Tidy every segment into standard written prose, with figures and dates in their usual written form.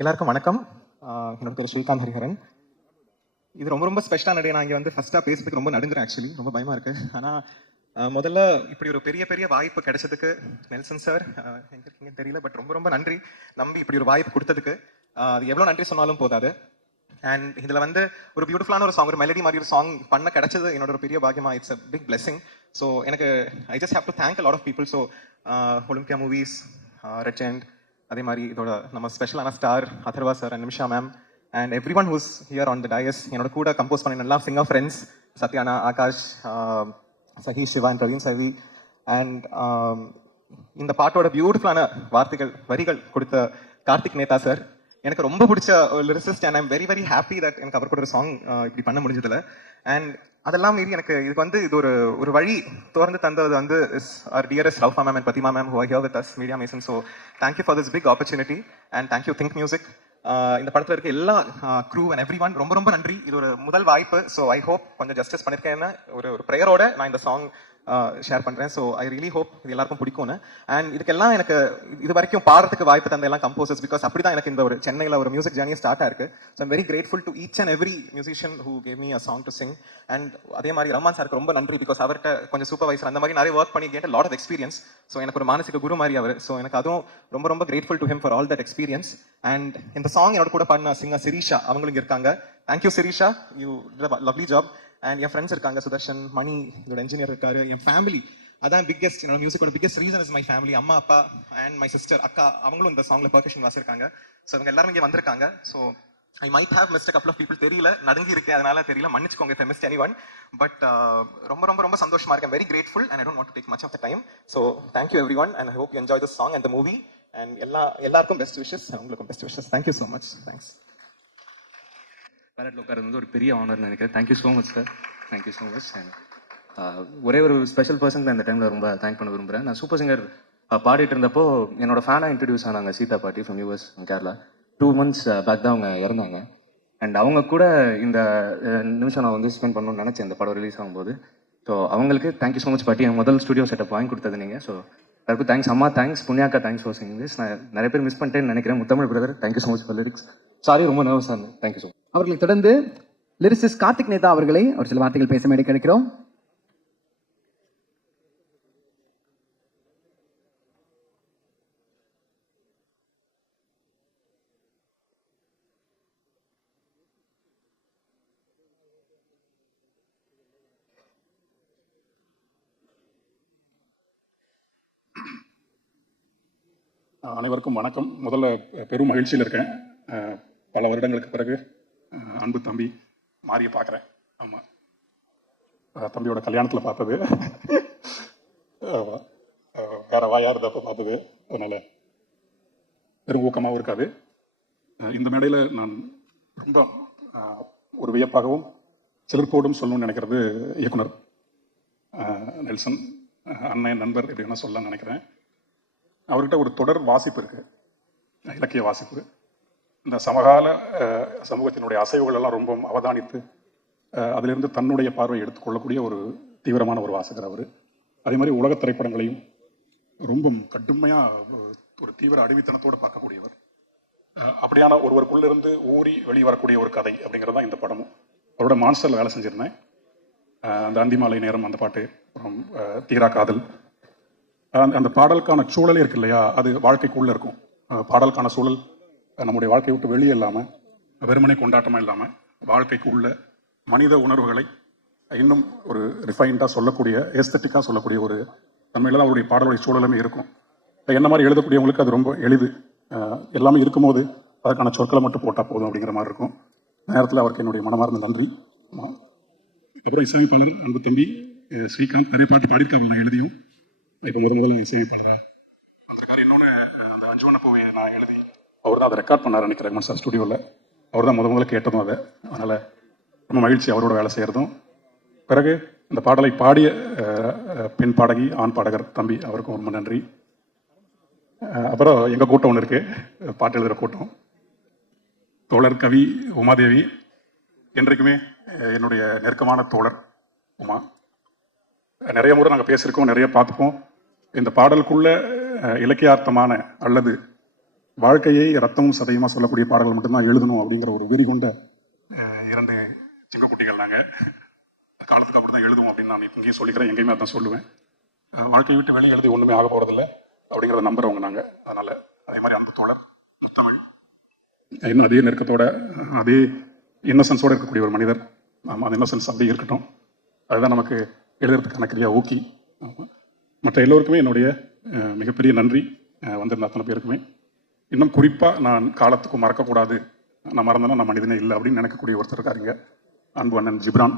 எல்லாருக்கும் வணக்கம். என்னோட பேர் ஸ்ரீகாந்த் ஹரிஹரன். இது ரொம்ப ரொம்ப ஸ்பெஷலான டே. நான் இங்கே வந்து ஃபர்ஸ்ட்டாக பேசுறதுக்கு ரொம்ப நடுங்குறேன். ஆக்சுவலி ரொம்ப பயமாக இருக்கு. ஆனால் முதல்ல இப்படி ஒரு பெரிய பெரிய வாய்ப்பு கிடைச்சதுக்கு நெல்சன் சார் எங்கே இருக்கீங்கன்னு தெரியல, பட் ரொம்ப ரொம்ப நன்றி. நம்பி இப்படி ஒரு வாய்ப்பு கொடுத்ததுக்கு அது எவ்வளோ நன்றி சொன்னாலும் போதாது. அண்ட் இதில் வந்து ஒரு பியூட்டிஃபுல்லான ஒரு சாங், ஒரு மெலடி மாதிரி ஒரு சாங் பண்ண கிடைச்சது என்னோட ஒரு பெரிய பாகியமா. It's a big blessing. So எனக்கு I just have to thank a lot of people. So Olympia Movies, Red and அதே மாதிரி இதோட நம்ம ஸ்பெஷலான star Atharva sir and Nimisha ma'am and everyone who's here on the dais. என்னோட கூட compose பண்ண நல்லா singer friends Sathyana, Akash, Sahi, Siva and Praveen Savi. And இந்த பாட்டோட பியூட்டிஃபுல்லான வார்த்தைகள் வரிகள் கொடுத்த கார்த்திக் நேதா சார். எனக்கு ரொம்ப பிடிச்ச lyricist and I'm very very happy that எனக்கு அவர் கூட ஒரு சாங் இப்படி பண்ண முடிஞ்சதில்ல. அண்ட் அதெல்லாம் மீறி எனக்கு இதுக்கு வந்து இது ஒரு வழி திறந்து தந்தது வந்து our dearest Raufa ma'am and Pratima ma'am who are here with us, Media Mason. So thank you for this big opportunity and thank you Think Music. இந்த படத்துல இருக்க எல்லா crew and everyone ரொம்ப ரொம்ப நன்றி. இது ஒரு முதல் வாய்ப்பு. ஸோ ஐ ஹோப் கொஞ்சம் ஜஸ்டிஸ் பண்ணிருக்கேன்னு ஒரு ப்ரேயரோட நான் இந்த சாங் ஷேர் பண்றேன். ஸோ ஐ ரியலி ஹோப் இது எல்லாருக்கும் பிடிக்கும்னு. அண்ட் இதுக்கெல்லாம் எனக்கு இது வரைக்கும் பாடுறதுக்கு வாய்ப்பு தந்த எல்லாம் கம்போசர்ஸ், பிகாஸ் அப்படிதான் எனக்கு இந்த ஒரு சென்னையில் ஒரு மியூசிக் ஜேர்னி ஸ்டார்ட் ஆயிருக்கு. So I'm very grateful to each and every musician who gave me a song to Singh. And அதே மாதிரி ரஹ்மான் சாருக்கு ரொம்ப நன்றி, பிகாஸ் அவர்கிட்ட கொஞ்சம் சூப்பர்வைசர் அந்த மாதிரி நிறைய ஒர்க் பண்ணி கேட்ட லாட் ஆஃப் எக்ஸ்பீரியன்ஸ். ஸோ எனக்கு ஒரு மானசிக குரு மாதிரி அவர். ஸோ எனக்கு அதுவும் ரொம்ப ரொம்ப grateful to him for all that experience. And இந்த சாங் என்னோட கூட பண்ண சிங்கர் சிரீஷா, அவங்களும் இருக்காங்க. Thank you Sirisha, you lovely job. And N friends இருக்காங்க, சுதர்ஷன், மணி, இதோட என்ஜினியர் இருக்காரு. என் ஃபேமிலி, அதான் பிக்கெஸ்ட், என்னோட மியூசிக்கோட biggest reason is my family. அம்மா, அப்பா அண்ட் மை சிஸ்டர், அக்கா, அவங்களும் இந்த சாங்ல பெர்கஷன் வாசிருக்காங்க. ஸோ இவங்க எல்லாரும் இங்கே வந்திருக்காங்க. So I might have missed a couple of people. தெரியல, நடுங்கி இருக்கேன், அதனால தெரியல, மன்னிச்சுக்கோங்க if I missed anyone. But ரொம்ப ரொம்ப ரொம்ப சந்தோஷமா இருக்கேன். Very grateful and I don't want to take much of the time. So thank you everyone and I hope you enjoy this song and the movie. And எல்லாருக்கும் best wishes, உங்களுக்கும் best wishes. Thank you so much. Thanks. பேலட்ல உட்கார்றது வந்து ஒரு பெரிய ஆனர்னு நினைக்கிறேன். Thank you so much sir, thank you so much. ஒரே ஒரு special person இந்த டைமில் ரொம்ப தேங்க் பண்ண விரும்புகிறேன். நான் சூப்பர் சிங்கர் பாடிட்டு இருந்தப்போ என்னோட ஃபேனாக இன்ட்ரடியூஸ் ஆனாங்க சீதா பாட்டி from US Kerala. 2 months back தான் அவங்க இறந்தாங்க. அண்ட் அவங்க கூட இந்த நிமிஷம் நான் வந்து ஸ்பெண்ட் பண்ணணும்னு நினச்சேன் இந்த படம் ரிலீஸ் ஆகும்போது. ஸோ அவங்களுக்கு தேங்க்யூ ஸோ மச் பாட்டி. எனக்கு முதல் ஸ்டுடியோ செட்டப் வாங்கி கொடுத்தது நீங்கள். ஸோ அதுக்கு தேங்க்ஸ் அம்மா, தேங்க்ஸ் புண்ணியாக்கா, தேங்க்ஸ் ஃபார் சிங்கிங் திஸ். நான் நிறைய பேர் மிஸ் பண்ணிட்டேன்னு நினைக்கிறேன். Muthamizh brother, thank you so much for lyrics. Sorry, ரொம்ப நர்வஸாக இருந்தேன். Thank you so much. அவர்களுக்கு தொடர்ந்து லிரிசிஸ்ட் கார்த்திக் நேதா அவர்களை ஒரு சில வார்த்தைகள் பேச மேடை கிடைக்கிறோம். அனைவருக்கும் வணக்கம். முதல்ல பெரும் மகிழ்ச்சியில் இருக்கேன். பல வருடங்களுக்கு பிறகு அன்பு தம்பி மாரியை பார்க்குறேன். ஆமாம், தம்பியோட கல்யாணத்தில் பார்த்தது, வேற வாயா இருந்தப்போ பார்த்தது, அதனால் பெரும் ஊக்கமாகவும் இருக்காது. இந்த மேடையில் நான் ரொம்ப ஒரு வியப்பாகவும் சிலிர்ப்போடும் சொல்லணும்னு நினைக்கிறது இயக்குனர் நெல்சன் அண்ணன், நண்பர், இப்படி என்ன சொல்லலாம்னு நினைக்கிறேன். அவர்கிட்ட ஒரு தொடர் வாசிப்பு இருக்கு, இலக்கிய வாசிப்பு. இந்த சமகால சமூகத்தினுடைய அசைவுகள் எல்லாம் ரொம்ப அவதானித்து அதிலிருந்து தன்னுடைய பார்வை எடுத்துக்கொள்ளக்கூடிய ஒரு தீவிரமான ஒரு வாசகர் அவர். அதே மாதிரி உலக திரைப்படங்களையும் ரொம்ப கடுமையாக ஒரு தீவிர அடிமைத்தனத்தோடு பார்க்கக்கூடியவர். அப்படியான ஒருவருக்குள்ளிருந்து ஊறி வெளிவரக்கூடிய ஒரு கதை அப்படிங்கிறது தான் இந்த படமும். அவரோட மான்ஸ்டரில் வேலை செஞ்சுருந்தேன். அந்த அந்திமாலை நேரம் அந்த பாட்டு, அப்புறம் தீரா காதல், அந்த பாடலுக்கான சூழலே இருக்கு இல்லையா, அது வாழ்க்கைக்குள்ளே இருக்கும். பாடலுக்கான சூழல் நம்முடைய வாழ்க்கையை விட்டு வெளியே இல்லாமல், வெறுமனை கொண்டாட்டமாக இல்லாமல், வாழ்க்கைக்குள்ள மனித உணர்வுகளை இன்னும் ஒரு ரிஃபைண்டாக சொல்லக்கூடிய, ஏஸ்தட்டிக்காக சொல்லக்கூடிய ஒரு தன்மையில் தான் அவருடைய பாடலுடைய சூழலுமே இருக்கும். என்ன மாதிரி எழுதக்கூடியவங்களுக்கு அது ரொம்ப எளிது. எல்லாமே இருக்கும்போது அதற்கான சொற்களை மட்டும் போட்டால் போதும் அப்படிங்கிற மாதிரி இருக்கும். நேரத்தில் அவருக்கு என்னுடைய மனமார்ந்த நன்றி. அப்புறம் இசையமைப்பாளர் அன்பு தம்பி ஸ்ரீகாந்த் நிறைய பாட்டு பாடியிருக்காங்க எழுதியும். இப்போ முதல்ல இசையமைப்பாளராக வந்திருக்காரு. இன்னொன்று, அந்த அஞ்சுவன பூவை நான் எழுதி அவர் தான் அதை ரெக்கார்ட் பண்ணார் நினைக்கிறேன் சார் ஸ்டுடியோவில். அவர் தான் முதல்ல கேட்டதும் அதை. அதனால் ரொம்ப மகிழ்ச்சி அவரோட வேலை செய்கிறதும். பிறகு இந்த பாடலை பாடிய பெண் பாடகி, ஆண் பாடகர் தம்பி, அவருக்கும் ரொம்ப நன்றி. அப்புறம் எங்கள் கூட்டம் ஒன்று இருக்குது, பாட்டு எழுதுகிற கூட்டம். தோழர் கவி உமாதேவி, என்றைக்குமே என்னுடைய நெருக்கமான தோழர் உமா. நிறைய முறை நாங்கள் பேசியிருக்கோம், நிறைய பார்த்துப்போம். இந்த பாடலுக்குள்ள இலக்கியார்த்தமான அல்லது வாழ்க்கையை ரத்தமும் சதையுமா சொல்லக்கூடிய பாடல்கள் மட்டும்தான் எழுதணும் அப்படிங்கிற ஒரு வெறி கொண்ட இரண்டு சிங்கக்குட்டிகள் நாங்கள். காலத்துக்கு அப்படி தான் எழுதுவோம் அப்படின்னு நான் இங்கேயும் சொல்லிக்கிறேன், எங்கேயுமே அதான் சொல்லுவேன். வாழ்க்கையை விட்டு வெளியே எழுதி ஒன்றுமே ஆக போகிறதில்ல அப்படிங்கிறத நம்புறவங்க நாங்கள். அதனால அதே மாதிரி அந்த தோழர் தமிழ் இன்னும் அதே நெருக்கத்தோட அதே இன்னசென்ஸோட இருக்கக்கூடிய ஒரு மனிதர். ஆமாம், அந்த இன்னசென்ஸ் அப்படியே இருக்கட்டும். அதுதான் நமக்கு எழுதுறதுக்கான கிரியா ஊக்கி. மற்ற எல்லோருக்குமே என்னுடைய மிகப்பெரிய நன்றி. வந்திருந்த அத்தனை பேருக்குமே. இன்னும் குறிப்பாக நான் காலத்துக்கும் மறக்கக்கூடாது, நான் மறந்தேன்னா நான் மனிதனே இல்லை அப்படின்னு நினைக்கக்கூடிய ஒருத்தர் இருக்காருங்க, அன்பு அண்ணன் ஜிப்ரான்.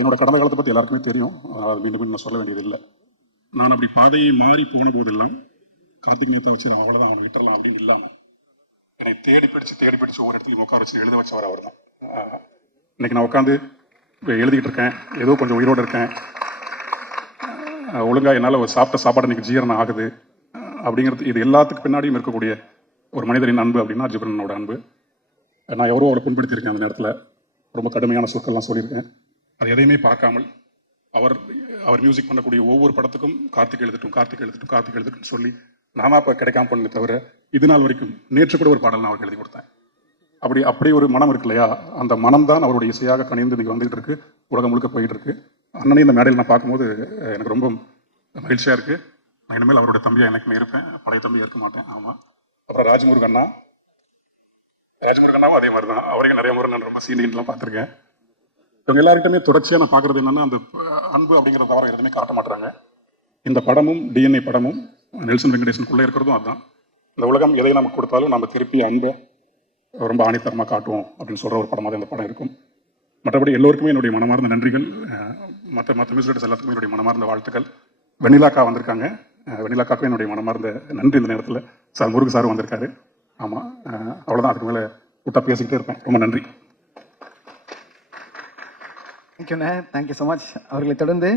என்னோட கடந்த காலத்தை பற்றி எல்லாருக்குமே தெரியும், அது மீண்டும் மீண்டும் நான் சொல்ல வேண்டியதில்லை. நான் அப்படி பாதையை மாறி போன போதெல்லாம் கார்த்திக் நேதா வச்சு நான் அவ்வளோதான் அவனை விட்டுறலாம் அப்படின்னு இல்லாமல் என்னை தேடி பிடிச்சு ஒவ்வொரு இடத்துலையும் உட்கார வச்சு எழுத வச்சவர் அவர் தான். இன்னைக்கு நான் உட்காந்து எழுதிக்கிட்டு இருக்கேன், ஏதோ கொஞ்சம் உயிரோடு இருக்கேன், ஒழுங்காக என்னால் சாப்பிட்ட சாப்பாடு இன்னைக்கு ஜீரணம் ஆகுது அப்படிங்கிறது, இது எல்லாத்துக்கு பின்னாடியும் இருக்கக்கூடிய ஒரு மனிதரின் அன்பு அப்படின்னா ஜிப்ரனோட அன்பு. நான் எவரோ அவரை புண்படுத்தியிருக்கேன், அந்த நேரத்தில் ரொம்ப கடுமையான சொற்கள்லாம் சொல்லியிருக்கேன். அது எதையுமே பார்க்காமல் அவர் மியூசிக் பண்ணக்கூடிய ஒவ்வொரு படத்துக்கும் கார்த்திக் எழுதட்டும் சொல்லி நானா இப்போ கிடைக்காம பண்ணல தவிர இது நாள் வரைக்கும் நேற்று கூட ஒரு பாடல் நான் அவருக்கு எழுதி கொடுத்தேன். அப்படி ஒரு மனம் இருக்கு இல்லையா, அந்த மனம் தான் அவருடைய இசையாக கணிந்து இன்னைக்கு வந்துகிட்டு இருக்கு, உலகம் முழுக்க போயிட்டு இருக்கு. அண்ணனே இந்த மேடையில் நான் பார்க்கும்போது எனக்கு ரொம்ப மகிழ்ச்சியாக இருக்கு. நான் இனிமேல் அவருடைய தம்பியாக எனக்குமே இருப்பேன், பழைய தம்பி இருக்க மாட்டேன். ஆமாம். அப்புறம் ராஜமுருகண்ணாவும் அதே மாதிரி தான், அவரையும் நிறைய முறை நான் ரொம்ப சீனியன்லாம் பார்த்துருக்கேன். இவங்க எல்லாருக்கிட்டுமே தொடர்ச்சியாக நான் பார்க்குறது என்னன்னா, அந்த அன்பு அப்படிங்கிற தவிர எதுவுமே காட்ட மாட்டுறாங்க. இந்த படமும் டிஎன்ஏ படமும் நெல்சன் வெங்கடேசனுக்குள்ளே இருக்கிறதும் அதுதான். இந்த உலகம் எதை நமக்கு கொடுத்தாலும் நம்ம திருப்பி அன்பை ரொம்ப ஆணித்தரமாக காட்டுவோம் அப்படின்னு சொல்கிற ஒரு படமாக இந்த படம் இருக்கும். மற்றபடி எல்லோருக்குமே என்னுடைய மனமார்ந்த நன்றிகள். மற்ற மியூசிக் எல்லாத்துக்குமே என்னுடைய மனமார்ந்த வாழ்த்துக்கள். வெண்ணிலாக்கா வந்திருக்காங்க, வெண்ணிலாக்காக்கும் என்னுடைய மனமார்ந்த நன்றி. இந்த நேரத்தில் சார் முருகு சாரும் வந்திருக்காரு. ஆமாம், அவ்வளோதான். அதுக்கு மேலே விட்டா பேசிக்கிட்டே இருப்பேன். ரொம்ப நன்றி. தேங்க்யூண்ணே, தேங்க்யூ ஸோ மச். அவர்களை தொடர்ந்து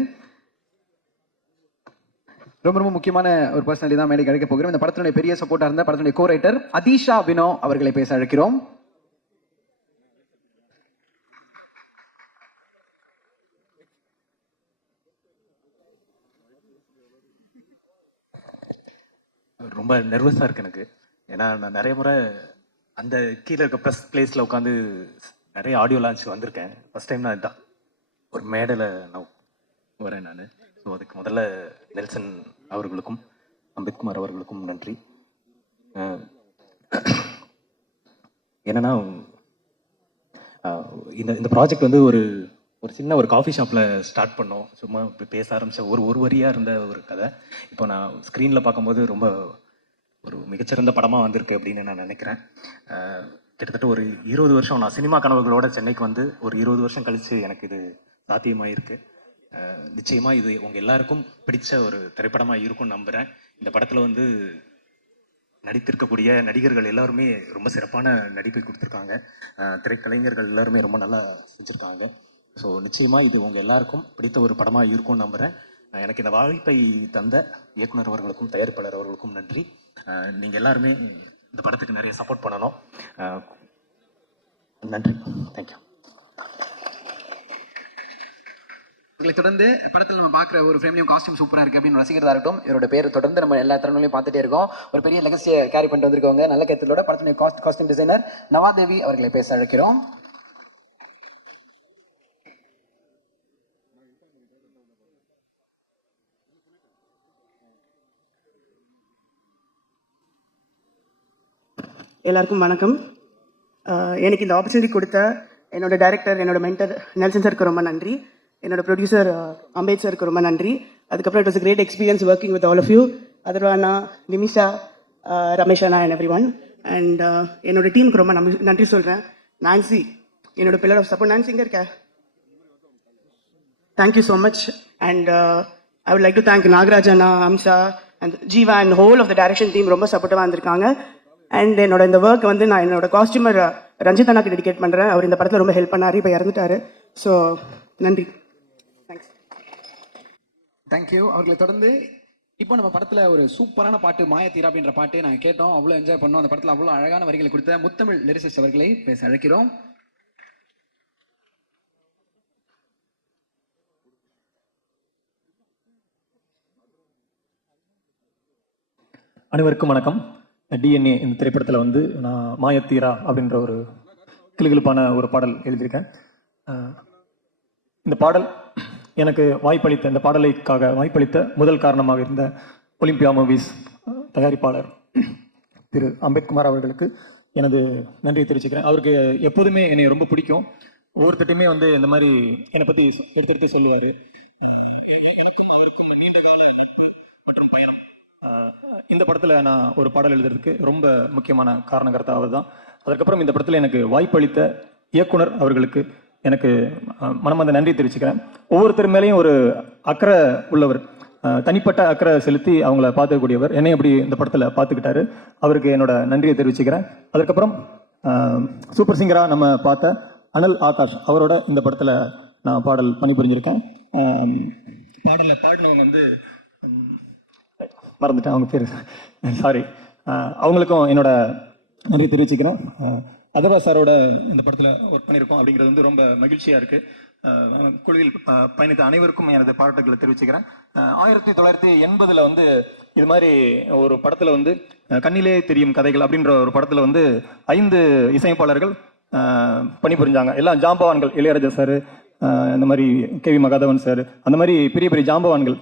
ரொம்ப முக்கியமான ஒரு பர்சனாலிட்டி தான் மேடை கிடைக்க போகிறோம். இந்த படத்தினுடைய பெரிய சப்போர்ட்டாக இருந்த படத்தினுடைய கோ ரைட்டர் அதீஷா வினோ அவர்களை பேச அழைக்கிறோம். ரொம்ப நர்வஸாக இருக்கு எனக்கு. ஏன்னா நான் நிறைய முறை அந்த கீழே இருக்க ப்ரெஸ் பிளேஸில் உட்காந்து நிறைய ஆடியோ லான்ச் வந்திருக்கேன். ஃபர்ஸ்ட் டைம் நான் இதுதான் ஒரு மேடையில் நான் வரேன் நான். ஸோ அதுக்கு முதல்ல நெல்சன் அவர்களுக்கும் அம்பேத்குமார் அவர்களுக்கும் நன்றி. என்னன்னா இந்த ப்ராஜெக்ட் வந்து ஒரு சின்ன ஒரு காஃபி ஷாப்பில் ஸ்டார்ட் பண்ணோம். சும்மா பேச ஆரம்பித்த ஒரு வரியாக இருந்த ஒரு கதை இப்போ நான் ஸ்க்ரீனில் பார்க்கும்போது ரொம்ப ஒரு மிகச்சிறந்த படமாக வந்திருக்கு அப்படின்னு நான் நினைக்கிறேன். கிட்டத்தட்ட ஒரு 20 வருஷம் நான் சினிமா கனவுகளோட சென்னைக்கு வந்து ஒரு 20 வருஷம் கழித்து எனக்கு இது சாத்தியமாயிருக்கு. நிச்சயமாக இது உங்கள் எல்லாருக்கும் பிடிச்ச ஒரு திரைப்படமாக இருக்கும்னு நம்புகிறேன். இந்த படத்தில் வந்து நடித்திருக்கக்கூடிய நடிகர்கள் எல்லாருமே ரொம்ப சிறப்பான நடிப்பை கொடுத்துருக்காங்க. திரைக்கலைஞர்கள் எல்லாருமே ரொம்ப நல்லா செஞ்சுருக்காங்க. ஸோ நிச்சயமாக இது உங்கள் எல்லாருக்கும் பிடித்த ஒரு படமாக இருக்கும்னு நம்புகிறேன். எனக்கு இந்த வாய்ப்பை தந்த இயக்குனர் அவர்களுக்கும் தயாரிப்பாளர் அவர்களுக்கும் நன்றி. நீங்கள் எல்லாருமே இந்த படத்துக்கு நிறைய சப்போர்ட் பண்ணணும். நன்றி, தேங்க்யூ. உங்களை தொடர்ந்து படத்தில் நம்ம பார்க்குற ஒரு ஃப்ரேம்லையும் காஸ்டியூம் சூப்பராக இருக்குது அப்படின்னு ரசிகர்களாக இருக்கட்டும். இவரோட பேரை தொடர்ந்து நம்ம எல்லா தருணங்களையும் பார்த்துட்டே இருக்கோம். ஒரு பெரிய லெகசியை கேரி பண்ணிட்டு வந்திருக்கவங்க நல்ல கருத்திலோட படத்தினுடைய காஸ்டியூம் டிசைனர் நவாதேவி அவர்களை பேச அழைக்கிறோம். எல்லாருக்கும் வணக்கம். எனக்கு இந்த ஆப்பர்ச்சுனிட்டி கொடுத்த என்னோட டைரக்டர், என்னோட மென்டர் நெல்சன் சாருக்கு ரொம்ப நன்றி. என்னோட ப்ரொடியூசர் அம்பேத் சாருக்கு ரொம்ப நன்றி. அதுக்கப்புறம் it was great experience working with all of you. Atharvaa அண்ணா, நிமிஷா, ரமேஷ் அண்ணா அண்ட் எவ்ரி ஒன். அண்ட் என்னோட டீமுக்கு ரொம்ப நன்றி சொல்கிறேன். நான்சி, என்னோட பில்லர் ஆஃப் சப்போர்ட். நான்சி இங்கே இருக்க. Thank you so much. And I would like to thank Nagaraj அண்ணா, Amsa and Jeeva and whole of the direction team ரொம்ப சப்போர்ட்டிவாக வந்திருக்காங்க. அண்ட் என்னோட இந்த ஒர்க் வந்து நான் என்னோட காஸ்டியூமர் ரஞ்சித் அண்ணாக்கு டெடிகேட் பண்ணுறேன். அவர் இந்த படத்தில் ரொம்ப ஹெல்ப் பண்ணார், இப்போ இறந்துட்டாரு. ஸோ நன்றி, தேங்க்ஸ். தேங்க்யூ. அவர்களை தொடர்ந்து இப்போ நம்ம படத்தில் ஒரு சூப்பரான பாட்டு மாயத்தீரா அப்படின்ற பாட்டு நாங்கள் கேட்டோம், அவ்வளோ என்ஜாய் பண்ணோம். அந்த படத்தில் அவ்வளோ அழகான வரிகளை கொடுத்த முத்தமிழ் லிரிசிஸ்ட் அவர்களை பேச அழைக்கிறோம். அனைவருக்கும் வணக்கம். டிஎன்ஏ இந்த திரைப்படத்தில் வந்து நான் மாயத்தீரா அப்படின்ற ஒரு கிளுகிளுப்பான ஒரு பாடல் எழுதியிருக்கேன். இந்த பாடல் எனக்கு வாய்ப்பளித்த, இந்த பாடலுக்காக வாய்ப்பளித்த முதல் காரணமாக இருந்த ஒலிம்பியா மூவிஸ் தயாரிப்பாளர் திரு அம்பேத்குமார் அவர்களுக்கு எனது நன்றியை தெரிவிச்சுக்கிறேன். அவருக்கு எப்போதுமே என்னை ரொம்ப பிடிக்கும். ஒவ்வொருத்தட்டையுமே வந்து இந்த மாதிரி என்னை பற்றி எடுத்து சொல்லுவார். எனக்கும் அவருக்கும் நீண்ட கால நட்பு மற்றும் பயணம். இந்த படத்தில் நான் ஒரு பாடல் எழுதுறதுக்கு ரொம்ப முக்கியமான காரணகர்த்தா அவர் தான். அதுக்கப்புறம் இந்த படத்தில் எனக்கு வாய்ப்பளித்த இயக்குனர் அவர்களுக்கு எனக்கு மனமார்ந்த நன்றி தெரிவிச்சுக்கிறேன். ஒவ்வொருத்தர் மேலேயும் ஒரு அக்கறை உள்ளவர், தனிப்பட்ட அக்கறை செலுத்தி அவங்கள பார்த்துக்கூடியவர். என்னை அப்படி இந்த படத்தில் பார்த்துக்கிட்டாரு. அவருக்கு என்னோட நன்றியை தெரிவிச்சுக்கிறேன். அதுக்கப்புறம் சூப்பர் சிங்கராக நம்ம பார்த்த அனல் ஆகாஷ் அவரோட இந்த படத்தில் நான் பாடல் பணிபுரிஞ்சிருக்கேன். பாடலில் பாடினவங்க வந்து மறந்துட்டேன் அவங்க பேர், சாரி. அவங்களுக்கும் என்னோட நன்றி தெரிவிச்சுக்கிறேன். அதர்வா சாரோட இந்த படத்தில் ஒர்க் பண்ணியிருக்கோம் அப்படிங்கிறது வந்து ரொம்ப மகிழ்ச்சியாக இருக்குது. குழுவில் பயணித்த அனைவருக்கும் எனது பாராட்டுகளை தெரிவிச்சுக்கிறேன். 1980 வந்து இது மாதிரி ஒரு படத்தில் வந்து கண்ணிலே தெரியும் கதைகள் அப்படின்ற ஒரு படத்தில் வந்து 5 இசையமைப்பாளர்கள் பணிபுரிஞ்சாங்க. எல்லாம் ஜாம்பவான்கள், இளையராஜா சார், இந்த மாதிரி கேவி மகாதவன் சார், அந்த மாதிரி பெரிய பெரிய ஜாம்பவான்கள்.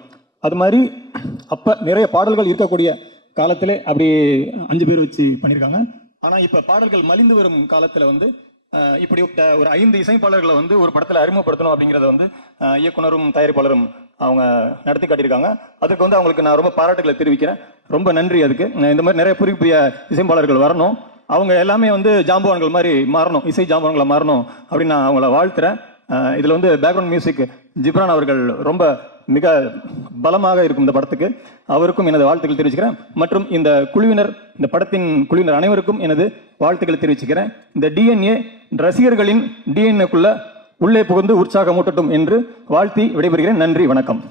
அது மாதிரி அப்போ நிறைய பாடல்கள் இருக்கக்கூடிய காலத்திலே அப்படி 5 பேர் வச்சு பண்ணியிருக்காங்க. ஆனால் இப்போ பாடல்கள் மலிந்து வரும் காலத்தில் வந்து இப்படி ஒரு 5 இசைப்பாளர்களை வந்து ஒரு படத்தில் அறிமுகப்படுத்தணும் அப்படிங்கிறத வந்து இயக்குனரும் தயாரிப்பாளரும் அவங்க நடத்தி காட்டியிருக்காங்க. அதுக்கு வந்து அவங்களுக்கு நான் ரொம்ப பாராட்டுகளை தெரிவிக்கிறேன். ரொம்ப நன்றி. அதுக்கு இந்த மாதிரி நிறைய புதிய புதிய இசைப்பாளர்கள் வரணும், அவங்க எல்லாமே வந்து ஜாம்பவான்கள் மாதிரி மாறணும், இசை ஜாம்பவான்களை மாறணும் அப்படின்னு நான் அவங்கள வாழ்த்துறேன். இதில் வந்து பேக்ரவுண்ட் மியூசிக் ஜிப்ரான் அவர்கள் ரொம்ப மிக பலமாக இருக்கும் இந்த படத்துக்கு. அவருக்கும் எனது வாழ்த்துக்கள் தெரிவிச்சுக்கிறேன். மற்றும் இந்த குழுவினர், இந்த படத்தின் குழுவினர் அனைவருக்கும் எனது வாழ்த்துக்களை தெரிவிச்சுக்கிறேன். இந்த டிஎன்ஏ ரசிகர்களின் டிஎன்ஏக்குள்ள உள்ளே புகுந்து உற்சாகமூட்டட்டும் என்று வாழ்த்தி விடைபெறுகிறேன். நன்றி, வணக்கம்.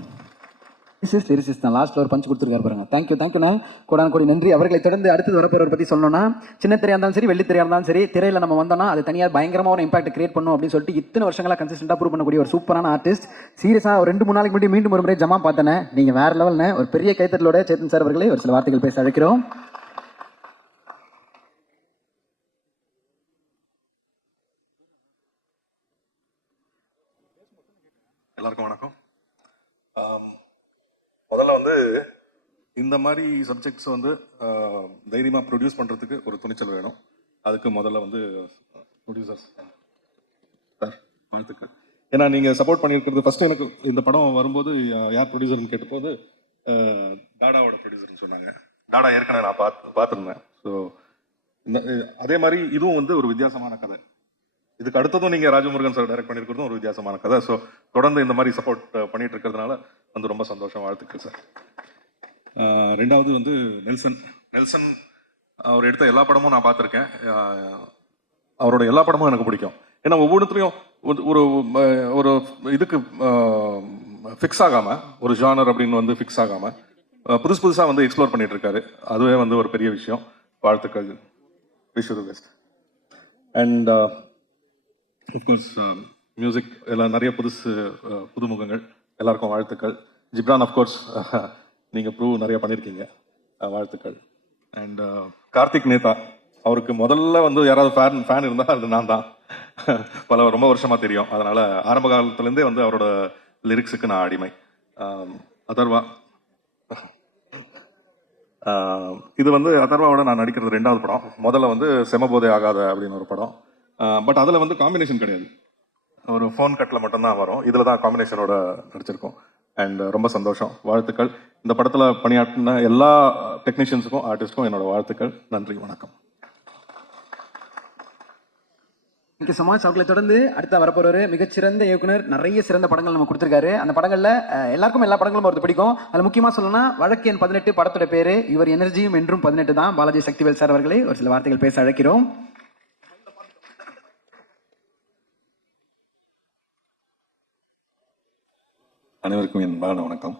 லிரிசிஸ்ட் தான் லாஸ்ட்ல ஒரு பஞ்ச் கொடுத்துருக்காரு பாருங்க. தேங்க்யூண்ணா, கோடான கோடி நன்றி. அவர்களை தொடர்ந்து அடுத்தது வரப்போறவர் பற்றி சொல்லணும்னா, சின்ன திரையா இருந்தாலும் சரி, வெள்ளி திரையா இருந்தாலும் சரி, திரையில நம்ம வந்தோம்னா அது தனியாக பயங்கரமாக ஒரு இம்பாக்ட் கிரியேட் பண்ணும் அப்படின்னு சொல்லிட்டு இத்தனை வருஷங்களா கன்சிஸ்டன்டா ப்ரூவ் பண்ணக்கூடிய ஒரு சூப்பரான ஆர்டிஸ்ட். சீரியஸா ஒரு 2-3 நாளைக்கு முன்னாடி மீண்டும் ஒரு முறை ஜமா பார்த்தேன். நீங்க வேற லெவல்னு ஒரு பெரிய கைத்தட்டலோட சேத்தன் சார் அவர்களை ஒரு சில வார்த்தைகள் பேச அழைக்கிறோம். எல்லாருக்கும் வணக்கம். முதல்ல வந்து இந்த மாதிரி சப்ஜெக்ட்ஸ் வந்து தைரியமாக ப்ரொடியூஸ் பண்ணுறதுக்கு ஒரு துணிச்சல் வேணும். அதுக்கு முதல்ல வந்து ப்ரொடியூசர்ஸ் சார் வாழ்த்துக்கள். ஏன்னா நீங்கள் சப்போர்ட் பண்ணியிருக்கிறது, ஃபஸ்ட்டு எனக்கு இந்த படம் வரும்போது யார் ப்ரொடியூசர்னு கேட்டபோது டாடாவோட ப்ரொடியூசர்னு சொன்னாங்க. டாடா ஏற்கனவே நான் பார்த்துருந்தேன். ஸோ இந்த அதே மாதிரி இதுவும் வந்து ஒரு வித்தியாசமான கதை. இதுக்கு அடுத்ததும் நீங்கள் ராஜமுருகன் சார் டைரக்ட் பண்ணியிருக்கிறதும் ஒரு வித்தியாசமான கதை. ஸோ தொடர்ந்து இந்த மாதிரி சப்போர்ட் பண்ணிட்டு இருக்கிறதுனால வந்து ரொம்ப சந்தோஷம். வாழ்த்துக்கள் சார். ரெண்டாவது வந்து நெல்சன் அவர் எடுத்த எல்லா படமும் நான் பார்த்துருக்கேன். அவரோட எல்லா படமும் எனக்கு பிடிக்கும். ஏன்னா ஒவ்வொன்றுத்துலையும் ஒரு ஒரு இதுக்கு ஃபிக்ஸ் ஆகாமல், ஒரு ஜானர் அப்படின்னு வந்து ஃபிக்ஸ் ஆகாமல் புதுசாக வந்து எக்ஸ்ப்ளோர் பண்ணிட்டு இருக்காரு. அதுவே வந்து ஒரு பெரிய விஷயம். வாழ்த்துக்கள். Wish you the best. And of course music எல்லாம் நிறைய புதுமுகங்கள், எல்லாருக்கும் வாழ்த்துக்கள். ஜிப்ரான் அஃப்கோர்ஸ் நீங்கள் ப்ரூவ் நிறைய பண்ணியிருக்கீங்க, வாழ்த்துக்கள். அண்ட் கார்த்திக் நேதா, அவருக்கு முதல்ல வந்து யாராவது ஃபேன் இருந்தால் அது நான் தான். ரொம்ப வருஷமாக தெரியும். அதனால் ஆரம்ப காலத்துலேருந்தே வந்து அவரோட லிரிக்ஸுக்கு நான் அடிமை. அதர்வா, இது வந்து அதர்வாவோட நான் நடிக்கிறது 2வது படம். முதல்ல வந்து செமபோதே ஆகாத அப்படின்னு ஒரு படம். பட் அதில் வந்து காம்பினேஷன் கிடையாது, ஒரு ஃபோன் கட்டில் மட்டும்தான் வரும். இதில் தான் காம்பினேஷனோட நடிச்சிருக்கோம். அண்ட் ரொம்ப சந்தோஷம், வாழ்த்துக்கள். இந்த படத்தில் பணியாற்றின எல்லா டெக்னீஷியன்ஸுக்கும் ஆர்டிஸ்டுக்கும் என்னோட வாழ்த்துக்கள். நன்றி, வணக்கம். Thank you so much. அவர்களை தொடர்ந்து அடுத்த வரப்போறவர் மிகச்சிறந்த இயக்குனர். நிறைய சிறந்த படங்கள் நம்ம கொடுத்துருக்காரு. அந்த படங்களில் எல்லாருக்கும் எல்லா படங்களும் அவருக்கு பிடிக்கும். அதில் முக்கியமாக சொல்லணும்னா வழக்கு எண் 18 படத்தோட பேர். இவர் எனர்ஜியும் என்றும் 18 தான். பாலாஜி சக்திவேல் சார் அவர்களை ஒரு சில வார்த்தைகள் பேச அழைக்கிறோம். அனைவருக்கும் என் பான வணக்கம்.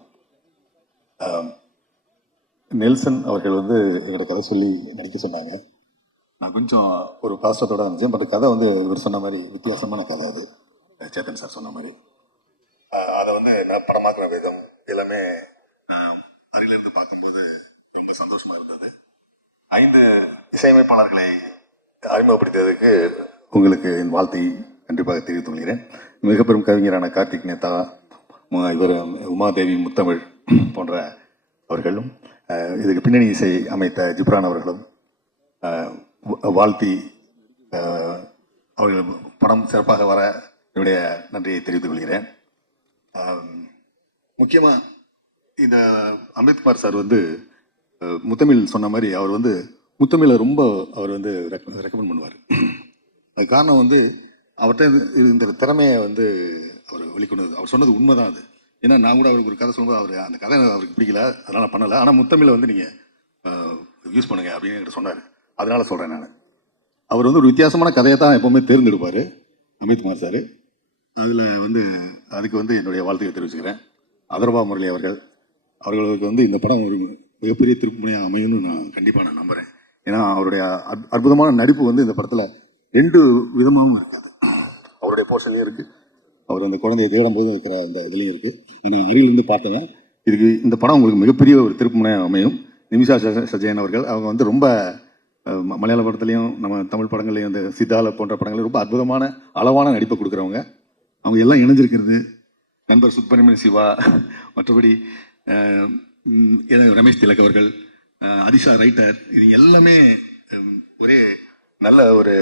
நெல்சன் அவர்கள் வந்து என்னோட கதை சொல்லி நடிக்க சொன்னாங்க. நான் கொஞ்சம் ஒரு பாஸ்டத்தோட இருந்துச்சேன். பட் கதை வந்து இவர் சொன்ன மாதிரி வித்தியாசமான கதை. அது சேத்தன் சார் சொன்ன மாதிரி அதை வந்து நான் படமாக்குற விதம் எல்லாமே அருகிலிருந்து பார்க்கும்போது ரொம்ப சந்தோஷமா இருந்தது. 5 இசையமைப்பாளர்களை அறிமுகப்படுத்தியதற்கு உங்களுக்கு என் வாழ்த்தை கண்டிப்பாக தெரிவித்துக் கொள்கிறேன். மிக பெரும் கவிஞரான கார்த்திக் நேதா, இவர் உமாதேவி முத்தமிழ் போன்ற அவர்களும், இதுக்கு பின்னணி இசை அமைத்த ஜிப்ரான் அவர்களும் வாழ்த்தி அவர்கள் படம் சிறப்பாக வர என்னுடைய நன்றியை தெரிவித்துக் கொள்கிறேன். முக்கியமாக இந்த அம்பேத்கர் சார் வந்து முத்தமிழ் சொன்ன மாதிரி அவர் வந்து முத்தமிழை ரொம்ப அவர் வந்து ரெக்கமெண்ட் பண்ணுவார். அது காரணம் வந்து அவர்கிட்ட இந்த திறமையை வந்து அவர் வெளிக்கொண்டு அவர் சொன்னது உண்மைதான் அது. ஏன்னா நான் கூட அவருக்கு ஒரு கதை சொல்லும்போது அவர் அந்த கதை அவருக்கு பிடிக்கல, அதனால் நான் பண்ணலை. ஆனால் முத்தமிழை வந்து நீங்கள் யூஸ் பண்ணுங்க அப்படின்னு என்கிட்ட சொன்னார். அதனால சொல்கிறேன் நான். அவர் வந்து ஒரு வித்தியாசமான கதையை தான் எப்போவுமே தேர்ந்தெடுப்பார் அமித்குமார் சார். அதில் வந்து அதுக்கு வந்து என்னுடைய வாழ்த்துக்களை தெரிவிச்சுக்கிறேன். அதர்வா முரளி அவர்களுக்கு வந்து இந்த படம் ஒரு மிகப்பெரிய திருப்புமுனையாக அமையும்னு நான் கண்டிப்பாக நம்புகிறேன். ஏன்னா அவருடைய அற்புதமான நடிப்பு வந்து இந்த படத்தில் 2 விதமாகவும் இருக்காது. அவருடைய போர்ஷன்லையும் இருக்குது, அவர் அந்த குழந்தைய தேடும் போது இருக்கிற அந்த இதுலேயும் இருக்குது. நான் அருகிலிருந்து பார்த்தேன். இதுக்கு இந்த படம் உங்களுக்கு மிகப்பெரிய ஒரு திருப்புமுனையாக அமையும். நிமிஷா சஜயன் அவர்கள் அவங்க வந்து ரொம்ப மலையாள படத்துலையும் நம்ம தமிழ் படங்கள்லையும் அந்த சித்தால போன்ற படங்களையும் ரொம்ப அற்புதமான அளவான நடிப்பை கொடுக்குறவங்க. அவங்க எல்லாம் இணைஞ்சிருக்கிறது நண்பர் சுப்பிரமணிய சிவா, மற்றபடி ரமேஷ் திலக் அவர்கள், அதிஷா ரைட்டர், இது எல்லாமே ஒரே நல்ல ஒரு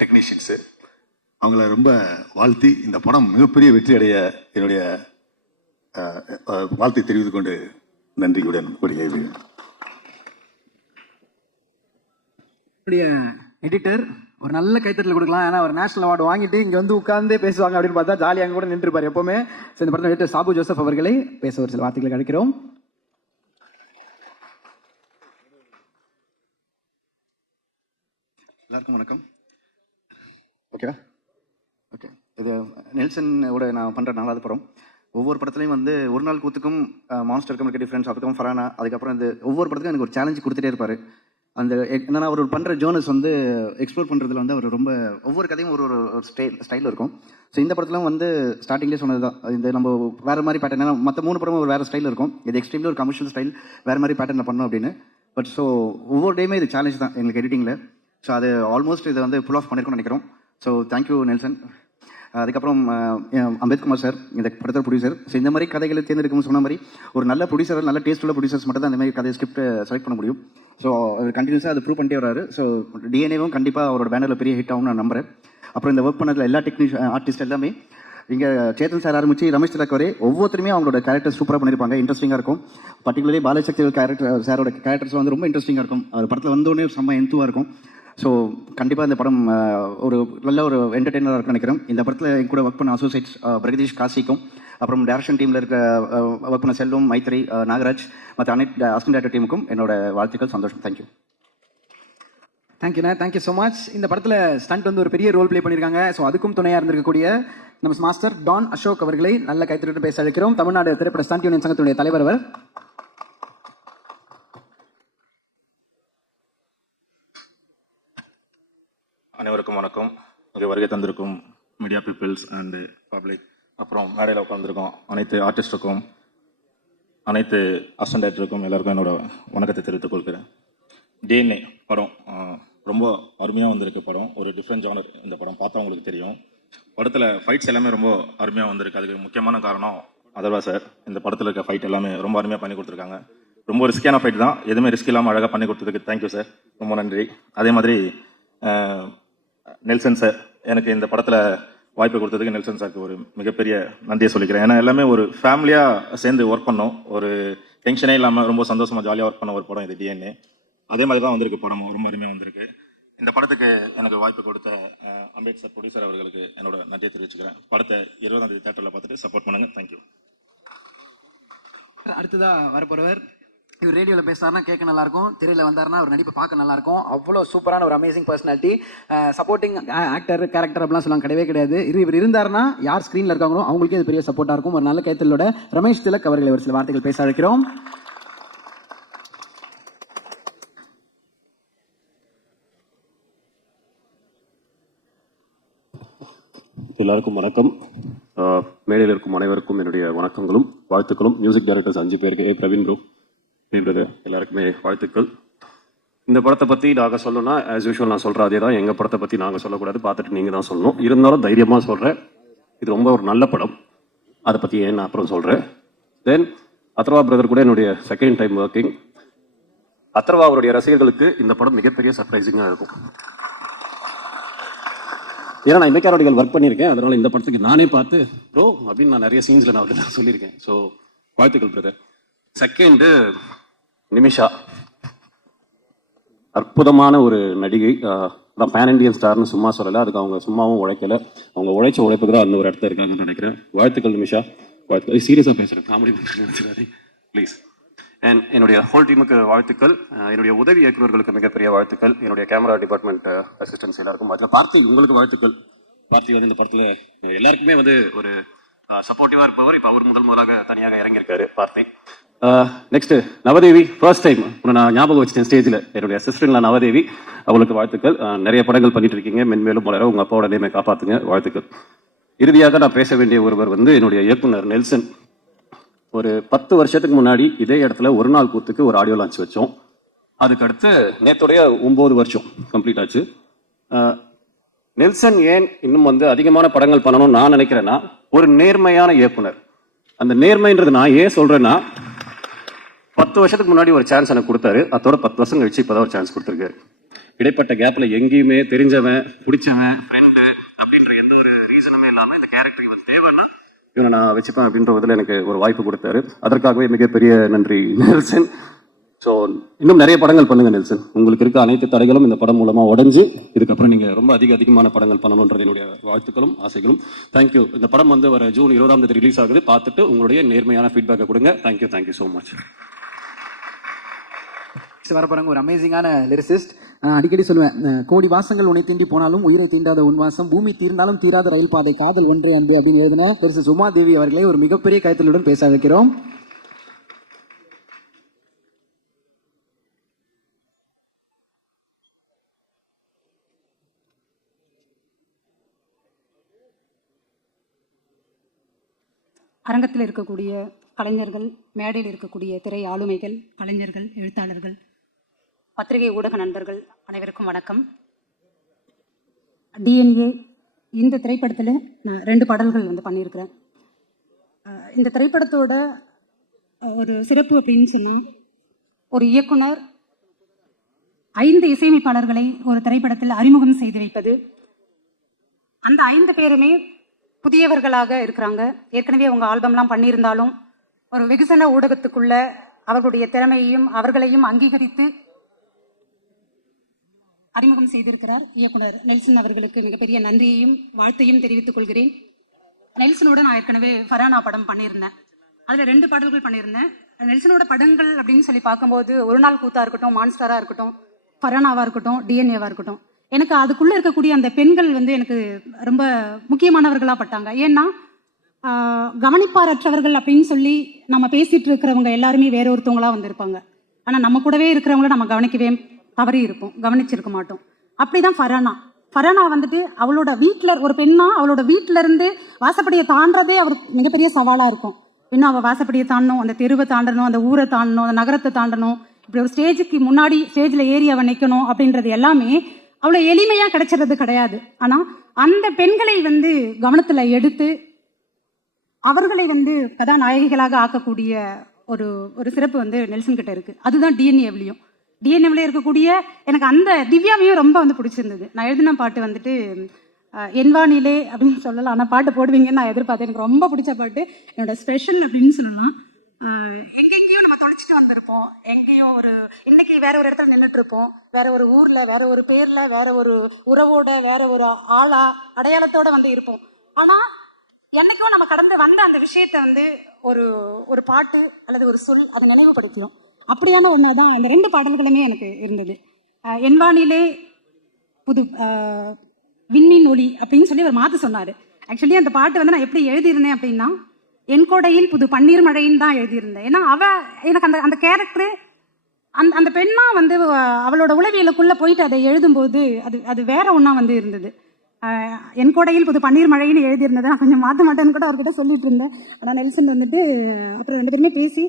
டெக்னீஷியன்ஸு. அவங்கள ரொம்ப வாழ்த்தி இந்த படம் மிகப்பெரிய வெற்றி அடைய என்னுடைய வாழ்த்தை தெரிவித்துக் கொண்டு நன்றியுடன் கூறுகிறேன். எடிட்டர் ஒரு நல்ல கைத்தட்டல் கொடுக்கலாம். ஏன்னா ஒரு நேஷனல் அவார்டு வாங்கிட்டு இங்கே வந்து உட்கார்ந்தே பேசுவாங்க அப்படின்னு பார்த்தா ஜாலியாக அங்கே கூட நின்றுப்பார் எப்பவுமே. ஸோ இந்த படத்தில் எடிட்டர் சாபு ஜோசப் அவர்களை பேச ஒரு சில வார்த்தைகளை கிடைக்கிறோம். எல்லாருக்கும் வணக்கம். ஓகேவா? ஓகே. இது நெல்சனோட நான் பண்ணுற 4வது படம். ஒவ்வொரு படத்துலையும் வந்து ஒரு நாள் கூத்துக்கும் மான்ஸ்டர் கம்யூனிகேட்டிவ் ஃப்ரெண்ட்ஸ், அதுக்கப்புறம் ஃபரானா, அதுக்கப்புறம் இந்த ஒவ்வொரு படத்துக்கும் எனக்கு ஒரு சேலஞ்சு கொடுத்துட்டே இருப்பார். அந்த என்னன்னா அவர் பண்ணுற ஜோனஸ் வந்து எக்ஸ்ப்ளோர் பண்ணுறதுல வந்து அவர் ரொம்ப ஒவ்வொரு கதையும் ஒரு ஒரு ஸ்டைலில் இருக்கும். ஸோ இந்த படத்துலாம் வந்து ஸ்டார்டிங்லேயே சொன்னது தான், இந்த நம்ம வேறு மாதிரி பேட்டர்ன், ஏன்னா மற்ற 3 படமும் ஒரு வேறு ஸ்டைலில் இருக்கும். இது எக்ஸ்ட்ரீம்லி ஒரு கமர்ஷியல் ஸ்டைல், வேறு மாதிரி பேட்டர்னில் பண்ணோம் அப்படின்னு. பட் ஸோ ஒவ்வொரு டேயுமே இது சேலஞ்ச் தான் எங்களுக்கு எடிட்டிங்கில். ஸோ அது ஆல்மோஸ்ட் இதை வந்து ஃபுல் ஆஃப் பண்ணியிருக்கோம்னு நினைக்கிறோம். So thank you Nelson. அதுக்கப்புறம் அம்பேத்குமார் சார் இந்த படத்தோட ப்ரொடியூசர். ஸோ இந்த மாதிரி கதைகளை தேர்ந்தெடுக்கணும்னு சொன்ன மாதிரி ஒரு நல்ல ப்ரொடியூசர், நல்ல டேஸ்ட் உள்ள ப்ரொடியூசர்ஸ் மட்டும் தான் அந்த மாதிரி கதையை ஸ்கிரிப்ட் செலக்ட் பண்ண முடியும். ஸோ அவர் கண்டினியூஸாக அதை ப்ரூவ் பண்ணிட்டே வராரு. ஸோ டிஎன்ஏவும் கண்டிப்பாக அவரோட பேனரில் பெரிய ஹிட் ஆகும்னு நான் நம்புறேன். அப்புறம் இந்த ஒர்க் பண்ணதில் எல்லா ஆர்டிஸ்ட் எல்லாமே இங்கே சேத்தன் சார் ஆரம்பிச்சு ரமேஷ் திலக் வரை ஒவ்வொருத்தருமே அவங்களோட கேரக்டர் சூப்பராக பண்ணியிருப்பாங்க, இன்ட்ரெஸ்டிங்காக இருக்கும். பர்டிகுலர்லி பாலசக்தி கேரக்டர் சாரோட கேரக்டர்ஸ் வந்து ரொம்ப இன்ட்ரெஸ்டிங்காக இருக்கும். அது படத்தில் வந்தோடனே செம்ம எந்துவாக இருக்கும். ஸோ கண்டிப்பாக இந்த படம் ஒரு நல்ல ஒரு என்டர்டெய்னராக இருக்குன்னு நினைக்கிறேன். இந்த படத்தில் என் கூட ஒர்க் பண்ண அசோசியேட்ஸ் பிரகதீஷ் காசிக்கும், அப்புறம் டேரக்ஷன் டீமில் இருக்க ஒர்க் பண்ண செல்வம், மைத்ரி, நாகராஜ், மற்ற அனைத்து அசிஸ்டன்ட் டைரக்டர் டீமுக்கும் என்னோட வாழ்த்துக்கள், சந்தோஷம். தேங்க்யூ. தேங்க்யூண்ணா, தேங்க்யூ ஸோ மச். இந்த படத்தில் ஸ்டண்ட் வந்து ஒரு பெரிய ரோல் ப்ளே பண்ணியிருக்காங்க. ஸோ அதுக்கும் துணையாக இருந்திருக்கக்கூடிய நம்ம மாஸ்டர் டான் அசோக் அவர்களை நல்ல கைத்தட்டு பேச அழைக்கிறோம். தமிழ்நாடு திரைப்பட ஸ்டண்ட் யூனியன் சங்கத்துடைய தலைவர் அவர். அனைவருக்கும் வணக்கம். இங்கே வருகை தந்திருக்கும் மீடியா பீப்புள்ஸ் அண்டு பப்ளிக், அப்புறம் மேடையில் உட்காந்துருக்கோம் அனைத்து ஆர்டிஸ்டுக்கும், அனைத்து அசிஸ்டன்ட் டைரக்டருக்கும் எல்லாருக்கும் என்னோட வணக்கத்தை தெரிவித்துக் கொள்கிறேன். டிஎன்ஏ படம் ரொம்ப அருமையாக வந்திருக்கு. படம் ஒரு டிஃப்ரெண்ட் ஜானர். இந்த படம் பார்த்தா உங்களுக்கு தெரியும். படத்தில் ஃபைட்ஸ் எல்லாமே ரொம்ப அருமையாக வந்திருக்கு. அதுக்கு முக்கியமான காரணம் அதர்வா சார். இந்த படத்தில் இருக்க ஃபைட் எல்லாமே ரொம்ப அருமையாக பண்ணி கொடுத்துருக்காங்க. ரொம்ப ரிஸ்கியான ஃபைட் தான், எதுவுமே ரிஸ்க் இல்லாமல் அழகாக பண்ணி கொடுத்ததுக்கு தேங்க்யூ சார், ரொம்ப நன்றி. அதே மாதிரி நெல்சன் சார், எனக்கு இந்த படத்தில் வாய்ப்பு கொடுத்ததுக்கு நெல்சன் சாருக்கு ஒரு மிகப்பெரிய நன்றியை சொல்லிக்கிறேன். ஏன்னா எல்லாமே ஒரு ஃபேமிலியாக சேர்ந்து ஒர்க் பண்ணோம், ஒரு டென்ஷனே இல்லாமல் ரொம்ப சந்தோஷமாக ஜாலியாக ஒர்க் பண்ண ஒரு படம் இது டிஎன்ஏ. அதே மாதிரி தான் வந்திருக்கு படம், ரொம்ப அருமையாக வந்திருக்கு. இந்த படத்துக்கு எனக்கு வாய்ப்பு கொடுத்த அம்பேத்கர் ப்ரொடியூசர் அவர்களுக்கு என்னோட நன்றியை தெரிவிச்சுக்கிறேன். படத்தை 20ஆம் தேதி தேட்டரில் பார்த்துட்டு சப்போர்ட் பண்ணுங்க. தேங்க்யூ. அடுத்ததா வரப்போறவர் இவர் ரேடியோவில் பேசுறாருன்னா கேட்க நல்லா இருக்கும், திரையில வந்தாருன்னா அவர் நடிப்பை பார்க்க நல்லா இருக்கும். அவ்வளோ சூப்பரான ஒரு amazing personality. Supporting actor character அப்படிலாம் சொல்லலாம் கிடையவே கிடையாது. இவர் இருந்தாருன்னா யார் ஸ்க்ரீனில் இருக்காங்களோ அவங்களுக்கே அது பெரிய சப்போர்ட்டாக இருக்கும். ஒரு நல்ல கைத்தலோட ரமேஷ் திலக் அவர்களை ஒரு சில வார்த்தைகள் பேச அழைக்கிறோம். எல்லாருக்கும் வணக்கம். மேடையில் இருக்கும் அனைவருக்கும் என்னுடைய வணக்கங்களும் வாழ்த்துக்களும். மியூசிக் டைரக்டர்ஸ் 5 பேருக்கு, பிரவீன் ப்ரோ, பிரதர், எல்லாருக்குமே வாழ்த்துக்கள். இந்த படத்தை பற்றி நாங்கள் சொல்லணும்னா ஆஸ் யூஷுவல் நான் சொல்கிறேன் அதே தான். எங்கள் படத்தை பற்றி நாங்கள் சொல்லக்கூடாது, பார்த்துட்டு நீங்கள் தான் சொல்லணும். இருந்தாலும் தைரியமாக சொல்கிறேன், இது ரொம்ப ஒரு நல்ல படம். அதை பற்றி ஏன் நான் அப்புறம் சொல்கிறேன். தென் அத்ரவா பிரதர் கூட என்னுடைய செகண்ட் டைம் ஒர்க்கிங். அத்ரவா அவருடைய ரசிகர்களுக்கு இந்த படம் மிகப்பெரிய சர்ப்ரைசிங்காக இருக்கும். ஏன்னா நான் இமைக்காரோடிகள் ஒர்க் பண்ணியிருக்கேன், அதனால இந்த படத்துக்கு நானே பார்த்து ப்ரோ அப்படின்னு நான் நிறைய சீன்ஸில் நான் வந்து சொல்லியிருக்கேன். ஸோ வாழ்த்துக்கள் பிரதர். செகண்டு நிமிஷா, அற்புதமான ஒரு நடிகை. நான் பேன் இண்டியன் ஸ்டார்னு சும்மா சொல்லலை, அதுக்கு அவங்க சும்மாவும் உழைக்கல, அவங்க உழைச்ச உழைப்புக்கு தான் அந்த ஒரு இடத்துல இருக்காங்கன்னு நினைக்கிறேன். வாழ்த்துக்கள் நிமிஷா, வாழ்த்துக்கள். சீரியஸாக பேசுகிறேன், காமெடி பண்ணுறது ப்ளீஸ். அண்ட் என்னுடைய ஹோல் டீமுக்கு வாழ்த்துக்கள், என்னுடைய உதவி இயக்குநர்களுக்கு மிகப்பெரிய வாழ்த்துக்கள், என்னுடைய கேமரா டிபார்ட்மெண்ட் அசிஸ்டன்ஸ் எல்லாருக்கும். அதில் பார்த்தி உங்களுக்கு வாழ்த்துக்கள். பார்த்தி வந்து இந்த படத்தில் எல்லாருக்குமே வந்து ஒரு சப்போர்ட்டிவாக இருப்பவர். இப்போ அவர் முதலாக தனியாக இறங்கியிருக்காரு பார்த்தி. நெக்ஸ்ட் நவதேவி, ஃபர்ஸ்ட் டைம் நான் ஞாபகம் வச்சுட்டேன் ஸ்டேஜில். என்னுடைய சிஸ்டர்ல நவதேவி, அவளுக்கு வாழ்த்துக்கள். நிறைய படங்கள் பண்ணிட்டு இருக்கீங்க, மென்மேலும் வளர உங்கள் அப்பாவோட நேமை காப்பாற்றுங்க, வாழ்த்துக்கள். இறுதியாக நான் பேச வேண்டிய ஒருவர் வந்து என்னுடைய இயக்குனர் நெல்சன். ஒரு 10 வருஷத்துக்கு முன்னாடி இதே இடத்துல ஒரு நாள் கூத்துக்கு ஒரு ஆடியோ லான்ச் வச்சோம். அதுக்கடுத்து நேத்துடைய 9 வருஷம் கம்ப்ளீட் ஆச்சு. நெல்சன் ஏன் இன்னும் வந்து அதிகமான படங்கள் பண்ணணும்னு நான் நினைக்கிறேன்னா, ஒரு நேர்மையான இயக்குனர். அந்த நேர்மைன்றது நான் ஏன் சொல்றேன்னா, 10 வருஷத்துக்கு முன்னாடி ஒரு சான்ஸ் எனக்கு கொடுத்தாரு, அதோட 10 வருஷம் கழிச்சு இப்போதான் ஒரு சான்ஸ் கொடுத்துருக்காரு. இடைப்பட்ட கேப்ல எங்கேயுமே தெரிஞ்சவன், பிடிச்சவன், ஃப்ரெண்டு அப்படின்ற எந்த ஒரு ரீசனுமே இல்லாமல் இந்த கேரக்டர் இவன் தேவைன்னா இவனை நான் வச்சுப்பேன் அப்படின்ற விதத்தில் எனக்கு ஒரு வாய்ப்பு கொடுத்தாரு. அதற்காகவே மிகப்பெரிய நன்றி நெல்சன். ஸோ இன்னும் நிறைய படங்கள் பண்ணுங்க நெல்சன். உங்களுக்கு இருக்க அனைத்து தடைகளும் இந்த படம் மூலமாக உடஞ்சு இதுக்கப்புறம் நீங்கள் ரொம்ப அதிகமான படங்கள் பண்ணணுன்றது என்னுடைய வாழ்த்துக்களும் ஆசைகளும். தேங்க்யூ. இந்த படம் வந்து வர ஜூன் 20ஆம் தேதி ரிலீஸ் ஆகுது. பார்த்துட்டு உங்களுடைய நேர்மையான ஃபீட்பேக்கை கொடுங்க. Thank you so much. வர பாருங்க, ஒரு அமேசிங்கான லிரிசிஸ்ட். அடிக்கடி சொல்லுவேன், கோடி வாசங்கள் உன்னை தீண்டி போனாலும் உயிரை தீண்டாத உன் வாசம், பூமி தீர்ந்தாலும் தீராத ரயில் பாதை, காதல் ஒன்றே அன்பு அப்படின்னு எழுதின பெருசு உமாதேவி அவர்களை ஒரு மிகப்பெரிய கைத்தலுடன் பேச வைக்கிறோம். அரங்கத்தில் இருக்கக்கூடிய கலைஞர்கள், மேடையில் இருக்கக்கூடிய திரை ஆளுமைகள், கலைஞர்கள், எழுத்தாளர்கள், பத்திரிகை ஊடக நண்பர்கள் அனைவருக்கும் வணக்கம். டிஎன்ஏ இந்த திரைப்படத்தில் நான் 2 பாடல்கள் வந்து பண்ணியிருக்கிறேன். இந்த திரைப்படத்தோட ஒரு சிறப்பு அப்படின்னு சொன்னால், ஒரு இயக்குனர் 5 இசையமைப்பாளர்களை ஒரு திரைப்படத்தில் அறிமுகம் செய்து வைப்பது. அந்த 5 பேருமே புதியவர்களாக இருக்கிறாங்க. ஏற்கனவே அவங்க ஆல்பம்லாம் பண்ணியிருந்தாலும் ஒரு வெகுஜன ஊடகத்துக்குள்ள அவர்களுடைய திறமையையும் அவர்களையும் அங்கீகரித்து அறிமுகம் செய்திருக்கிறார் இயக்குனர் நெல்சன் அவர்களுக்கு மிகப்பெரிய நன்றியையும் வாழ்த்தையும் தெரிவித்துக் கொள்கிறேன். நெல்சனோட நான் ஏற்கனவே ஃபரானா படம் பண்ணியிருந்தேன். அதில் 2 பாடல்கள் பண்ணியிருந்தேன். நெல்சனோட படங்கள் அப்படின்னு சொல்லி பார்க்கும்போது ஒரு நாள் கூத்தா இருக்கட்டும், மான்ஸ்டராக இருக்கட்டும், ஃபரானாவாக இருக்கட்டும், டிஎன்ஏவாக இருக்கட்டும், எனக்கு அதுக்குள்ளே இருக்கக்கூடிய அந்த பெண்கள் வந்து எனக்கு ரொம்ப முக்கியமானவர்களாக பட்டாங்க. ஏன்னா கவனிப்பாரற்றவர்கள் அப்படின்னு சொல்லி நம்ம பேசிகிட்டு இருக்கிறவங்க எல்லாருமே வேற ஒருத்தவங்களாக வந்திருப்பாங்க. ஆனால் நம்ம கூடவே இருக்கிறவங்கள நம்ம கவனிக்கவே தவறி இருப்போம், கவனிச்சிருக்க மாட்டோம். அப்படி தான் ஃபரானா வந்துட்டு அவளோட வீட்டில் ஒரு பெண்ணா அவளோட வீட்டிலேருந்து வாசப்படியை தாண்டதே அவருக்கு மிகப்பெரிய சவாலாக இருக்கும். இன்னும் அவள் வாசப்படியை தாண்டணும், அந்த தெருவை தாண்டணும், அந்த ஊரை தாண்டணும், அந்த நகரத்தை தாண்டணும், இப்படி ஒரு ஸ்டேஜுக்கு முன்னாடி ஸ்டேஜில் ஏறி அவன் நிற்கணும் அப்படின்றது எல்லாமே அவ்வளோ எளிமையாக கிடைச்சிறது கிடையாது. ஆனால் அந்த பெண்களை வந்து கவனத்தில் எடுத்து அவர்களை வந்து கதாநாயகிகளாக ஆக்கக்கூடிய ஒரு ஒரு சிறப்பு வந்து நெல்சன் கிட்ட இருக்குது. அதுதான் டிஎன்ஏவிலையும் இருக்கக்கூடிய எனக்கு அந்த திவ்யாவையும் ரொம்ப வந்து பிடிச்சிருந்தது. நான் எழுதின பாட்டு வந்துட்டு என்வானிலே அப்படின்னு சொல்லலாம். ஆனால் பாட்டு போடுவீங்கன்னு நான் எதிர்பார்த்தேன். எனக்கு ரொம்ப பிடிச்ச பாட்டு, என்னோட ஸ்பெஷல் அப்படின்னு சொல்லலாம். எங்கெங்கேயோ நம்ம தொலைச்சிட்டு வந்திருப்போம், எங்கேயோ ஒரு இன்னைக்கு வேற ஒரு இடத்துல நின்றுட்டு இருப்போம், வேற ஒரு ஊர்ல, வேற ஒரு பேர்ல, வேற ஒரு உறவோட, வேற ஒரு ஆளா அடையாளத்தோட வந்து இருப்போம். ஆனா என்னைக்கும் நம்ம கடந்து வந்த அந்த விஷயத்த வந்து ஒரு ஒரு பாட்டு அல்லது ஒரு சொல் அதை நினைவுபடுத்திடும். அப்படியான ஒன்றுதான் இந்த 2 பாடல்களுமே எனக்கு இருந்தது. என்வானிலே புது விண்மீன் ஒளி அப்படின்னு சொல்லி அவர் மாற்ற சொன்னார். ஆக்சுவலி அந்த பாட்டு வந்து நான் எப்படி எழுதியிருந்தேன் அப்படின்னா, என் கோடையில் புது பன்னீர் மழைன்னு தான் எழுதியிருந்தேன். ஏன்னா எனக்கு அந்த அந்த கேரக்டரு அந்த பெண்ணா வந்து அவளோட உளவியலுக்குள்ளே போயிட்டு அதை எழுதும்போது அது வேற ஒன்றா வந்து இருந்தது. என் கோடையில் புது பன்னீர் மழைன்னு எழுதியிருந்தது. நான் கொஞ்சம் மாற்ற மாட்டேன்னு கூட அவர்கிட்ட சொல்லிட்டு இருந்தேன். ஆனால் நெல்சன் வந்துட்டு அப்புறம் 2 பேருமே பேசி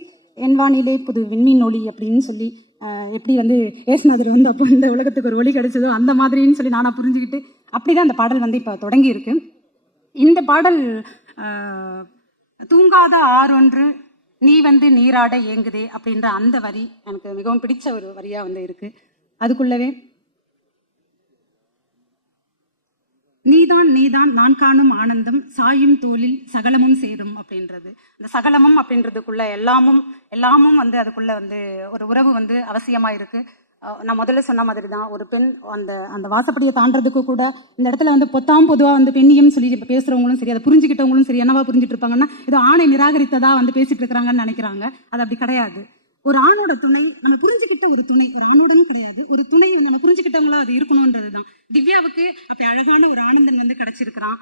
என்வானிலே புது விண்மீன் ஒளி அப்படின்னு சொல்லி எப்படி வந்து ஏசுநாதர் வந்து அப்போ இந்த உலகத்துக்கு ஒரு ஒளி கிடைச்சதோ அந்த மாதிரின்னு சொல்லி நானாக புரிஞ்சுக்கிட்டு அப்படி தான் அந்த பாடல் வந்து இப்போ தொடங்கி இருக்கு. இந்த பாடல் தூங்காத ஆறொன்று நீ வந்து நீராட ஏங்குதே அப்படின்ற அந்த வரி எனக்கு மிகவும் பிடிச்ச ஒரு வரியாக வந்து இருக்கு. அதுக்குள்ளவே நீதான் நீதான் நான் காணும் ஆனந்தம் சாயும் தோளில் சகலமும் சேரும் அப்படின்றது. இந்த சகலமும் அப்படின்றதுக்குள்ள எல்லாமும் வந்து அதுக்குள்ள வந்து ஒரு உறவு வந்து அவசியமா இருக்கு. நான் முதல்ல சொன்ன மாதிரி தான் ஒரு பெண் அந்த அந்த வாசப்படியை தாண்டறதுக்கு கூட இந்த இடத்துல வந்து பொதுவாக வந்து பெண்ணியம் சொல்லி இப்போ பேசுறவங்களும் சரி, அதை புரிஞ்சுக்கிட்டவங்களும் சரி என்னவா புரிஞ்சுட்டு இருப்பாங்கன்னா இது ஆணை நிராகரித்ததா வந்து பேசிட்டு இருக்கிறாங்கன்னு நினைக்கிறாங்க. அது அப்படி கிடையாது. ஒரு ஆணோட துணை நம்ம புரிஞ்சுக்கிட்ட ஒரு துணை, ஒரு ஆணோடனும் கிடையாது, ஒரு துணை நம்ம புரிஞ்சுக்கிட்டவங்களா அது இருக்கணும்ன்றது தான். திவ்யாவுக்கு அப்படி அழகான ஒரு ஆனந்தன் வந்து கிடைச்சிருக்கிறான்.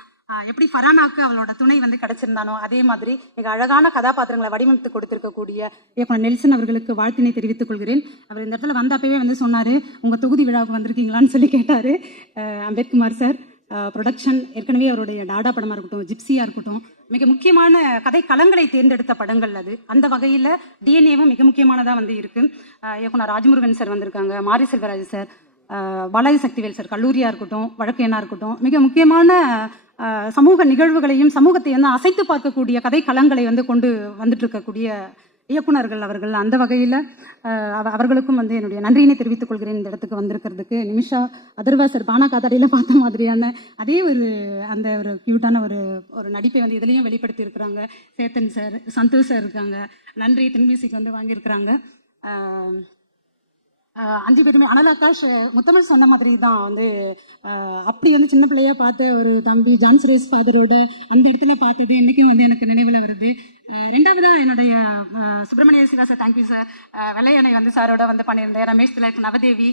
எப்படி ஃபரானாக்கு அவளோட துணை வந்து கிடைச்சிருந்தானோ அதே மாதிரி மிக அழகான கதாபாத்திரங்களை வடிவமைத்து கொடுத்திருக்கக்கூடிய இயக்குனர் நெல்சன் அவர்களுக்கு வாழ்த்தினை தெரிவித்துக் கொள்கிறேன். அவர் இந்த இடத்துல வந்தப்பவே வந்து சொன்னாரு, உங்க தொகுதி விழாவுக்கு வந்திருக்கீங்களான்னு சொல்லி கேட்டாரு. அம்பேத்குமார் சார் ப்ரொடக்ஷன் ஏற்கனவே அவருடைய டாடா படமாக இருக்கட்டும், ஜிப்சியாக இருக்கட்டும், மிக முக்கியமான கதை களங்களை தேர்ந்தெடுத்த படங்கள் அது. அந்த வகையில் டிஎன்ஏவும் மிக முக்கியமானதாக வந்து இருக்குது. இயக்குனர் ராஜமுருகன் சார் வந்திருக்காங்க, மாரி செல்வராஜ் சார், பாலாஜி சக்திவேல் சார், கல்லூரியாக இருக்கட்டும், வழக்கையனாக இருக்கட்டும், மிக முக்கியமான சமூக நிகழ்வுகளையும் சமூகத்தை வந்து அசைத்து பார்க்கக்கூடிய கதை களங்களை வந்து கொண்டு வந்துட்டு இருக்கக்கூடிய இயக்குனர்கள் அவர்கள். அந்த வகையில் அவர்களுக்கும் வந்து என்னுடைய நன்றியினை தெரிவித்துக் கொள்கிறேன் இந்த இடத்துக்கு வந்திருக்கிறதுக்கு. நிமிஷா அதர்வா சார் பானா காத்தாடியில் பார்த்த மாதிரியான அதே ஒரு அந்த ஒரு க்யூட்டான ஒரு நடிப்பை வந்து இதுலேயும் வெளிப்படுத்தி இருக்கிறாங்க. சேத்தன் சார், சந்தோஷ் சார் இருக்காங்க, நன்றி தென்மியூசிக் வந்து வாங்கியிருக்கிறாங்க. 5 பேருமே அனல் ஆகாஷ் முத்தமிழ் சொன்ன மாதிரி தான் வந்து அப்படி வந்து சின்ன பிள்ளையா பார்த்த ஒரு தம்பி ஜான் சுரேஷ் ஃபாதரோட அந்த இடத்துல பார்த்தது என்றைக்கும் வந்து எனக்கு நினைவில் வருது. ரெண்டாவதாக என்னுடைய Subramaniya Siva sir, thank you sir. வெள்ளையணை வந்து சாரோட வந்து பண்ணியிருந்தேன். ரமேஷ் திலக், நவதேவி,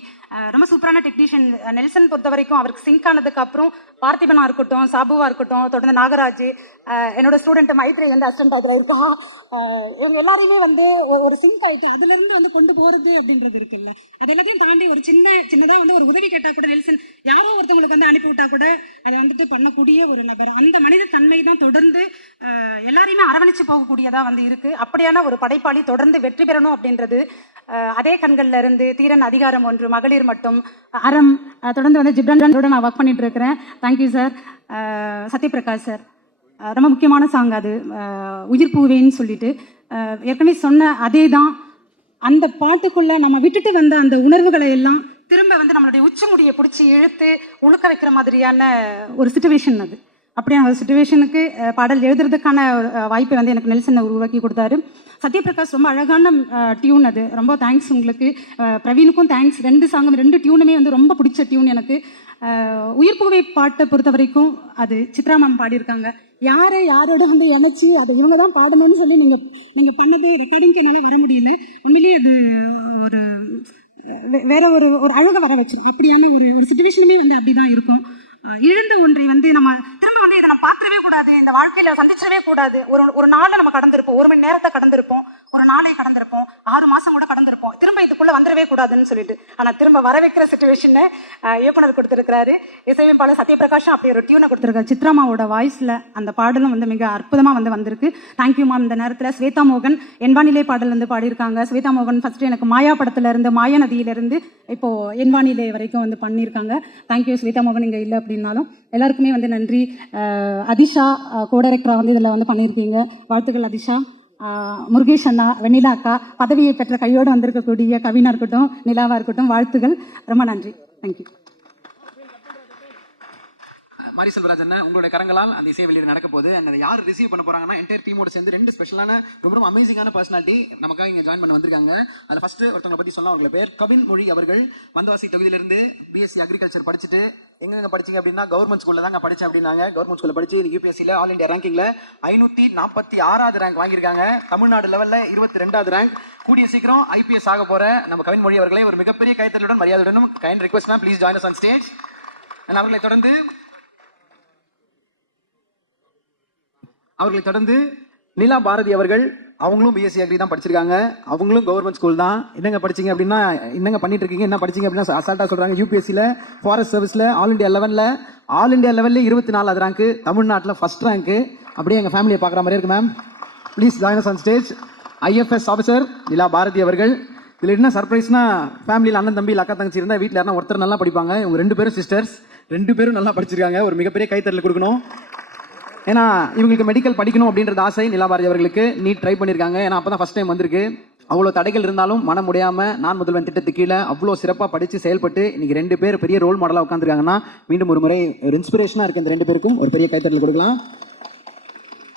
ரொம்ப சூப்பரான டெக்னீஷியன். நெல்சன் பொறுத்த வரைக்கும் அவருக்கு சிங்க் ஆனதுக்கு அப்புறம் பார்த்திபனா இருக்கட்டும், சாபுவா இருக்கட்டும், தொடர்ந்து நாகராஜ், என்னோட ஸ்டூடெண்ட் மைத்ரி வந்து அசிஸ்டன்ட் ஆகிற இருக்கா, இவங்க எல்லாரையுமே வந்து ஒரு சிங்க் ஆகிட்டு அதுலேருந்து வந்து கொண்டு போகிறது அப்படின்றது இருக்குல்ல, அது எல்லாத்தையும் தாண்டி ஒரு சின்னதாக வந்து ஒரு உதவி கேட்டால் கூட நெல்சன் யாரோ ஒருத்தவங்களுக்கு வந்து அனுப்பி விட்டா கூட அதை வந்துட்டு பண்ணக்கூடிய ஒரு நபர். அந்த மனித தன்மை தான் தொடர்ந்து எல்லாரையுமே அரவணைச்சு போகக்கூடியதாக வந்து இருக்கு. அப்படியான ஒரு படைப்பாளி தொடர்ந்து வெற்றி பெறணும் அப்படின்றது அதே கண்கள்ல இருந்து தீரன், அதிகாரம் 1, மகளிர் மட்டும், அறம், தொடர்ந்து வந்து ஜிப்ரானோட நான் ஒர்க் பண்ணிட்டு இருக்கிறேன். Thank you sir. சத்யபிரகாஷ் சார், ரொம்ப முக்கியமான சாங் அது, உயிர் பூவேன்னு சொல்லிட்டு ஏற்கனவே சொன்ன அதே தான். அந்த பாட்டுக்குள்ள நம்ம விட்டுட்டு வந்த அந்த உணர்வுகளை எல்லாம் திரும்ப வந்து நம்மளுடைய உச்சமுடியை பிடிச்சி இழுத்து உழுக்க வைக்கிற மாதிரியான ஒரு சிச்சுவேஷன் அது. அப்படியான ஒரு சுச்சுவேஷனுக்கு பாடல் எழுதுறதுக்கான வாய்ப்பை வந்து எனக்கு நெல்சன் உருவாக்கி கொடுத்தாரு. சத்யபிரகாஷ் ரொம்ப அழகான டியூன் அது, ரொம்ப தேங்க்ஸ் உங்களுக்கு. பிரவீனுக்கும் தேங்க்ஸ். 2 சாங்கும் 2 டியூனுமே வந்து ரொம்ப பிடிச்ச டியூன் எனக்கு. உயிர்ப்புவை பாட்டை பொறுத்த வரைக்கும் அது சித்ரா மேம் பாடியிருக்காங்க. யாரோட வந்து இணைச்சி அதை இவங்க தான் பாடணும்னு சொல்லி நீங்கள் பண்ணது ரெக்கார்டிங்க்கு என்னால் வர முடியல. உண்மையிலேயே அது ஒரு வேற ஒரு அழகை வர வச்சிருக்கோம். அப்படியான ஒரு சுச்சுவேஷனுமே வந்து அப்படிதான் இருக்கும். இழந்த ஒன்றை வந்து நம்ம திரும்ப வந்து இதை நம்ம பார்த்துடவே கூடாது, இந்த வாழ்க்கையில சந்திச்சிடவே கூடாது. ஒரு நாளை நம்ம கடந்திருப்போம், 1 மணி நேரத்தை கடந்திருப்போம், ஒரு நாளை கடந்திருப்போம், 6 மாசம் கூட கடந்திருப்போம். திரும்ப இதுக்குள்ள வந்துடவே கூடாதுன்னு சொல்லிட்டு ஆனா திரும்ப வர வைக்கிற சிச்சுவேஷனை இயக்குனர் கொடுத்திருக்கிறாரு. இசையமைப்பாளர் சத்யபிரகாஷும் அப்படி ஒரு டியூனை கொடுத்திருக்காரு. சித்ராமாவோட வாய்ஸ்ல அந்த பாடலும் வந்து மிக அற்புதமா வந்து வந்திருக்கு. Thank you ma'am. இந்த நேரத்தில் ஸ்வேதா மோகன் என்வானிலே பாடல் வந்து பாடியிருக்காங்க. ஸ்வேதா மோகன் ஃபர்ஸ்ட் எனக்கு மாயா படத்துல இருந்து, மாயா நதியில இருந்து இப்போ என்வானிலே வரைக்கும் வந்து பண்ணியிருக்காங்க. தேங்க்யூ ஸ்வேதா மோகன் இங்க இல்லை அப்படின்னாலும் எல்லாருக்குமே வந்து நன்றி. அதிஷா கோ டைரக்டரா வந்து இதில் வந்து பண்ணியிருக்கீங்க, வாழ்த்துக்கள் அதிஷா. முருகேஷ் அண்ணா, வெண்ணிலா அக்கா, பதவியை பெற்ற கையோடு வந்திருக்கக்கூடிய கவினா இருக்கட்டும், நிலாவா இருக்கட்டும், வாழ்த்துகள், ரொம்ப நன்றி. தேங்க்யூ. மாரி செல்வராஜ் அண்ணா, உங்களுடைய கரங்களால் அந்த இசை வெளியீடு நடக்க போகுது. அந்த யார் ரிசீவ் பண்ண போறாங்கன்னா என்டையர் டீமோட சேர்ந்து 2 ஸ்பெஷலான ரொம்ப அமேசிங்கான பர்சனாலிட்டி நமக்காக இங்கே ஜாயின் பண்ண வந்திருக்காங்க. அதில் ஃபர்ஸ்ட் ஒருத்தவங்களை பற்றி சொல்லலாம். அவங்கள பேர் கவின் மொழி அவர்கள். வந்தவாசி தொகுதியிலிருந்து பிஎஸ்சி அக்ரிகல்ச்சர் படிச்சுட்டு எங்க படிச்சீங்க அப்படின்னா கவர்மெண்ட் ஸ்கூல்ல தாங்க படிச்சேன் அப்படின்னாங்க. கவர்மெண்ட் ஸ்கூல்ல படிச்சு யூபிஎஸ்சியில் ஆல் இந்தியா ரேங்கிங்ல 546வது ரேங்க் வாங்கியிருக்காங்க. தமிழ்நாடு லெவல்ல 22வது ரேங்க். கூடிய சீக்கிரம் ஐபிஎஸ் ஆக போற நம்ம கவின் மொழி அவர்களை ஒரு மிகப்பெரிய கைத்தலுடன் மரியாதையுடனும் kind request ma'am please join us on stage. அவர்களை தொடர்ந்து நிலா பாரதி அவர்கள். அவங்களும் பிஎஸ்சி அக்ரி தான் படிச்சிருக்காங்க. அவங்களும் கவர்மெண்ட் ஸ்கூல் தான். என்னங்க படிச்சீங்க அப்படின்னா, என்னங்க பண்ணிட்டு இருக்கீங்க, என்ன படிச்சீங்க அப்படின்னா அசால்ட்டா சொல்றாங்க. யூபிஎஸ்சியில் ஃபாரஸ்ட் சர்வீஸ்ல ஆல் இண்டியா லெவல்ல 24வது ரேங்க், தமிழ்நாட்டில் ஃபர்ஸ்ட் ரேங்க். அப்படியே எங்க ஃபேமிலியை பார்க்குற மாதிரி இருக்கு ma'am. Please join us on stage. IFS officer Nila Bharathi அவர்கள். இதில் என்ன சர்ப்ரைஸ்னா ஃபேமிலியில் அண்ணன் தம்பி இல்லை அக்கா தங்கச்சி இருந்தால் வீட்டில் யாரா ஒருத்தர் நல்லா படிப்பாங்க. இவங்க 2 பேரும் சிஸ்டர்ஸ், 2 பேரும் நல்லா படிச்சிருக்காங்க. ஒரு மிகப்பெரிய கைத்தறல் கொடுக்கணும். ஏன்னா இவங்களுக்கு மெடிக்கல் படிக்கணும் அப்படின்றது ஆசை. நிலாபாரதி அவர்களுக்கு நீட் ட்ரை பண்ணியிருக்காங்க. ஏன்னா அப்போ தான் ஃபஸ்ட் டைம் வந்திருக்கு. அவ்வளோ தடைகள் இருந்தாலும் மனம் முடியாமல் நான் முதல்வன் திட்டத்துக்கு கீழே அவ்வளோ சிறப்பாக படித்து செயல்பட்டு இன்றைக்கி 2 பேர் பெரிய ரோல் மாடலாக உட்காந்துருக்காங்கன்னா மீண்டும் ஒரு முறை ஒரு இன்ஸ்பிரேஷனாக இருக்குது. இந்த 2 பேருக்கும் ஒரு பெரிய கைத்தறல் கொடுக்கலாம்.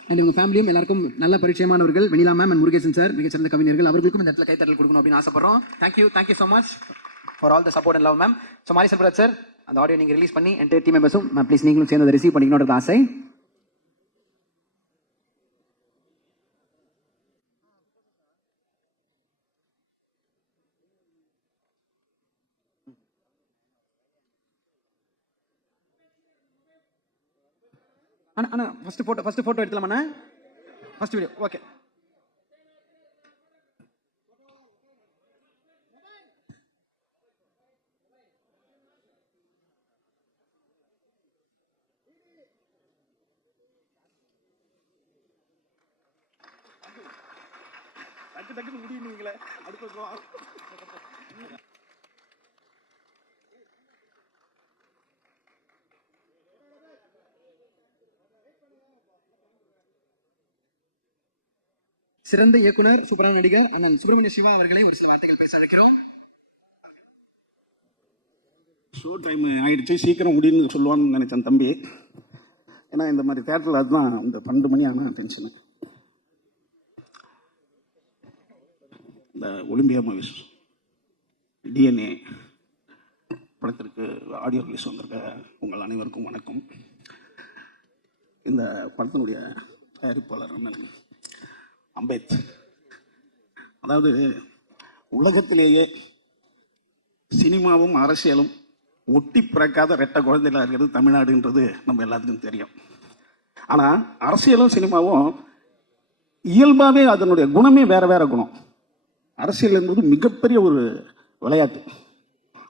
அண்ட் இவங்க ஃபேமிலியும் எல்லாருக்கும் நல்ல பரிச்சயமானவர்கள். Vennila ma'am and Murugesan sir மிகச்சிறந்த கவிஞர்கள். அவர்களுக்கும் இந்த இடத்துல கைத்தறல் கொடுக்கணும் அப்படின்னு ஆசைப்படுறோம். Thank you so much for all the support and love ma'am. So Mari Selvaraj sir அந்த ஆடியோ நீங்கள் ரிலீஸ் பண்ணி என் டீம் மெம்பர்ஸும் மேம் ப்ளீஸ் நீங்களும் சேர்ந்து அதை ரிசீவ் பண்ணிக்கணுன்றது ஆசை. அண்ணா ஃபர்ஸ்ட் ஃபோட்டோ எடுத்துலாமாண்ணா? First video okay. டக்கு முடியுங்களே அடுத்த சிறந்த இயக்குனர் சூப்பரான நடிகர் அண்ணன் சுப்பிரமணிய சிவா அவர்களை ஒரு சில வார்த்தைகள் பேச அழைக்கிறோம். ஷோ டைம் ஆயிடுச்சு, சீக்கிரம் முடியும்னு சொல்லுவான்னு நினைச்சேன் தம்பி. ஏன்னா இந்த மாதிரி தேட்டரில் அதுதான் இந்த 12 மணி ஆனால் டென்ஷனு. இந்த ஒலிம்பியா மூவிஸ் டிஎன்ஏ படத்திற்கு ஆடியோ ரிலீஸ் வந்திருக்க உங்கள் அனைவருக்கும் வணக்கம். இந்த படத்தினுடைய தயாரிப்பாளர் அண்ணன் அம்பேத், அதாவது உலகத்திலேயே சினிமாவும் அரசியலும் ஒட்டி பிறக்காத ரெட்டை குழந்தைகளாக இருக்கிறது தமிழ்நாடுன்றது நம்ம எல்லாத்துக்கும் தெரியும். ஆனால் அரசியலும் சினிமாவும் இயல்பாகவே அதனுடைய குணமே வேற வேற குணம். அரசியல் என்பது மிகப்பெரிய ஒரு விளையாட்டு.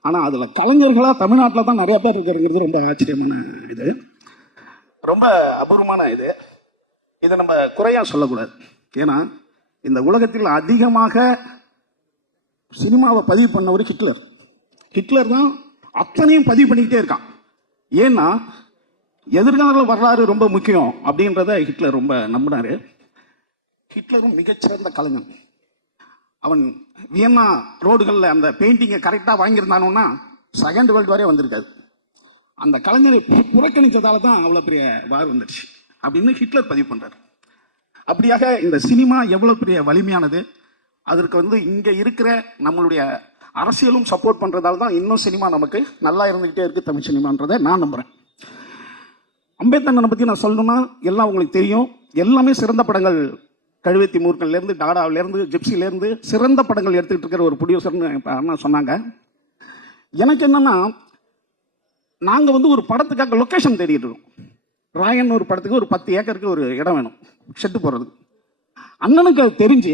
ஆனால் அதில் கலைஞர்களாக தமிழ்நாட்டில் தான் நிறைய பேர் இருக்கிறது ரொம்ப ஆச்சரியமான இது, ரொம்ப அபூர்வமான இது. இதை நம்ம குறையாக சொல்லக்கூடாது. ஏன்னா இந்த உலகத்தில் அதிகமாக சினிமாவை பதிவு பண்ணவர் ஹிட்லர். ஹிட்லர் தான் அத்தனையும் பதிவு பண்ணிக்கிட்டே இருக்கான். ஏன்னா எதிர்கால வரலாறு ரொம்ப முக்கியம் அப்படின்றத ஹிட்லர் ரொம்ப நம்பினார். ஹிட்லரும் மிகச்சிறந்த கலைஞன். அவன் வியன்னா ரோடுகளில் அந்த பெயிண்டிங்கை கரெக்டாக வாங்கியிருந்தானோன்னா செகண்ட் வேர்ல்டு வாரே வந்திருக்காது. அந்த கலைஞரை புறக்கணித்ததால தான் அவ்வளோ பெரிய வார் வந்துடுச்சு அப்படின்னு ஹிட்லர் பதிவு பண்ணுறார். அப்படியாக இந்த சினிமா எவ்வளோ பெரிய வலிமையானது, அதற்கு இங்கே இருக்கிற நம்மளுடைய அரசியலும் சப்போர்ட் பண்ணுறதால தான் இன்னும் சினிமா நமக்கு நல்லா இருந்துக்கிட்டே இருக்குது தமிழ் சினிமான்றதை நான் நம்புகிறேன். அம்பேத்கரை பற்றி நான் சொல்லணும்னா எல்லாம் உங்களுக்கு தெரியும். எல்லாமே சிறந்த படங்கள், கழுவத்தி மூர்க்கன்லேருந்து டாடாவிலேருந்து ஜிப்சிலேருந்து சிறந்த படங்கள் எடுத்துக்கிட்டு இருக்கிற ஒரு ப்ரொடியூசர்னு இப்போ அண்ணா சொன்னாங்க. எனக்கு என்னென்னா, நாங்கள் ஒரு படத்துக்காக லொக்கேஷன் தேடிட்டு இருக்கோம். ராயன் ஒரு படத்துக்கு ஒரு 10 ஏக்கருக்கு ஒரு இடம் வேணும் ஷெட்டு போடுறதுக்கு. அண்ணனுக்கு தெரிஞ்சு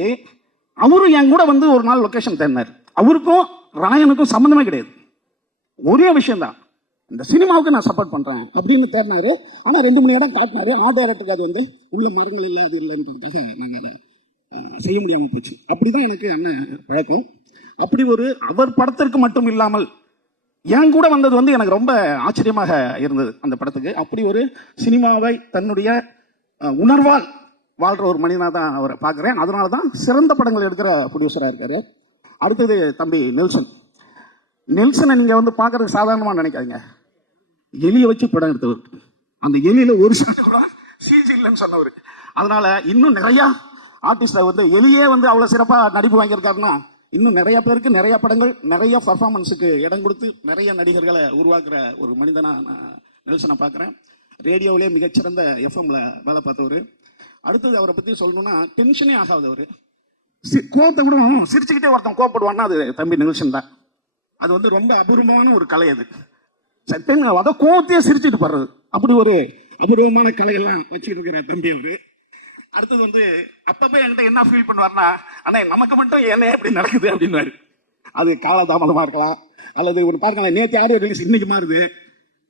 அவரும் என் கூட ஒரு நாள் லொக்கேஷன் தேடினார். அவருக்கும் ராயனுக்கும் சம்மந்தமே கிடையாது. ஒரே விஷயம்தான், இந்த சினிமாவுக்கு நான் சப்போர்ட் பண்ணுறேன் அப்படின்னு தேடினாரு. ஆனால் 2 மணி இடம் காட்டினாரு. ஆர்ட் டைரக்டருக்கு அது உள்ள மரங்கள் இல்லை, அது இல்லைன்றதுக்காக நாங்கள் அதை செய்ய முடியாமல் போச்சு. அப்படிதான் எனக்கு அண்ணன் பழக்கம். அப்படி அவர் படத்திற்கு மட்டும் இல்லாமல் என் கூட வந்தது எனக்கு ரொம்ப ஆச்சரியமாக இருந்தது அந்த படத்துக்கு. அப்படி ஒரு சினிமாவை தன்னுடைய உணர்வால் வாழ்கிற ஒரு மனிதனாக தான் அவரை பார்க்குறேன். அதனால தான் சிறந்த படங்கள் எடுக்கிற ப்ரொடியூசராக இருக்கார். அடுத்தது தம்பி நெல்சன். நெல்சனை நீங்கள் பார்க்குறதுக்கு சாதாரணமாக நினைக்காதீங்க. எலியை வச்சு படம் எடுத்தவர். அந்த எலியில் ஒரு ஷாட் கூட சிஜி இல்லைன்னு சொன்னவர். அதனால இன்னும் நிறையா ஆர்டிஸ்டை எலியே அவ்வளோ சிறப்பாக நடிப்பு வாங்கியிருக்காருன்னா இன்னும் நிறைய பேருக்கு நிறைய படங்கள் நிறைய பர்ஃபார்மன்ஸுக்கு இடம் கொடுத்து நிறைய நடிகர்களை உருவாக்குற ஒரு மனிதனாக நான் நெல்சனை பார்க்குறேன். ரேடியோவிலே மிகச்சிறந்த எஃப்எம்ல வேலை பார்த்தவர். அடுத்தது அவரை பற்றி சொல்லணும்னா டென்ஷனே ஆகாதவர். கோவத்தை கூட சிரிச்சுக்கிட்டே ஒருத்தன் கோவப்படுவான்னா அது தம்பி நெல்சன் தான். அது ரொம்ப அபூர்வமான ஒரு கலை. அது சட்டன் அதை கோவத்தையே சிரிச்சுட்டு போடுறது, அப்படி ஒரு அபூர்வமான கலையெல்லாம் வச்சுட்டு இருக்கிற தம்பி அவரு. அடுத்தது அப்பப்போ என்கிட்ட என்ன ஃபீல் பண்ணுவார்னா, அண்ணா நமக்கு மட்டும் ஏன்னே எப்படி நடக்குது அப்படின்வாரு. அது காலதாமதமாக இருக்கலாம், அல்லது ஒரு பார்க்கலாம் நேற்று ஆடியோ ரிலீஸ் இன்னைக்கு மாறுது.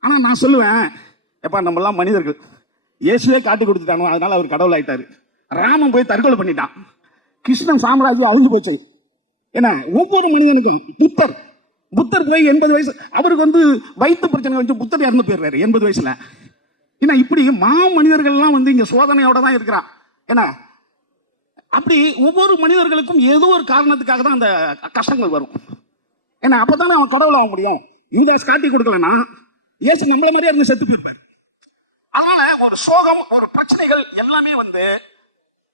ஆனால் நான் சொல்லுவேன், எப்பா நம்மளாம் மனிதர்கள், இயேசுவே காட்டி கொடுத்துட்டானோ அதனால அவர் கடவுள் ஆயிட்டாரு. ராமன் போய் தற்கொலை பண்ணிட்டான். கிருஷ்ணன் சாம்ராஜ்யம் அழிஞ்சு போச்சு. ஏன்னா ஒவ்வொரு மனிதனுக்கும் புத்தர் போய் 80 வயசு, அவருக்கு வந்து வயிற்று பிரச்சனை வச்சு புத்தர் இறந்து போயிடுறாரு 80 வயசுல. ஏன்னா இப்படி மனிதர்கள்லாம் வந்து இங்க சோதனையோட தான் இருக்கிறான். ஏன்னா அப்படி ஒவ்வொரு மனிதர்களுக்கும் ஏதோ ஒரு காரணத்துக்காக தான் அந்த கஷ்டங்கள் வரும். ஏன்னா அப்பதானே அவன் கடவுள் ஆக முடியும். யூதாஸ் காட்டி கொடுக்கலன்னா இயேசு நம்மள மாதிரியே இருந்து செத்து போயிருப்பார். அதனால ஒரு சோகம், ஒரு பிரச்சனைகள் எல்லாமே வந்து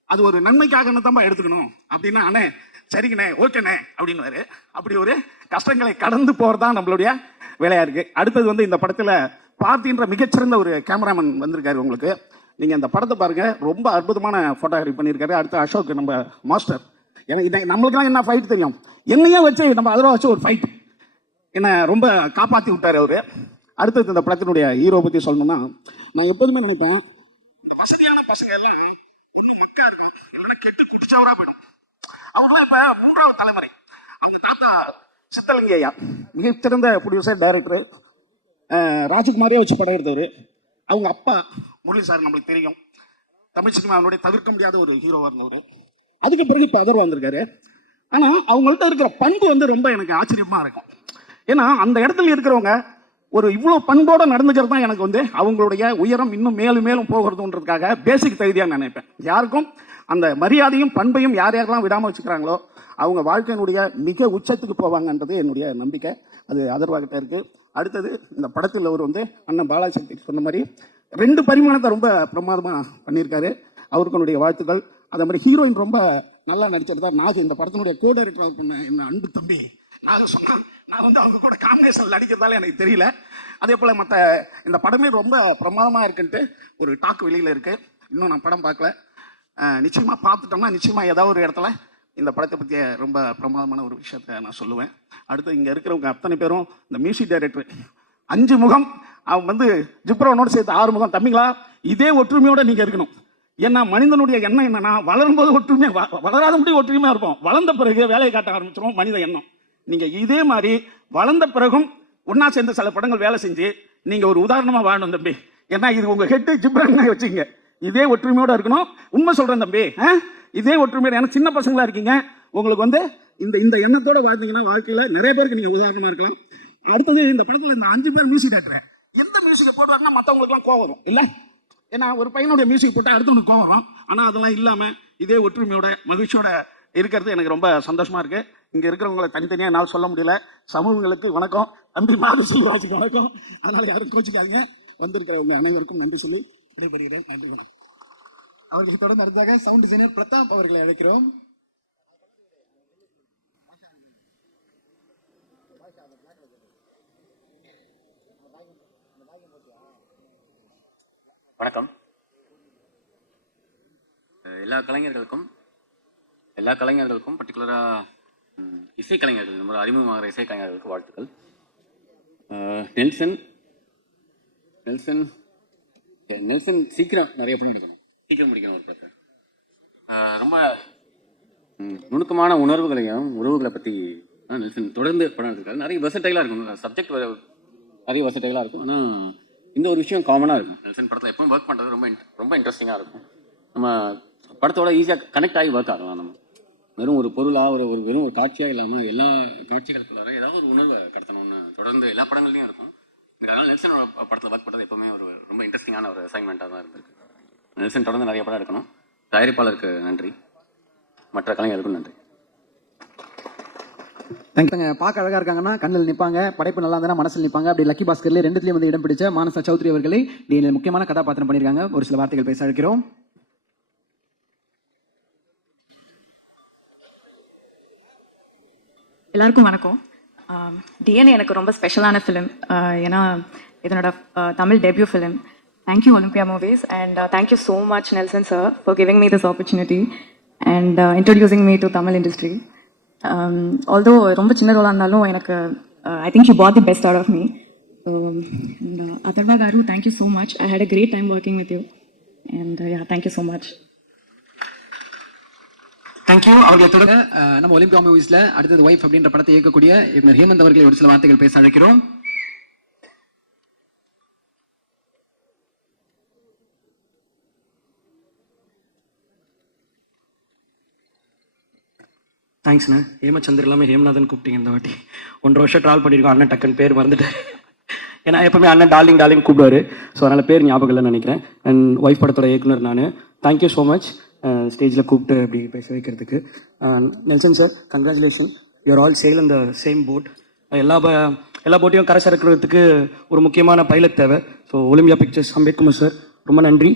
அது ஒரு நன்மைக்காக தான் எடுத்துக்கணும் அப்படின்னா, அண்ணே சரிங்கண்ணே ஓகேண்ணே அப்படின்னு அப்படி ஒரு கஷ்டங்களை கடந்து போறதுதான் நம்மளுடைய வேலையா இருக்கு. அடுத்தது வந்து இந்த படத்துல பார்த்தின்ற மிகச்சிறந்த ஒரு கேமராமேன் வந்திருக்காரு. உங்களுக்கு நீங்க அந்த படத்தை பாருங்க, ரொம்ப அற்புதமான போட்டோகிராஃபி பண்ணியிருக்காரு. அடுத்து அசோக் நம்ம மாஸ்டர். ஏன்னா நம்மளுக்குலாம் என்ன ஃபைட் தெரியும், என்னையே வச்சு நம்ம அதில் வச்சு ஒரு ஃபைட் என்ன ரொம்ப காப்பாற்றி விட்டார் அவரு. அடுத்தது இந்த படத்தினுடைய ஹீரோ பற்றி சொல்லணும்னா, நான் எப்போதுமே நினைப்பேன் வசதியான பசங்க எல்லாம் கெட்டு குடிச்சவரா போயிடும். அவங்களாம் இப்ப 3வது தலைமுறை. அந்த தாத்தா சித்தலிங்க ஐயா மிகச்சிறந்த ப்ரொடியூசர், டைரக்டர், ராஜகுமாரியே வச்சு படம் எடுத்தவர். அவங்க அப்பா முரளி சார் நம்மளுக்கு தெரியும், தமிழ் சினிமாவினுடைய தவிர்க்க முடியாத ஒரு ஹீரோவாக இருந்தவர். அதுக்கு பிறகு இப்போ அதர்வா வந்திருக்காரு. ஆனால் அவங்கள்ட்ட இருக்கிற பண்பு வந்து ரொம்ப எனக்கு ஆச்சரியமா இருக்கும். ஏன்னா அந்த இடத்துல இருக்கிறவங்க ஒரு இவ்வளோ பண்போட நடந்துக்கிறது தான் எனக்கு வந்து அவங்களுடைய உயரம் இன்னும் மேலும் மேலும் போகிறதுன்றதுக்காக பேசிக் தகுதியாக நினைப்பேன். யாருக்கும் அந்த மரியாதையும் பண்பையும் யார் யாரெல்லாம் விடாமல் வச்சுக்கிறாங்களோ அவங்க வாழ்க்கையினுடைய மிக உச்சத்துக்கு போவாங்கன்றது என்னுடைய நம்பிக்கை. அது அதர்வா கிட்ட இருக்கு. அடுத்தது இந்த படத்தில் அவர் வந்து அண்ணன் பாலாசக்தி சொன்ன மாதிரி 2 பரிமாணத்தை ரொம்ப பிரமாதமாக பண்ணியிருக்காரு. அவருக்கு என்னுடைய வாழ்த்துக்கள். அதே மாதிரி ஹீரோயின் ரொம்ப நல்லா நடிச்சிருந்தார். நாகு இந்த படத்தினுடைய கோ டைரக்டர் பண்ண என்ன அன்பு தம்பி நாக சொன்னான். நான் வந்து அவங்க கூட காம்பினேஷன் நடிக்கிறதால எனக்கு தெரியல. அதே போல் மற்ற இந்த படமே ரொம்ப பிரமாதமாக இருக்குன்ட்டு ஒரு டாக் வெளியில் இருக்கு. இன்னும் நான் படம் பார்க்கல. நிச்சயமாக பார்த்துட்டோம்னா நிச்சயமாக ஏதாவது ஒரு இடத்துல இந்த படத்தை பற்றிய ரொம்ப பிரமாதமான ஒரு விஷயத்த நான் சொல்லுவேன். அடுத்து இங்கே இருக்கிறவங்க அத்தனை பேரும் இந்த மியூசிக் டைரக்டர் 5 முகம், அவன் வந்து ஜிப்ரோனோடு சேர்த்து 6 முகம். தம்பிங்களா, இதே ஒற்றுமையோட நீங்கள் இருக்கணும். ஏன்னா மனிதனுடைய எண்ணம் என்னன்னா, வளரும்போது ஒற்றுமையா, வளராத முடியும் ஒற்றுமையா இருப்போம், வளர்ந்த பிறகு வேலையை காட்ட ஆரம்பிச்சிடும் மனித எண்ணம். நீங்கள் இதே மாதிரி வளர்ந்த பிறகும் ஒன்னா சேர்ந்து சில படங்கள் வேலை செஞ்சு நீங்கள் ஒரு உதாரணமாக வாழணும் தம்பி. ஏன்னா இது உங்கள் ஹெட்டு ஜிப்ரன் வச்சுக்கோங்க. இதே ஒற்றுமையோட இருக்கணும். உண்மை சொல்கிறேன் தம்பி, இதே ஒற்றுமையோட. ஏன்னா சின்ன பசங்களா இருக்கீங்க, உங்களுக்கு வந்து இந்த எண்ணத்தோட வாழ்ந்தீங்கன்னா வாழ்க்கையில் நிறைய பேருக்கு நீங்கள் உதாரணமாக இருக்கலாம். அடுத்தது இந்த படத்தில் இந்த 5 பேர் மியூசிக் டைரக்டர் எந்த மியூசிக்கை போடுவாங்கன்னா மற்றவங்களுக்குலாம் கோவம் வரும் இல்லை. ஏன்னா ஒரு பையனுடைய மியூசிக் போட்டால் அடுத்தவனுக்கு கோவம் வரும். ஆனால் அதெல்லாம் இல்லாமல் இதே ஒற்றுமையோட மகிழ்ச்சியோட இருக்கிறது எனக்கு ரொம்ப சந்தோஷமா இருக்கு. இங்கே இருக்கிறவங்களை தனித்தனியாக என்னால் சொல்ல முடியல. சமூகங்களுக்கு வணக்கம், தம்பி மாத செல்வராஜுக்கு வணக்கம். அதனால யாரும் கோச்சிக்காதீங்க. வந்திருக்கிறவங்க அனைவருக்கும் நன்றி சொல்லி விடைபெறுகிறேன். நன்றி வணக்கம். அவர்களுக்கு தொடர்ந்து அடுத்ததாக சவுண்ட் டிசைனர் பிரதாப் அவர்களை அழைக்கிறோம். வணக்கம். எல்லா கலைஞர்களுக்கும் பர்டிகுலராக இசைக்கலைஞர்கள், நம்ம அறிமுகமாகிற இசைக்கலைஞர்களுக்கு வாழ்த்துக்கள். நெல்சன் சீக்கிரம் நிறைய படம் எடுக்கணும், சீக்கிரம் முடிக்கணும் ஒரு படத்தை. ரொம்ப நுணுக்கமான உணர்வுகளை பற்றி நெல்சன் தொடர்ந்து படம் எடுத்துருக்காரு. நிறைய வெர்சடைலாக இருக்கும், சப்ஜெக்ட் நிறைய வெர்சடைலாக இருக்கும். ஆனால் இந்த ஒரு விஷயம் காமனாக இருக்கும். நெல்சன் படத்தில் எப்பவும் ஒர்க் பண்ணுறது ரொம்ப இன்ட்ரெஸ்டிங்காக இருக்கும். நம்ம படத்தோட ஈஸியாக கனெக்ட் ஆகி ஒர்க் ஆகலாம். நம்ம வெறும் ஒரு பொருளாக வெறும் ஒரு காட்சியாக இல்லாமல் எல்லா காட்சிகளுக்குள்ளார ஏதாவது ஒரு உணர்வை கடத்தணும்னு தொடர்ந்து எல்லா படங்கள்லையும் இருக்கும். அதனால் நெல்சனோட படத்தில் ஒர்க் பண்ணுறது எப்போவுமே ரொம்ப இன்ட்ரெஸ்டிங்கான ஒரு அசைன்மெண்ட்டாக தான் இருந்திருக்கு. நெல்சன் தொடர்ந்து நிறைய படம் எடுக்கணும். தயாரிப்பாளருக்கு நன்றி, மற்ற கலைஞருக்கும் நன்றி. தேங்க்ஸ்ங்க. பார்க்க அழகாக இருக்காங்கன்னா கண்ணில் நிற்பாங்க, படைப்பு நல்லா இருந்தால் மனசில் நிற்பாங்க. அப்படி லக்கி பாஸ்கர்லேயே 2த்துலேயும் வந்து இடம் பிடிச்ச மானசா சௌத்ரி அவர்களை முக்கியமான கதாபாத்திரம் பண்ணியிருக்காங்க. ஒரு சில வார்த்தைகள் பேச அழைக்கிறோம். எல்லாருக்கும் வணக்கம். டிஎன்ஏ எனக்கு ரொம்ப ஸ்பெஷலான ஃபிலிம். ஏன்னா இதனோட Tamil debut film. Thank you Olympia Movies and thank you so much Nelson sir for giving me this opportunity and introducing me to Tamil industry. Although ரொம்ப சின்ன ரோலாக இருந்தாலும் எனக்கு I think you brought the best out of me. Atharvaa garu, thank you so much. I had a great time working with you and thank you so much. Thank you. அவர்களை தொடர்ந்து நம்ம Olympia மூவிஸ்ல அடுத்தது wife அப்படின்ற படத்தை இயக்கக்கூடிய இயக்குனர் ஹேமந்த் அவர்களை ஒரு சில வார்த்தைகள் பேச அழைக்கிறோம். தேங்க்ஸ்ண்ணே. ஹேமச்சந்தர் இல்லாமல் ஹேமநாதன் கூப்பிட்டீங்க இந்த வாட்டி. 1.5 வருஷம் ட்ராவல் பண்ணியிருக்கோம். அண்ணன் டக்குன்னு பேர் மறந்துட்டார். ஏன்னா எப்பவுமே அண்ணன் டார்லிங் டார்லிங் கூப்பிடுவார். ஸோ அதனால் பேர் ஞாபகம் இல்லைன்னு நினைக்கிறேன். அண்ட் ஒய்ஃப் படத்தோட இயக்குனர் நான். தேங்க்யூ ஸோ மச் ஸ்டேஜில் கூப்பிட்டு அப்படி பேச வைக்கிறதுக்கு. Nelson sir, congratulation, you're all sail இந்த சேம் போட். எல்லா போட்டையும் கரை சேர்க்கிறதுக்கு ஒரு முக்கியமான பைலட் தேவை. ஸோ ஒலிம்பியா பிக்சர்ஸ் அம்பேத்குமார் சார் ரொம்ப நன்றி.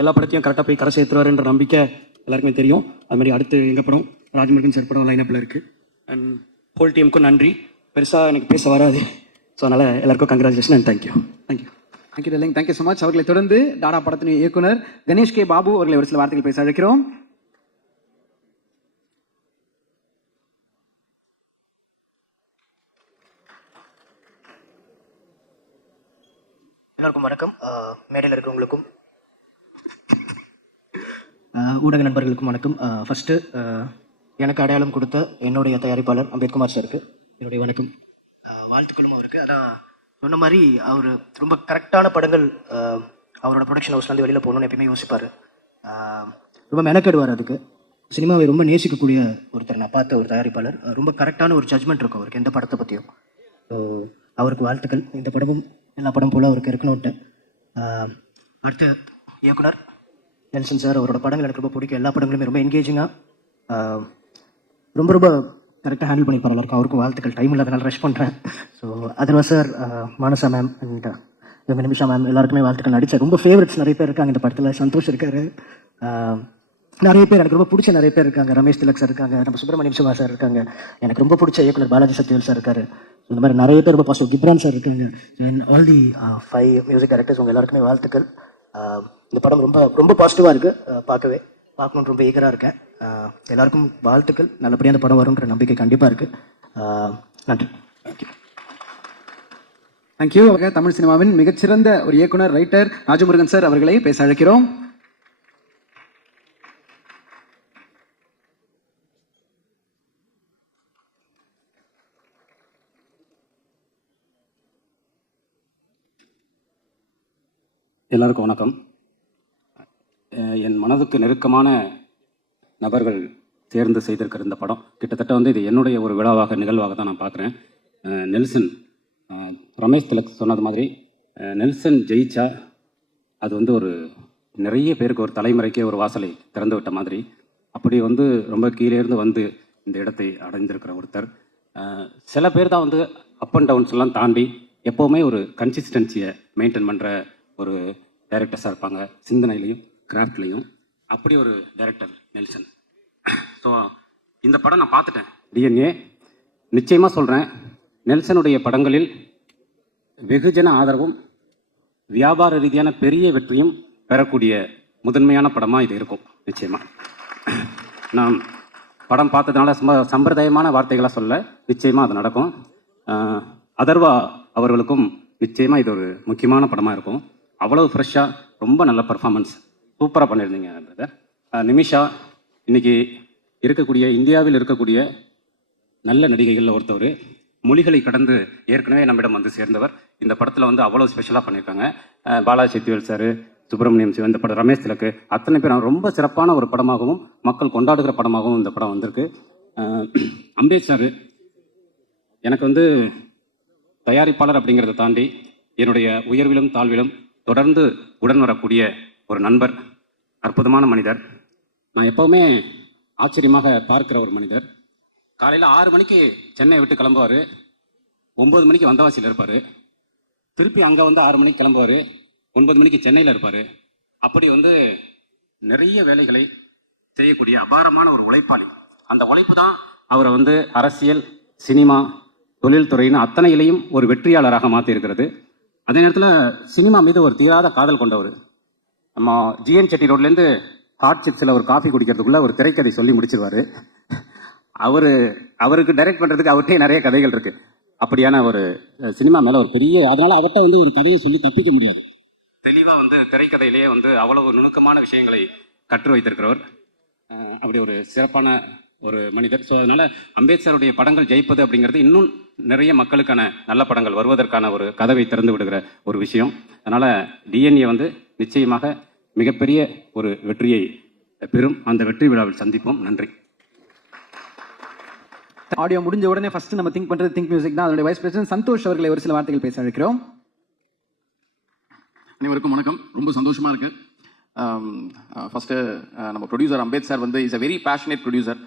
எல்லா படத்தையும் கரெக்டாக போய் கரை சேர்த்துருவாருன்ற நம்பிக்கை எல்லாருக்குமே தெரியும். அதுமாதிரி அடுத்து எங்கள் படம் ராஜ்முருகன் சார் படம் லைனப்பில் இருக்குது. அண்ட் ஹோல் டீமுக்கும் நன்றி. பெருசாக எனக்கு பேச வராது. ஸோ அதனால் எல்லாருக்கும் congratulation and thank you. Thank you darling, thank you so much. அவர்களை தொடர்ந்து டாடா படத்தின் இயக்குனர் கணேஷ் கே பாபு அவர்களை ஒரு சில வார்த்தைகள் பேச அழைக்கிறோம். எல்லாருக்கும் வணக்கம். மேடையில் இருக்கிறவங்களுக்கும் ஊடக நண்பர்களுக்கும் வணக்கம். ஃபஸ்ட்டு எனக்கு அடையாளம் கொடுத்த என்னுடைய தயாரிப்பாளர் அம்பேத்குமார் சாருக்கு என்னுடைய வணக்கம், வாழ்த்துக்களும் அவருக்கு. அதான் சொன்ன மாதிரி அவர் ரொம்ப கரெக்டான படங்கள் அவரோட ப்ரொடக்ஷன் ஹவுஸ்லேருந்து வெளியில் போகணுன்னு எப்பயுமே யோசிப்பார். ரொம்ப மெனக்கெடுவார் அதுக்கு. சினிமாவை ரொம்ப நேசிக்கக்கூடிய ஒருத்தர் நான் பார்த்த ஒரு தயாரிப்பாளர். ரொம்ப கரெக்டான ஒரு ஜட்ஜ்மெண்ட் இருக்கும் அவருக்கு எந்த படத்தை பற்றியும். ஸோ அவருக்கு வாழ்த்துக்கள். இந்த படமும் எல்லா படம் போல் அவருக்கு இருக்கணும்ட்டு. அடுத்த இயக்குனர் நெல்சன் சார், அவரோட படங்கள் எனக்கு ரொம்ப பிடிக்கும். எல்லா படங்களுமே ரொம்ப என்கேஜிங்காக ரொம்ப ரொம்ப கரெக்டாக ஹேண்டில் பண்ணிப்பார் எல்லாருக்கும். அவருக்கும் வாழ்த்துக்கள். டைம் இல்லாதனால ரஷ் பண்ணுறேன். So Atharvaa sir, Manasa ma'am and Nimisha ma'am எல்லாருக்குமே வாழ்த்துக்கள். நடித்த ரொம்ப ஃபேவரட்ஸ் நிறைய பேர் இருக்காங்க இந்த படத்தில். சந்தோஷ் இருக்கார், நிறைய பேர் எனக்கு ரொம்ப பிடிச்ச நிறைய பேர் இருக்காங்க. ரமேஷ் திலக் சார் இருக்காங்க, நம்ம சுப்பிரமணியம் சிவா சார் இருக்காங்க, எனக்கு ரொம்ப பிடிச்ச இயக்குனர் பாலாஜி சத்யவேல் சார் இருக்காரு. இந்த மாதிரி நிறைய பேர் ரொம்ப பாசிட்டிவ். கிப்ரான் சார் இருக்காங்க. ஆல் தி 5 மியூசிக் டைரக்டர்ஸ் உங்கள் எல்லாருக்குமே வாழ்த்துக்கள். இந்த படம் ரொம்ப ரொம்ப பாசிட்டிவாக இருக்குது. பார்க்கணுன்னு ரொம்ப ஈகராக இருக்கேன். எல்லாருக்கும் வாழ்த்துக்கள். நல்லபடியாக அந்த படம் வரும்ன்ற நம்பிக்கை கண்டிப்பாக இருக்குது. நன்றி. தேங்க்யூ. தமிழ் சினிமாவின் மிகச்சிறந்த ஒரு இயக்குனர் ரைட்டர் ராஜமுருகன் சார் அவர்களை பேச அழைக்கிறோம். எல்லாருக்கும் வணக்கம். என் மனதுக்கு நெருக்கமான நபர்கள் தேர்ந்து செய்திருக்கிற இந்த படம் கிட்டத்தட்ட வந்து இது என்னுடைய ஒரு விழாவாக நிகழ்வாக தான் நான் பார்க்குறேன். நெல்சன், ரமேஷ் திலக் சொன்னது மாதிரி நெல்சன் ஜெயிச்சா அது வந்து ஒரு நிறைய பேருக்கு ஒரு தலைமுறைக்கே ஒரு வாசலை திறந்து விட்ட மாதிரி. அப்படி வந்து ரொம்ப கீழேருந்து வந்து இந்த இடத்தை அடைந்திருக்கிற ஒருத்தர். சில பேர் தான் வந்து அப் அண்ட் டவுன்ஸ்லாம் தாண்டி எப்போவுமே ஒரு கன்சிஸ்டன்சியை மெயின்டைன் பண்ணுற ஒரு டைரக்டர்ஸாக இருப்பாங்க, சிந்தனையிலையும் கிராஃப்ட்லேயும். அப்படி ஒரு டைரக்டர் நெல்சன். ஸோ இந்த படம் நான் பார்த்துட்டேன். டிஎன்ஏ நிச்சயமாக சொல்கிறேன், நெல்சனுடைய படங்களில் வெகுஜன ஆதரவும் வியாபார ரீதியான பெரிய வெற்றியும் பெறக்கூடிய முதன்மையான படமாக இது இருக்கும். நிச்சயமாக நான் படம் பார்த்ததுனால சம்பிரதாயமான வார்த்தைகளாக சொல்ல, நிச்சயமாக அது நடக்கும். அதர்வா அவர்களுக்கும் நிச்சயமாக இது ஒரு முக்கியமான படமாக இருக்கும். அவ்வளவு ஃப்ரெஷ்ஷாக ரொம்ப நல்ல பர்ஃபார்மன்ஸ், சூப்பராக பண்ணியிருந்தீங்க பிரதர். நிமிஷா இன்னைக்கு இருக்கக்கூடிய இந்தியாவில் இருக்கக்கூடிய நல்ல நடிகைகளில் ஒருத்தவர். மொழிகளை கடந்து ஏற்கனவே நம்மிடம் வந்து சேர்ந்தவர். இந்த படத்தில் வந்து அவ்வளோ ஸ்பெஷலாக பண்ணியிருக்காங்க. பாலாஜி சத்யவேல் சார், சுப்பிரமணியம் சிவன், இந்த படம் ரமேஷ் திலக்கு, அத்தனை பேர் ரொம்ப சிறப்பான ஒரு படமாகவும் மக்கள் கொண்டாடுகிற படமாகவும் இந்த படம் வந்திருக்கு. அம்பேத் சார் எனக்கு வந்து தயாரிப்பாளர் அப்படிங்கிறத தாண்டி என்னுடைய உயர்விலும் தாழ்விலும் தொடர்ந்து உடன் வரக்கூடிய ஒரு நண்பர், அற்புதமான மனிதர். நான் எப்போவுமே ஆச்சரியமாக பார்க்கிற ஒரு மனிதர். காலையில் 6 மணிக்கு சென்னையை விட்டு கிளம்புவார், 9 மணிக்கு வந்தவாசியில் இருப்பார். திருப்பி அங்கே வந்து 6 மணிக்கு கிளம்புவார், 9 மணிக்கு சென்னையில் இருப்பார். அப்படி வந்து நிறைய வேலைகளை செய்யக்கூடிய அபாரமான ஒரு உழைப்பாளி. அந்த உழைப்பு தான் அவரை வந்து அரசியல், சினிமா, தொழில்துறைன்னு அத்தனையிலையும் ஒரு வெற்றியாளராக மாற்றியிருக்கிறது. அதே நேரத்தில் சினிமா மீது ஒரு தீராத காதல் கொண்டவர். நம்ம ஜிஎன் செட்டி ரோட்லேருந்து ஹாட் சிப்ஸில் ஒரு காஃபி குடிக்கிறதுக்குள்ளே ஒரு திரைக்கதை சொல்லி முடிச்சிருவார். அவருக்கு டைரக்ட் பண்ணுறதுக்கு அவர்கிட்டே நிறைய கதைகள் இருக்குது. அப்படியான ஒரு சினிமா மேலே ஒரு பெரிய, அதனால் அவர்கிட்ட வந்து ஒரு கதையை சொல்லி தப்பிக்க முடியாது. தெளிவாக வந்து திரைக்கதையிலேயே வந்து அவ்வளவு நுணுக்கமான விஷயங்களை கற்று வைத்திருக்கிறவர். அப்படி ஒரு சிறப்பான ஒரு மனிதர். ஸோ அதனால் அம்பேத்கருடைய படங்கள் ஜெயிப்பது அப்படிங்கிறது இன்னும் நிறைய மக்களுக்கான நல்ல படங்கள் வருவதற்கான ஒரு கதவை திறந்து விடுகிற ஒரு விஷயம். அதனால் டிஎன்ஏ வந்து நிச்சயமாக மிகப்பெரிய ஒரு வெற்றியை பெறும். அந்த வெற்றி விழாவில் சந்திப்போம். நன்றி. ஆடியோ முடிஞ்ச உடனே ஃபர்ஸ்ட் நம்ம திங்க் பண்றது திங்க் மியூசிக் தான். அதனுடைய வைஸ் பிரசிடென்ட் சந்தோஷ் அவர்களை ஒரு சில வார்த்தைகள் பேச அழைக்கிறோம். அனைவருக்கும் வணக்கம். ரொம்ப சந்தோஷமா இருக்கு. ஃபர்ஸ்ட் நம்ம ப்ரொடியூசர் அம்பேத் சார் வந்து is a very passionate producer.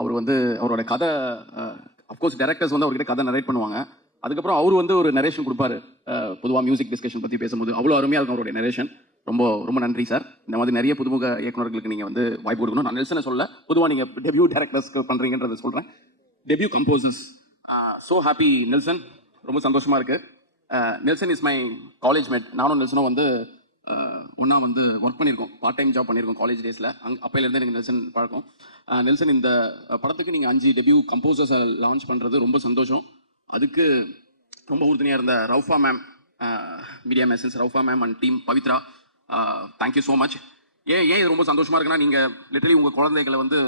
அவர் வந்து அவரோட கதை அஃப்கோர்ஸ் டைரக்டர்ஸ் வந்து அவர்கிட்ட கதை நரேட் பண்ணுவாங்க. அதுக்கப்புறம் அவர் வந்து ஒரு நரேஷன் கொடுப்பாரு. பொதுவாக மியூசிக் டிஸ்கஷன் பற்றி பேசும்போது அவ்வளோ அருமையாக இருக்கும் அவருடைய நரேஷன். ரொம்ப ரொம்ப நன்றி சார். இந்த மாதிரி நிறைய புதுமுக இயக்குநர்களுக்கு நீங்கள் வந்து வாய்ப்பு கொடுக்கணும். நான் நெல்சனை சொல்ல, பொதுவாக நீங்கள் டெபியூ டேரக்டர்ஸ்க்கு பண்ணுறீங்கன்றதை சொல்கிறேன். Debut composers, so happy Nelson. ரொம்ப சந்தோஷமாக இருக்குது. Nelson is my college mate. நானும் நெல்சனும் வந்து ஒன்றா வந்து ஒர்க் பண்ணியிருக்கோம், பார்ட் டைம் ஜாப் பண்ணியிருக்கோம் காலேஜ் டேஸில். அப்போலேருந்து எனக்கு நெல்சன் பழக்கம். நெல்சன், இந்த படத்துக்கு நீங்கள் 5 டெபியூ கம்போசர்ஸை லான்ச் பண்ணுறது ரொம்ப சந்தோஷம். அதுக்கு ரொம்ப உறுதுணையாக இருந்த Raufa ma'am, Media Masons Raufa ma'am and team Pavithra, thank you so much. ஏன் இது ரொம்ப சந்தோஷமாக இருக்குன்னா, நீங்கள் லிட்டரலி உங்கள் குழந்தைகளை வந்து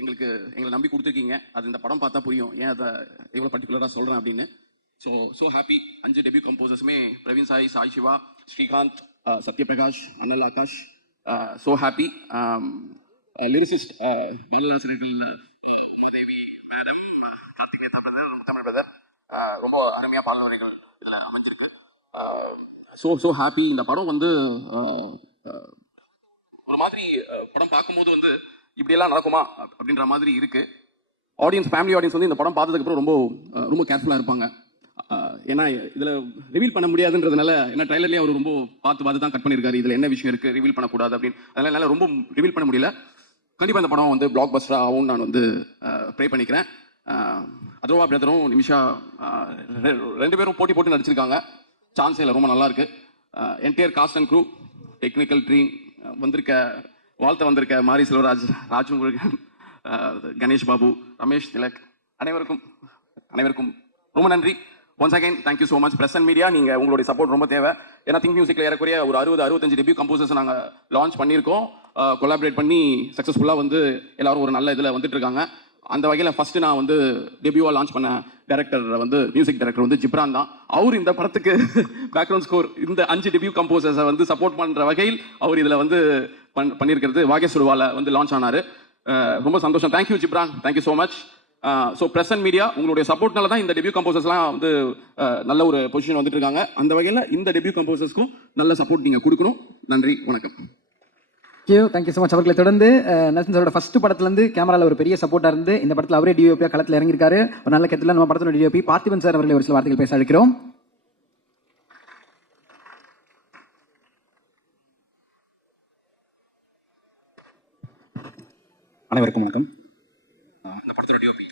எங்களை நம்பி கொடுத்துருக்கீங்க. அது இந்த படம் பார்த்தா புரியும் ஏன் அதை எவ்வளோ பர்டிகுலராக சொல்கிறேன் அப்படின்னு. So happy. 5 டெபியூ கம்போசர்ஸுமே Praveen Sai, Sai Siva, Srikanth, Sathyaprakash, Anal Akash. So happy. Lyricist பாலலாசிரியர்கள் Umadevi madam, Karthik Netha brother, Tamizh brother, ரொம்ப அருமையாக பாடல்கள் இதில் அமைஞ்சிருக்கு. So happy. இந்த படம் வந்து ஒரு மாதிரி படம் பார்க்கும்போது வந்து இப்படியெல்லாம் நடக்குமா அப்படின்ற மாதிரி இருக்கு. ஆடியன்ஸ், ஃபேமிலி ஆடியன்ஸ் வந்து இந்த படம் பார்த்ததுக்கப்புறம் ரொம்ப கேர்ஃபுல்லாக இருப்பாங்க. ஏன்னா இதில் ரிவீல் பண்ண முடியாதுன்றதுனால, ஏன்னா ட்ரைலர்லேயே அவர் ரொம்ப பார்த்து தான் கட் பண்ணியிருக்காரு. இதில் என்ன விஷயம் இருக்குது, ரிவீல் பண்ணக்கூடாது அப்படின்னு. அதனால என்னால் ரொம்ப ரிவீல் பண்ண முடியல. கண்டிப்பாக இந்த படம் வந்து பிளாக் பஸ்டராக ஆகும் நான் வந்து ப்ரே பண்ணிக்கிறேன். அதுவா பிரதரும் நிமிஷா 2 பேரும் போட்டு நடிச்சிருக்காங்க. சான்ஸ் இல்லை, ரொம்ப நல்லா இருக்கு. Entire cast and crew, technical team வந்திருக்க மாரி செல்வராஜ், ராஜ்முருகன், கணேஷ் பாபு, ரமேஷ் திலக், அனைவருக்கும் ரொம்ப நன்றி. Once again thank you so much. Press and media, நீங்கள் உங்களுடைய சப்போர்ட் ரொம்ப தேவை. ஏன்னா திங்க் மியூசிக்கில் ஏறக்குறைய ஒரு 60-65 டெபியூ கம்போசர்ஸ் நாங்கள் லான்ச் பண்ணியிருக்கோம். கொலாபரேட் பண்ணி சக்ஸஸ்ஃபுல்லாக வந்து எல்லாரும் ஒரு நல்ல இதில் வந்துட்டு இருக்காங்க. அந்த வகையில் ஃபர்ஸ்ட் நான் வந்து டெபியூவாக லான்ச் பண்ண டைரக்டர் வந்து மியூசிக் டைரக்டர் வந்து ஜிப்ரான் தான். அவர் இந்த படத்துக்கு பேக்ரவுண்ட் ஸ்கோர், இந்த 5 டெபியூ கம்போசர்ஸை வந்து சப்போர்ட் பண்ணுற வகையில் அவர் இதில் வந்து பண்ணியிருக்கிறது. வாகேஸ்வருவால வந்து லான்ச் ஆனார். ரொம்ப சந்தோஷம். Thank you Ghibran, thank you so much. So press and media, உங்களுடைய சப்போர்ட்னால தான் இந்த டெபியூ கம்போசர்ஸ்லாம் வந்து நல்ல ஒரு பொசிஷன் வந்துட்டு இருக்காங்க. அந்த வகையில் இந்த டெபியூ கம்போசர்ஸ்க்கும் நல்ல சப்போர்ட் நீங்கள் கொடுக்கணும். நன்றி, வணக்கம். Thank you so much. அவர்களை தொடர்ந்து நெல்சன் சாரோட ஃபர்ஸ்ட் படத்துலேருந்து கேமராவில் ஒரு பெரிய சப்போர்ட்டாக இருந்து இந்த படத்தில் அவரே டிஓபியாக களத்தில் இறங்கியிருக்காரு. ஒரு நல்ல கருத்தில் நம்ம படத்தோட டிஓபி பார்த்திபன் சார் அவர்களை ஒரு சில வார்த்தைகள் பேச அழைக்கிறோம். அனைவருக்கும் வணக்கம். இந்த படத்தோட டிஓபி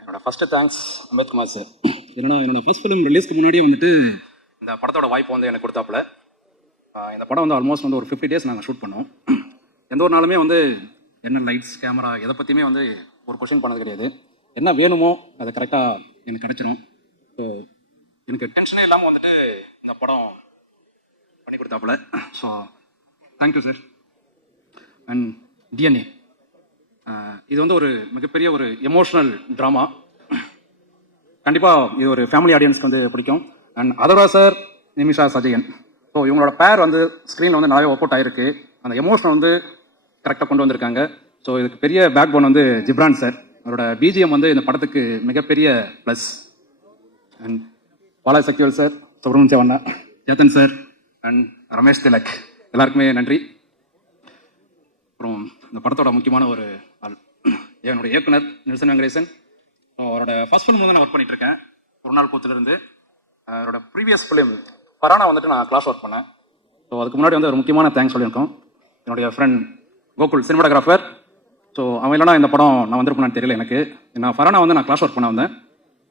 என்னோட ஃபர்ஸ்ட் தேங்க்ஸ் அம்பேத்குமார் சார். என்னோட ஃபர்ஸ்ட் ஃபிலிம் ரிலீஸ்க்கு முன்னாடியே வந்துட்டு இந்த படத்தோட வாய்ப்பு வந்து எனக்கு கொடுத்தாப்புல. இந்த படம் வந்து ஆல்மோஸ்ட் வந்து ஒரு 50 days நாங்கள் ஷூட் பண்ணோம். எந்த ஒரு நாளுமே வந்து என்ன லைட்ஸ், கேமரா எதை பற்றியுமே வந்து ஒரு கொஷின் பண்ணது கிடையாது. என்ன வேணுமோ அதை கரெக்டாக எனக்கு கிடைச்சிரும். ஸோ எனக்கு டென்ஷனே இல்லாமல் வந்துட்டு இந்த படம் பண்ணி கொடுத்தாப்புல. So thank you sir. And DNA, இது வந்து ஒரு மிகப்பெரிய ஒரு எமோஷ்னல் ட்ராமா. கண்டிப்பாக இது ஒரு ஃபேமிலி ஆடியன்ஸ்க்கு வந்து பிடிக்கும். And Atharvaa sir, Nimisha Sajayan, so இவங்களோட பேர் வந்து ஸ்க்ரீனில் வந்து நிறைய ஒர்க் அவுட் ஆகிருக்கு. அந்த எமோஷனை வந்து கரெக்டாக கொண்டு வந்திருக்காங்க. ஸோ இதுக்கு பெரிய பேக் போன் வந்து ஜிப்ரான் சார். அவரோட பிஜிஎம் வந்து இந்த படத்துக்கு மிகப்பெரிய plus. And Balaji Sakthivel sir, Subramaniya வண்ணா, சேத்தன் சார் அண்ட் ரமேஷ் திலக், எல்லாருக்குமே நன்றி. அப்புறம் இந்த படத்தோட முக்கியமான ஒரு ஆள் என்னோட இயக்குனர் நெல்சன் வெங்கடேசன். அவரோட ஃபர்ஸ்ட் ஃபிலிம் வந்து நான் ஒர்க் பண்ணிட்டு இருக்கேன், ஒரு நாள் கூத்துலேருந்து. அவரோட ப்ரீவியஸ் ஃபிலிம் பரானா வந்துட்டு நான் கிளாஸ் ஒர்க் பண்ணேன். ஸோ அதுக்கு முன்னாடி வந்து ஒரு முக்கியமான தேங்க்ஸ் சொல்லியிருக்கோம் என்னுடைய ஃப்ரெண்ட் கோகுல், சினிமாட்டோகிராஃபர். ஸோ அவன் இல்லைனா இந்த படம் நான் வந்திருப்பேன்னு தெரியல எனக்கு. நான் ஃபரானா வந்து நான் கிளாஸ் ஒர்க் பண்ண வந்தேன்.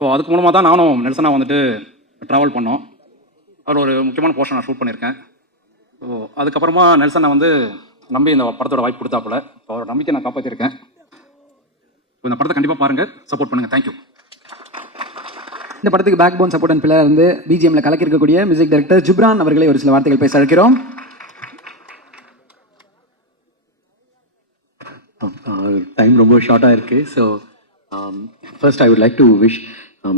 ஸோ அதுக்கு மூலமாக தான் நானும் நெல்சனாக வந்துட்டு ட்ராவல் பண்ணோம். அவர் ஒரு முக்கியமான போர்ஷன் நான் ஷூட் பண்ணியிருக்கேன். ஸோ அதுக்கப்புறமா நெல்சனை வந்து நம்பி இந்த படத்தோட வாய்ப்பு கொடுத்தாப்புல. அவரோட நம்பிக்கை நான் காப்பாற்றிருக்கேன். இந்த படத்தை கண்டிப்பாக பாருங்கள், சப்போர்ட் பண்ணுங்கள். தேங்க்யூ. இந்த படத்துக்கு backbone support and pillar வந்து பிஜிஎம்ல கலக்கிருக்கக்கூடிய மியூசிக் டைரக்டர் ஜிப்ரான் அவர்களை ஒரு சில வார்த்தைகள் பேச அழைக்கிறோம். டைம் ரொம்ப ஷார்ட்டாக இருக்குது. So first I would like to wish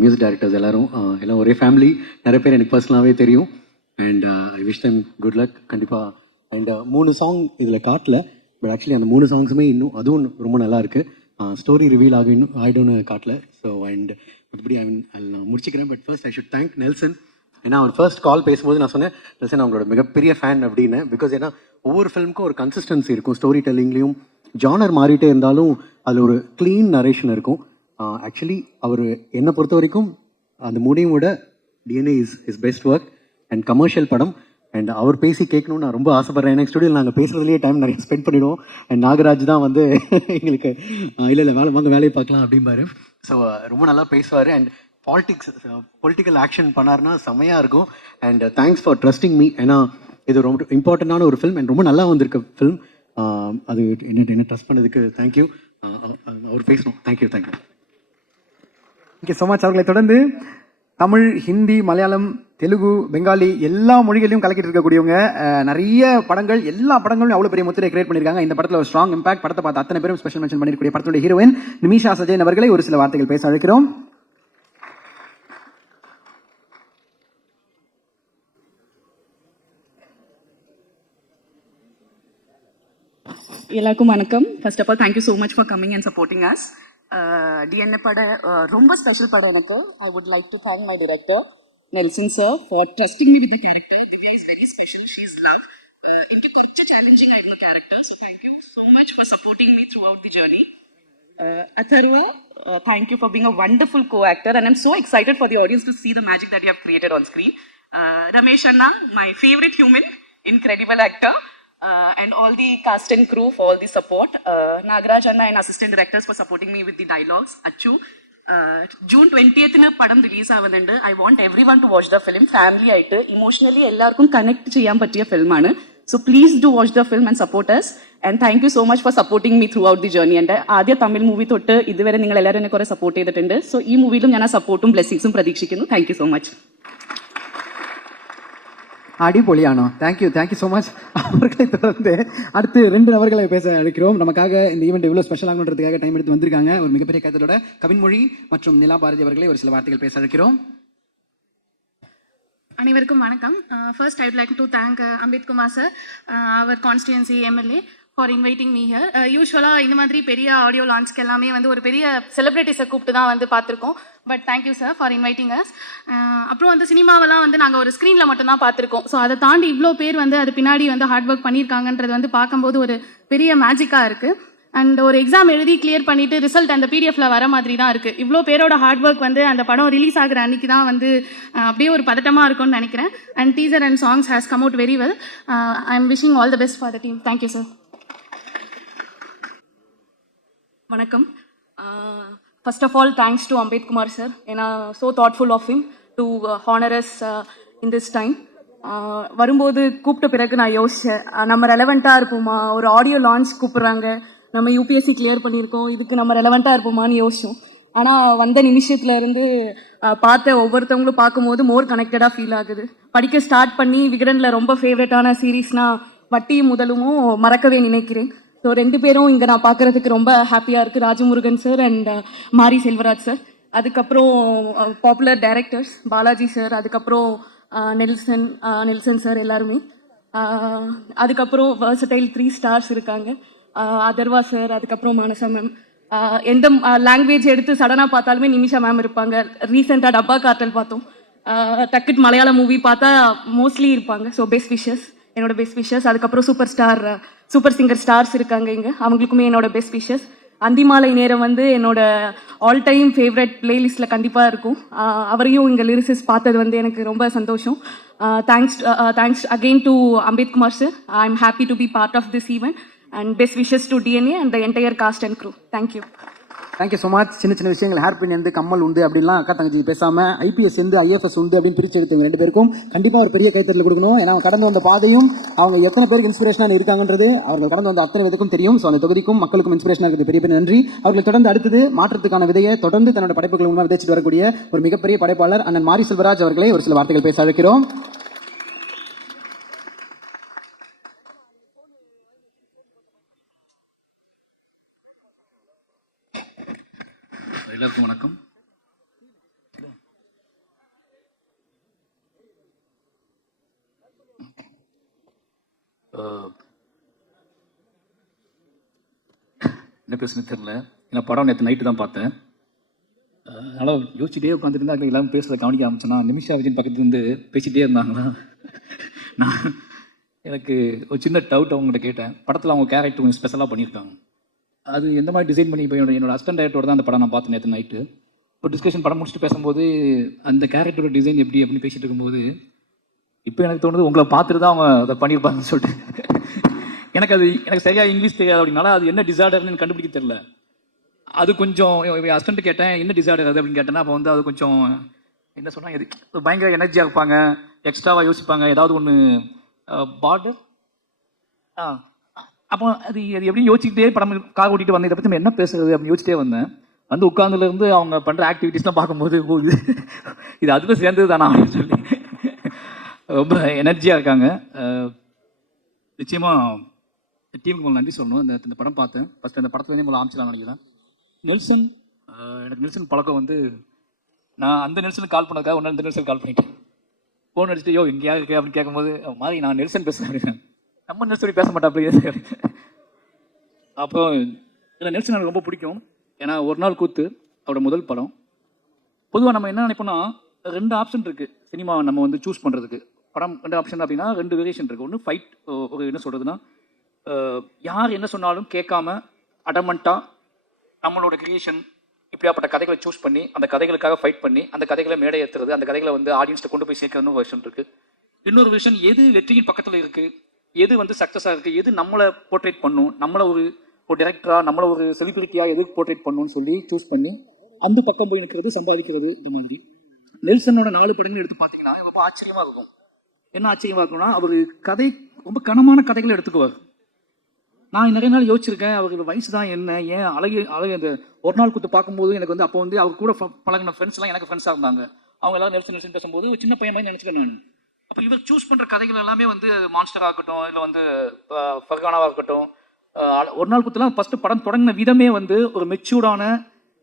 music directors எல்லாம் ஒரே ஃபேமிலி. நிறைய பேர் எனக்கு பர்சனலாகவே தெரியும். And I wish them good luck கண்டிப்பாக. அண்ட் 3 சாங் இதில் காட்டல, பட் ஆக்சுவலி அந்த 3 சாங்ஸுமே இன்னும் அதுவும் ரொம்ப நல்லா இருக்குது. ஸ்டோரி ரிவீல் ஆகிடும்னு காட்டல. ஸோ அண்ட் மற்றபடி நான் முடிச்சுக்கிறேன். But first I should thank Nelson. ஏன்னா அவர் ஃபர்ஸ்ட் கால் பேசும்போது நான் சொன்னேன் நெல்சன் அவங்களோட மிகப்பெரிய ஃபேன் அப்படின்னு. பிகாஸ் ஏன்னா ஒவ்வொரு ஃபிலிமுக்கும் ஒரு கன்சிஸ்டன்சி இருக்கும். ஸ்டோரி டெல்லிங்லேயும் ஜானர் மாறிட்டே இருந்தாலும் அதில் ஒரு க்ளீன் நரேஷன் இருக்கும். ஆக்சுவலி அவர் என்னை பொறுத்த வரைக்கும் அந்த மூணையும் விட DNA is best work and commercial படம். அண்ட் அவர் பேசி கேட்கணும்னு நான் ரொம்ப ஆசைப்பட்றேன். எனக்கு ஸ்டுடியோவில் நாங்கள் பேசுகிறதுலேயே டைம் நிறைய ஸ்பெண்ட் பண்ணிவிடுவோம். அண்ட் நாகராஜ் தான் வந்து எங்களுக்கு இல்லை வேலையை பார்க்கலாம் அப்படிம்பாரு. ஸோ ரொம்ப நல்லா பேசுவார். அண்ட் பொலிட்டிக்கல் ஆக்ஷன் பண்ணார்னா செம்மையாக இருக்கும். And thanks for trusting me. ஏன்னா இது ரொம்ப இம்பார்ட்டண்ட்டான ஒரு ஃபிலிம் அண்ட் ரொம்ப நல்லா வந்திருக்க ஃபிலிம். அது என்ன ட்ரஸ்ட் பண்ணதுக்கு தேங்க்யூ. அவர் பேசணும். தேங்க்யூ. Thank you so much. அவர்களை தொடர்ந்து தமிழ், ஹிந்தி, மலையாளம், தெலுங்கு, பெங்காலி எல்லா மொழிகளையும் கலக்கிட்டு இருக்கக்கூடியவங்க. நிறைய படங்கள், எல்லா படங்களும் அவ்வளோ பெரிய முத்திரை கிரியேட் பண்ணியிருக்காங்க. இந்த படத்தில் ஒரு ஸ்ட்ராங் இம்பாக்ட். படத்தை பார்த்து அத்தனை பேரும் ஸ்பெஷல் மென்ஷன் பண்ணிருக்கக்கூடிய படத்துடைய ஹீரோயின் நிமிஷா சஜயன் அவர்களை ஒரு சில வார்த்தைகள் பேச அழைக்கிறோம். எல்லாருக்கும் வணக்கம். First of all thank you so much for coming and supporting us. DNA படம் ரொம்ப ஸ்பெஷல் படம் எனக்கு. I would like to thank my director Nelson sir for trusting me with the character. Divya is very special. She is love. എനിക്ക് കുറച്ച് challenging ആയിരുന്നു character. So thank you so much for supporting me throughout the journey. Atharva, thank you for being a wonderful co-actor and I'm so excited for the audience to see the magic that you have created on screen. Ramesh Anna, my favorite human, incredible actor. And all the cast and crew for all the support. Nagaraj Anna and assistant directors for supporting me with the dialogues. Achu. June 20th padam release avanundu. I want everyone to watch the film. Family aayittu emotionally ellarkum connect cheyan pattiya film aanu. So please do watch the film and support us. And thank you so much for supporting me throughout the journey. And ആദ്യ Tamil movie തൊട്ട് ഇതുവരെ നിങ്ങൾ എല്ലാവരും എന്നെ കുറെ support ചെയ്തിട്ടുണ്ട്. So ഈ മൂവിയിലും ഞാൻ ആ സപ്പോർട്ടും ബ്ലെസ്സിങ്സും പ്രതീക്ഷിക്കുന്നു. Thank you so much. அடிபொலியானோ. Thank you so much. அவர்களை தொடர்ந்து அடுத்து 2 நபர்களை பேச அழைக்கிறோம். நமக்காக இந்த ஈவெண்ட் இவ்வளோ ஸ்பெஷல் ஆகணுன்றதுக்காக டைம் எடுத்து வந்திருக்காங்க. ஒரு மிகப்பெரிய கருத்தோட கவின்மொழி மற்றும் நிலா பாரதி அவர்களை ஒரு சில வார்த்தைகள் பேச அழைக்கிறோம். அனைவருக்கும் வணக்கம். First I would like to thank Ambeth Kumar sir, அவர் constituency MLA for inviting me here. யூஸ்வலாக இந்த மாதிரி பெரிய ஆடியோ லான்ச்க்கு எல்லாமே வந்து ஒரு பெரிய செலிப்ரிட்டிஸை கூப்பிட்டு தான் வந்து பார்த்துருக்கோம். But thank you sir for inviting as. அப்புறம் வந்து சினிமாவெல்லாம் வந்து நாங்கள் ஒரு ஸ்க்ரீனில் மட்டும்தான் பார்த்துருக்கோம். ஸோ அதை தாண்டி இவ்வளோ பேர் வந்து அது பின்னாடி வந்து ஹார்ட் ஒர்க் பண்ணியிருக்காங்கன்றது வந்து பார்க்கும்போது ஒரு பெரிய மேஜிக்காக இருக்குது. அண்ட் ஒரு எக்ஸாம் எழுதி கிளியர் பண்ணிவிட்டு ரிசல்ட் அந்த பிடிஎஃப்ல வர மாதிரி தான் இருக்குது. இவ்வளோ பேரோட ஹார்ட் ஒர்க் வந்து அந்த படம் ரிலீஸ் ஆகிற அன்றைக்கி தான் வந்து அப்படியே ஒரு பதட்டமாக இருக்கும்னு நினைக்கிறேன். And teaser and songs has come out very well. I am wishing all the best for the team. Thank you sir. வணக்கம். First of all thanks to Ambeth Kumar sir. ஏன்னா so thoughtful of him to honour us in this time. வரும்போது கூப்பிட்ட பிறகு நான் யோசித்தேன், நம்ம ரெலவெண்ட்டாக இருப்போமா, ஒரு ஆடியோ லான்ச் கூப்பிட்றாங்க, நம்ம யூபிஎஸ்சி கிளியர் பண்ணியிருக்கோம், இதுக்கு நம்ம ரெலவெண்ட்டாக இருப்போமான்னு யோசிச்சோம். ஆனால் வந்த நிமிஷத்துலேருந்து பார்த்த ஒவ்வொருத்தவங்களும் பார்க்கும்போது மோர் கனெக்டடாக ஃபீல் ஆகுது. படிக்க ஸ்டார்ட் பண்ணி விகடனில் ரொம்ப ஃபேவரட்டான சீரீஸ்னால் வட்டியும் முதலுமும் மறக்கவே நினைக்கிறேன். ஸோ 2 பேரும் இங்கே நான் பார்க்குறதுக்கு ரொம்ப ஹாப்பியாக இருக்குது. ராஜமுருகன் சார் அண்ட் மாரி செல்வராஜ் சார். அதுக்கப்புறம் பாப்புலர் டைரக்டர்ஸ் பாலாஜி சார், அதுக்கப்புறம் நெல்சன் சார் எல்லாருமே. அதுக்கப்புறம் வர்சடைல் 3 ஸ்டார்ஸ் இருக்காங்க. அதர்வா சார், அதுக்கப்புறம் மானசா மேம். எந்த லாங்குவேஜ் எடுத்து சடனாக பார்த்தாலுமே நிமிஷா மேம் இருப்பாங்க. ரீசெண்டாக டப்பா கார்ட்டல் பார்த்தோம். டக்குட் மலையாள மூவி பார்த்தா மோஸ்ட்லி இருப்பாங்க. ஸோ பெஸ்ட் விஷஸ், என்னோட பெஸ்ட் விஷஸ். அதுக்கப்புறம் சூப்பர் சிங்கர் ஸ்டார்ஸ் இருக்காங்க இங்கே, அவங்களுக்குமே என்னோட பெஸ்ட் விஷஸ். அந்திமாலை நேரம் வந்து என்னோட ஆல் டைம் ஃபேவரட் பிளேலிஸ்ட்டில் கண்டிப்பாக இருக்கும். அவரையும் இங்கே லிரிசிஸ் பார்த்தது வந்து எனக்கு ரொம்ப சந்தோஷம். Thanks again to Ambeth Kumar sir. I am happy to be part of this event and best wishes to DNA and the entire cast and crew. Thank you. Thank you so much. சின்ன விஷயங்கள் ஹேர் பின் வந்து கம்மல் உண்டு அப்படின்லாம் அக்கா தங்கச்சி பேசாமல் ஐபிஎஸ் வந்து ஐஎஃப்எஸ் உண்டு அப்படின்னு பிரித்து எடுத்தவங்க 2 பேருக்கும் கண்டிப்பாக ஒரு பெரிய கைத்தட்டல் கொடுக்கணும். ஏன்னா அவங்க கடந்து வந்த பாதையும் அவங்க எத்தனை பேருக்கு இன்ஸ்பிரேஷனாக இருக்காங்கன்றது அவர்கள் கடந்து வந்த அத்தனை விதக்கும் தெரியும். ஸோ அந்த தொகுதிக்கும் மக்களுக்கும் இன்ஸ்பிரேஷனாக இருக்குது. பெரிய நன்றி. அவர்களை தொடர்ந்து அடுத்தது மாற்றத்துக்கான விதையை தொடர்ந்து தன்னோட படைப்புகள் மூலமாக விதைச்சிட்டு வரக்கூடிய ஒரு மிகப்பெரிய படைப்பாளர் அண்ணன் மாரி செல்வராஜ் அவர்களை ஒரு சில வார்த்தைகள் பேச அழைக்கிறோம். எல்லாருக்கும் வணக்கம். என்ன பேசுன்னு தெரியல. ஏன்னா படம் நேற்று நைட்டு தான் பார்த்தேன். அதனால் யோசிச்சுட்டே உட்காந்துருந்தா எல்லாரும் பேசுகிறத கவனிக்க ஆரம்பிச்சோன்னா நிமிஷா விஜயன் பக்கத்துலேருந்து பேசிகிட்டே இருந்தாங்களா. நான் எனக்கு ஒரு சின்ன டவுட் அவங்ககிட்ட கேட்டேன். படத்தில் அவங்க கேரக்டர் கொஞ்சம் ஸ்பெஷலாக பண்ணியிருக்காங்க. அது எந்த மாதிரி டிசைன் பண்ணி இப்போ என்னோட அசிஸ்டன்ட் டைரக்டரோட தான் அந்த படம் நான் பார்த்தேன் நேற்று நைட்டு. இப்போ டிஸ்கஷன் படம் முடிச்சுட்டு பேசும்போது அந்த கேரக்டரோட டிசைன் எப்படி அப்படின்னு பேசிகிட்டு இருக்கும்போது இப்போ எனக்கு தோணுது உங்களை பார்த்துட்டு தான் அவங்க அதை பண்ணியிருப்பாங்கன்னு சொல்லிட்டு. எனக்கு சரியாக இங்கிலீஷ் தெரியாது அப்படின்னால அது என்ன டிசார்டர்னு கண்டுபிடிக்க தெரியல. அது கொஞ்சம் அசிஸ்டன்ட் கேட்டேன் என்ன டிசார்டர் அது அப்படின்னு கேட்டேன்னா அப்போ வந்து அது கொஞ்சம் என்ன சொன்னாங்க, இது பயங்கர எனர்ஜியாக இருப்பாங்க, எக்ஸ்ட்ராவாக யோசிப்பாங்க, ஏதாவது ஒன்று பார்டர். அப்போ அது எப்படின்னு யோசிச்சுக்கிட்டே படம் கார் ஓட்டிட்டு வந்தேன். இதை பற்றி நம்ம என்ன பேசுறது அப்படின்னு யோசிச்சிட்டே வந்தேன். வந்து உட்காந்துலேருந்து அவங்க பண்ணுற ஆக்டிவிட்டீஸ்லாம் பார்க்கும்போது இது அதுக்கும் சேர்ந்தது தானா அப்படின்னு சொல்லி ரொம்ப எனர்ஜியாக இருக்காங்க. நிச்சயமாக டீமுக்கு நன்றி சொல்லணும். இந்த படம் பார்த்தேன் ஃபஸ்ட்டு அந்த படத்துலேருந்தே முதல்ல ஆரம்பிச்சிடலாம் நினைக்கிறேன். நெல்சன், எனக்கு நெல்சன் பழக்கம் வந்து நான் அந்த நெல்சனுக்கு கால் பண்ணதுக்காக ஒன்று இந்த நெல்சன் கால் பண்ணிட்டேன். ஃபோன் அடிச்சுட்டு யோ இங்கேயா இருக்கு அப்படின்னு கேட்கும்போது மாதிரி நான் நெல்சன் பேசுகிறேன் அப்படின்னு. நம்ம நெல்சன் பேச மாட்டேன் அப்படி. அப்போ இதில் நெல்சன் எனக்கு ரொம்ப பிடிக்கும். ஏன்னா ஒரு நாள் கூத்து அவரோட முதல் படம். பொதுவாக நம்ம என்ன நினைப்போம்னா 2 ஆப்ஷன் இருக்குது சினிமா நம்ம வந்து சூஸ் பண்ணுறதுக்கு. படம் 2 ஆப்ஷன் அப்படின்னா 2 வேரியேஷன் இருக்குது. ஒன்று ஃபைட், ஒரு என்ன சொல்கிறதுனா யார் என்ன சொன்னாலும் கேட்காம அடமெண்ட்டாக நம்மளோட கிரியேஷன் இப்படியாப்பட்ட கதைகளை சூஸ் பண்ணி அந்த கதைகளுக்காக ஃபைட் பண்ணி அந்த கதைகளை மேடை ஏற்றுறது, அந்த கதைகளை வந்து ஆடியன்ஸ்ட்டை கொண்டு போய் சேர்க்கறதுன்னு வெர்ஷன் இருக்குது. இன்னொரு வெர்ஷன் எது வெற்றியின் பக்கத்தில் இருக்குது, எது வந்து சக்ஸஸாக இருக்குது, எது நம்மளை போர்ட்ரேட் பண்ணும், நம்மளை ஒரு டைரக்டராக நம்மளை ஒரு செலிபிரிட்டியாக எது போர்ட்ரேட் பண்ணணும்னு சொல்லி சூஸ் பண்ணி அந்த பக்கம் போய் நிற்கிறது, சம்பாதிக்கிறது. இந்த மாதிரி நெல்சனோட 4 படங்கள் எடுத்து பார்த்தீங்கன்னா ரொம்ப ஆச்சரியமாக இருக்கும். என்ன ஆச்சரியமாக இருக்கும்னா அவர் கதை ரொம்ப கனமான கதைகளை எடுத்துக்குவார். நான் நிறைய நாள் யோசிச்சிருக்கேன் அவருக்கு வயசு தான் என்ன, ஏன் அழகு அந்த ஒரு நாள் கூத்து பார்க்கும்போது எனக்கு வந்து அப்போ வந்து அவர் கூட பழகின ஃப்ரெண்ட்ஸ்லாம் எனக்கு ஃப்ரெண்ட்ஸாக இருந்தாங்க. அவங்க எல்லாரும் நெல்சன் பேசும்போது ஒரு சின்ன பையன் மாதிரி நினச்சிக்கிறேன் நான். அப்போ இவர் சூஸ் பண்ணுற கதைகள் எல்லாமே வந்து மான்ஸ்டராக இருக்கட்டும், இல்லை வந்து ஃபர்கானாவாக இருக்கட்டும், ஒரு நாள் கூத்துலாம் ஃபஸ்ட்டு படம் தொடங்கின விதமே வந்து ஒரு மெச்சூர்டான,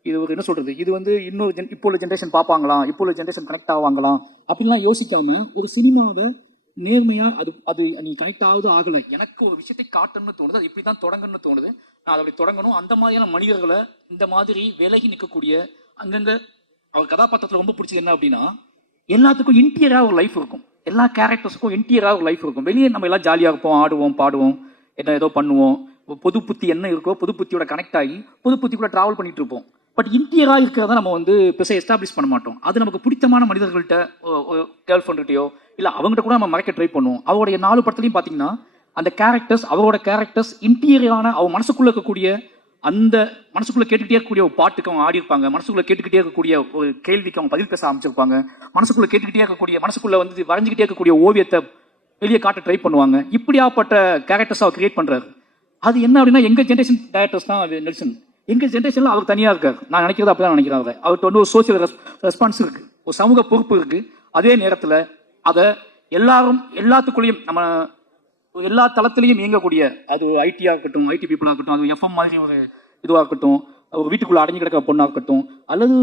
இது ஒரு என்ன சொல்கிறது, இது வந்து இன்னொரு இப்போ உள்ள ஜென்ரேஷன் பார்ப்பாங்களாம், இப்போ உள்ள ஜென்ரேஷன் கனெக்ட் ஆவாங்களாம் அப்படின்லாம் யோசிக்காமல் ஒரு சினிமாவை நேர்மையாக அது நீ கனெக்ட் ஆகுது ஆகலை, எனக்கு ஒரு விஷயத்தை காட்டணும்னு தோணுது, அது இப்படி தான் தொடங்கணும்னு தோணுது, நான் அதை அப்படி தொடங்கணும். அந்த மாதிரியான மனிதர்களை இந்த மாதிரி விலகி நிற்கக்கூடிய அங்கங்கே அவர் கதாபாத்திரத்தில் ரொம்ப பிடிச்சது என்ன அப்படின்னா எல்லாத்துக்கும் இன்டீரியராக ஒரு லைஃப் இருக்கும். எல்லா கேரக்டர்ஸுக்கும் இன்டீரியராக ஒரு லைஃப் இருக்கும். வெளியே நம்ம எல்லாம் ஜாலியாக இருப்போம், ஆடுவோம், பாடுவோம், என்ன ஏதோ பண்ணுவோம். பொது புத்தி என்ன இருக்கோ பொது புத்தியோட கனெக்ட் ஆகி பொது புத்திக்குள்ள ட்ராவல் பண்ணிட்டு இருப்போம். பட் இன்டீரியராக இருக்கிறத நம்ம வந்து பெருசாக எஸ்டாப்ளிஷ் பண்ண மாட்டோம். அது நமக்கு பிடித்தமான மனிதர்கள்ட்ட கேர்ள் ஃப்ரெண்ட்கிட்டயோ இல்லை அவங்ககிட்ட கூட நம்ம மறைக்க ட்ரை பண்ணுவோம். அவருடைய 4 படத்துலையும் பார்த்தீங்கன்னா அந்த கேரக்டர்ஸ், அவரோட கேரக்டர்ஸ் இன்டீரியரான அவங்க மனசுக்குள்ளே இருக்கக்கூடிய அந்த மனசுக்குள்ளே கேட்டுக்கிட்டே இருக்கக்கூடிய ஒரு பாட்டுக்கு அவங்க ஆடி இருப்பாங்க, மனசுக்குள்ளே கேட்டுக்கிட்டே இருக்கக்கூடிய ஒரு கேள்விக்கு அவங்க பதில் பேச ஆரம்பிச்சிருப்பாங்க, மனசுக்குள்ளே கேட்டுக்கிட்டே இருக்கக்கூடிய மனசுக்குள்ளே வந்து வரைஞ்சிக்கிட்டே இருக்கக்கூடிய ஓவியத்தை வெளியே காட்ட ட்ரை பண்ணுவாங்க. இப்படியாப்பட்ட கேரக்டர்ஸ் அவர் கிரியேட் பண்ணுறாரு. அது என்ன அப்படின்னா எங்கள் ஜென்ரேஷன் டேரக்டர்ஸ் தான் நெல்சன். எங்கள் ஜென்ரேஷனில் அவர் தனியாக இருக்கார். நான் நினைக்கிறது அப்படி தான் நினைக்கிறாங்க. அவர்கிட்ட வந்து ஒரு சோசியல் ரெஸ்பான்ஸ் இருக்குது, ஒரு சமூக பொறுப்பு இருக்குது. அதே நேரத்தில் அதை எல்லாத்துக்குள்ளேயும் நம்ம எல்லா தளத்திலையும் இயங்கக்கூடிய, அது ஐடியாக இருக்கட்டும், ஐடி பீப்புளாக இருக்கட்டும், அது எஃப்எம் மாதிரி ஒரு இதுவாக இருக்கட்டும், ஒரு வீட்டுக்குள்ளே அடங்கி கிடக்கிற பொண்ணாக இருக்கட்டும், அல்லது